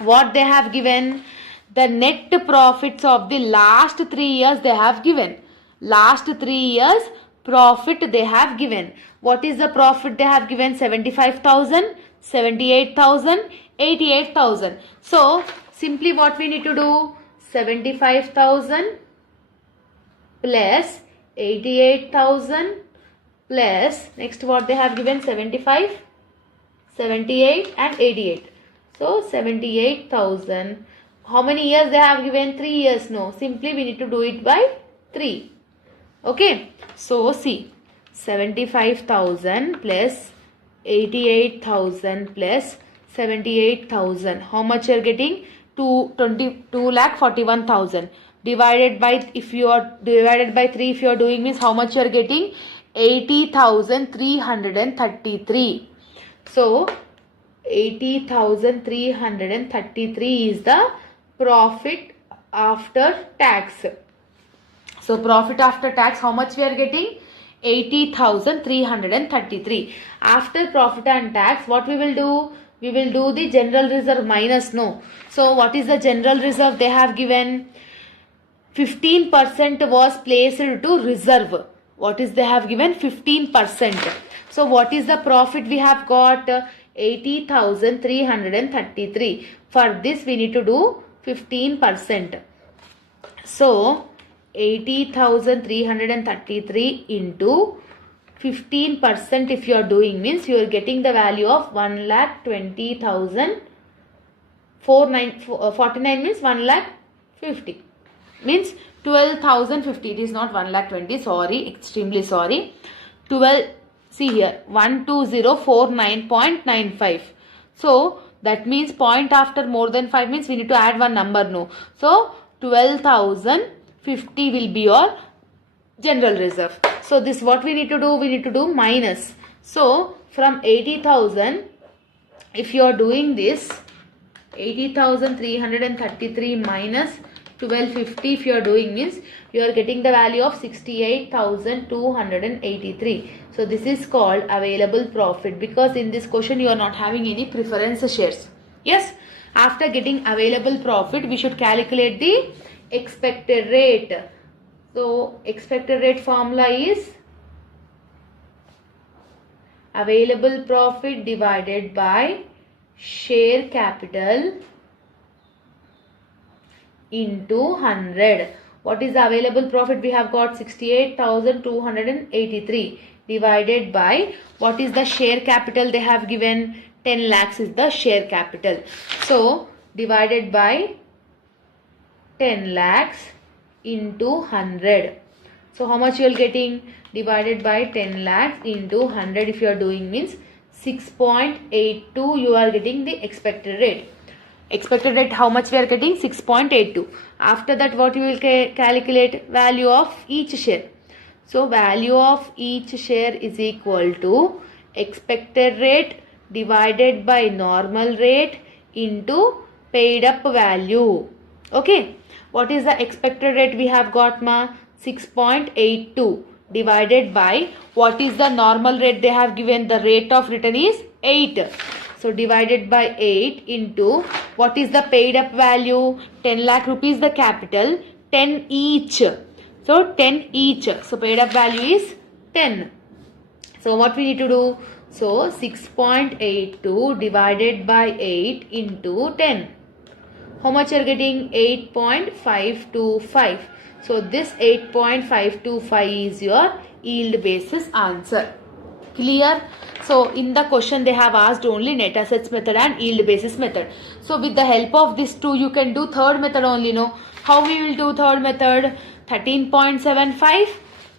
what they have given? The net profits of the last 3 years they have given. Last 3 years profit they have given. What is the profit they have given? 75,000, 78,000, 88,000. So simply what we need to do? 75,000 plus 88,000 plus next what they have given? 75, 78 and 88. So 78,000. How many years they have given? 3 years. No. Simply we need to do it by 3. Okay. So see. 75,000 plus 88,000 plus 78,000. How much you are getting? 2,41,000. Divided by, if you are divided by 3, if you are doing means how much you are getting? 80,333. So 80,333 is the profit after tax. So profit after tax, how much we are getting? 80,333. After profit and tax, what we will do? We will do the general reserve minus, no. So what is the general reserve they have given? 15% was placed to reserve. What is they have given? 15%. So what is the profit we have got? 80,333. For this we need to do 15%. So 80,333 into 15% if you are doing means you are getting the value of 1,20,049 means 1,50,000 means 12,050. It is not 1,20,000. Sorry, extremely sorry. 12. See here 12049.95. So that means point after more than 5 means we need to add one number, no. So 12,050 will be your general reserve. So this what we need to do? We need to do minus. So from 80,000, if you are doing this 80,333 minus 1250 if you are doing means you are getting the value of 68,283. So this is called available profit, because in this question you are not having any preference shares. Yes, after getting available profit we should calculate the expected rate. So expected rate formula is available profit divided by share capital into 100. What is the available profit? We have got 68,283 divided by what is the share capital they have given? 10 lakhs is the share capital. So divided by 10 lakhs into 100. So how much you are getting? Divided by 10 lakhs into 100 if you are doing means 6.82 you are getting the expected rate. Expected rate how much we are getting? 6.82. After that what you will calculate? Value of each share. So value of each share is equal to expected rate divided by normal rate into paid up value. Okay. What is the expected rate we have got, ma? 6.82 divided by what is the normal rate they have given? The rate of return is 8. So divided by 8 into what is the paid up value? 10 lakh rupees the capital, 10 each. So 10 each. So paid up value is 10. So what we need to do? So 6.82 divided by 8 into 10. How much you are getting? 8.525. So this 8.525 is your yield basis answer. Clear? So in the question they have asked only net assets method and yield basis method. So with the help of these two you can do third method only, no? How we will do third method? 13.75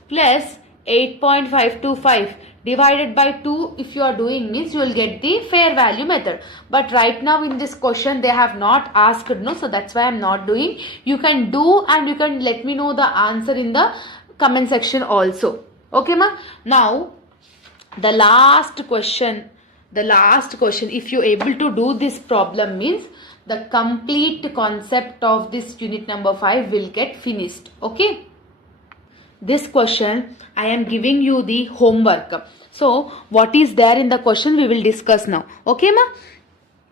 plus 8.525 divided by 2 if you are doing means you will get the fair value method. But right now in this question they have not asked, no, so that's why I'm not doing. You can do and you can let me know the answer in the comment section also. Okay ma. Now the last question, if you able to do this problem means the complete concept of this unit number 5 will get finished. Okay, this question I am giving you the homework. So what is there in the question we will discuss now. Okay ma.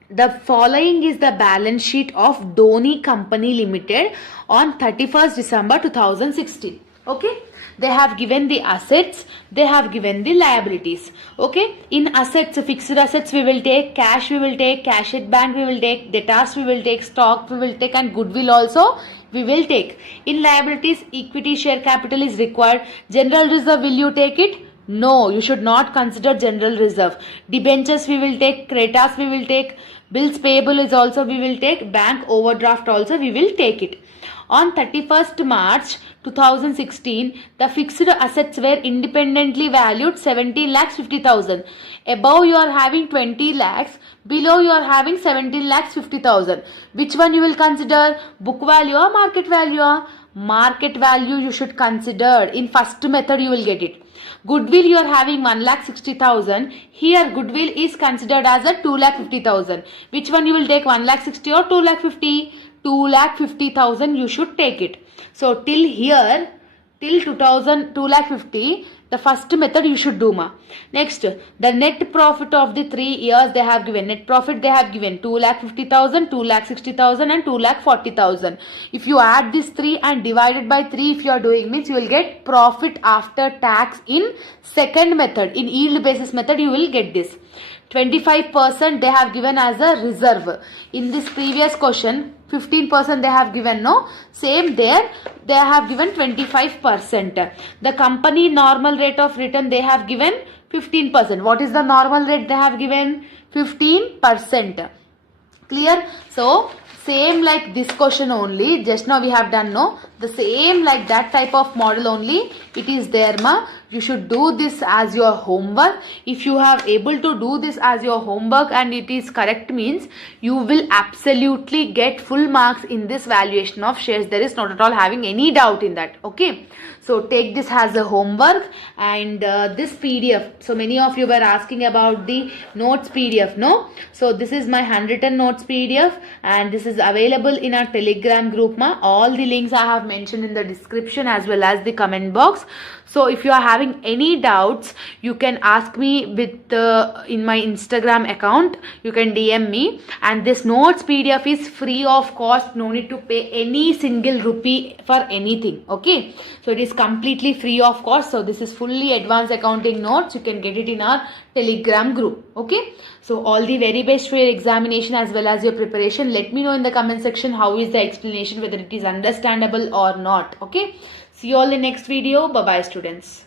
The following is the balance sheet of Dolly Company Limited on 31st December 2016. Okay, they have given the assets, they have given the liabilities. Okay, in assets, fixed assets we will take, cash we will take, cash at bank we will take, debtors we will take, stock we will take, and goodwill also we will take. In liabilities, equity share capital is required. General reserve, will you take it? No, you should not consider general reserve. Debentures we will take, creditors we will take, bills payable is also we will take, bank overdraft also we will take it. On 31st March 2016, the fixed assets were independently valued 17,50,000. Above you are having 20 lakhs, below you are having 17,50,000. Which one you will consider? Book value or market value? Market value you should consider. In first method you will get it. Goodwill you are having 1,60,000. Here goodwill is considered as a 2,50,000. Which one you will take, 1,60,000 or 2,50,000? 2,50,000 you should take it. So till here, till 2,50,000, the first method you should do ma. Next, the net profit of the 3 years they have given. Net profit they have given 2,50,000, 2,60,000 and 2,40,000. If you add these 3 and divide it by 3 if you are doing means you will get profit after tax in second method. In yield basis method you will get this. 25% they have given as a reserve. In this previous question 15% they have given, no, same there they have given 25%. The company normal rate of return they have given 15%. What is the normal rate they have given? 15%. Clear? So same like this question only, just now we have done, no, the same like that type of model only it is there ma. You should do this as your homework. If you have able to do this as your homework and it is correct means you will absolutely get full marks in this valuation of shares. There is not at all having any doubt in that. Okay, so take this as a homework. And this PDF, so many of you were asking about the notes PDF, no, so this is my handwritten notes PDF and this is available in our Telegram group ma. All the links I have mentioned in the description as well as the comment box. So if you are having any doubts you can ask me with in my Instagram account. You can DM me, and this notes PDF is free of cost. No need to pay any single rupee for anything. Okay, so it is completely free of cost. So this is fully advanced accounting notes. You can get it in our Telegram group. Okay, so all the very best for your examination as well as your preparation. Let me know in the comment section how is the explanation, whether it is understandable or not. Okay, see you all in the next video. Bye bye students.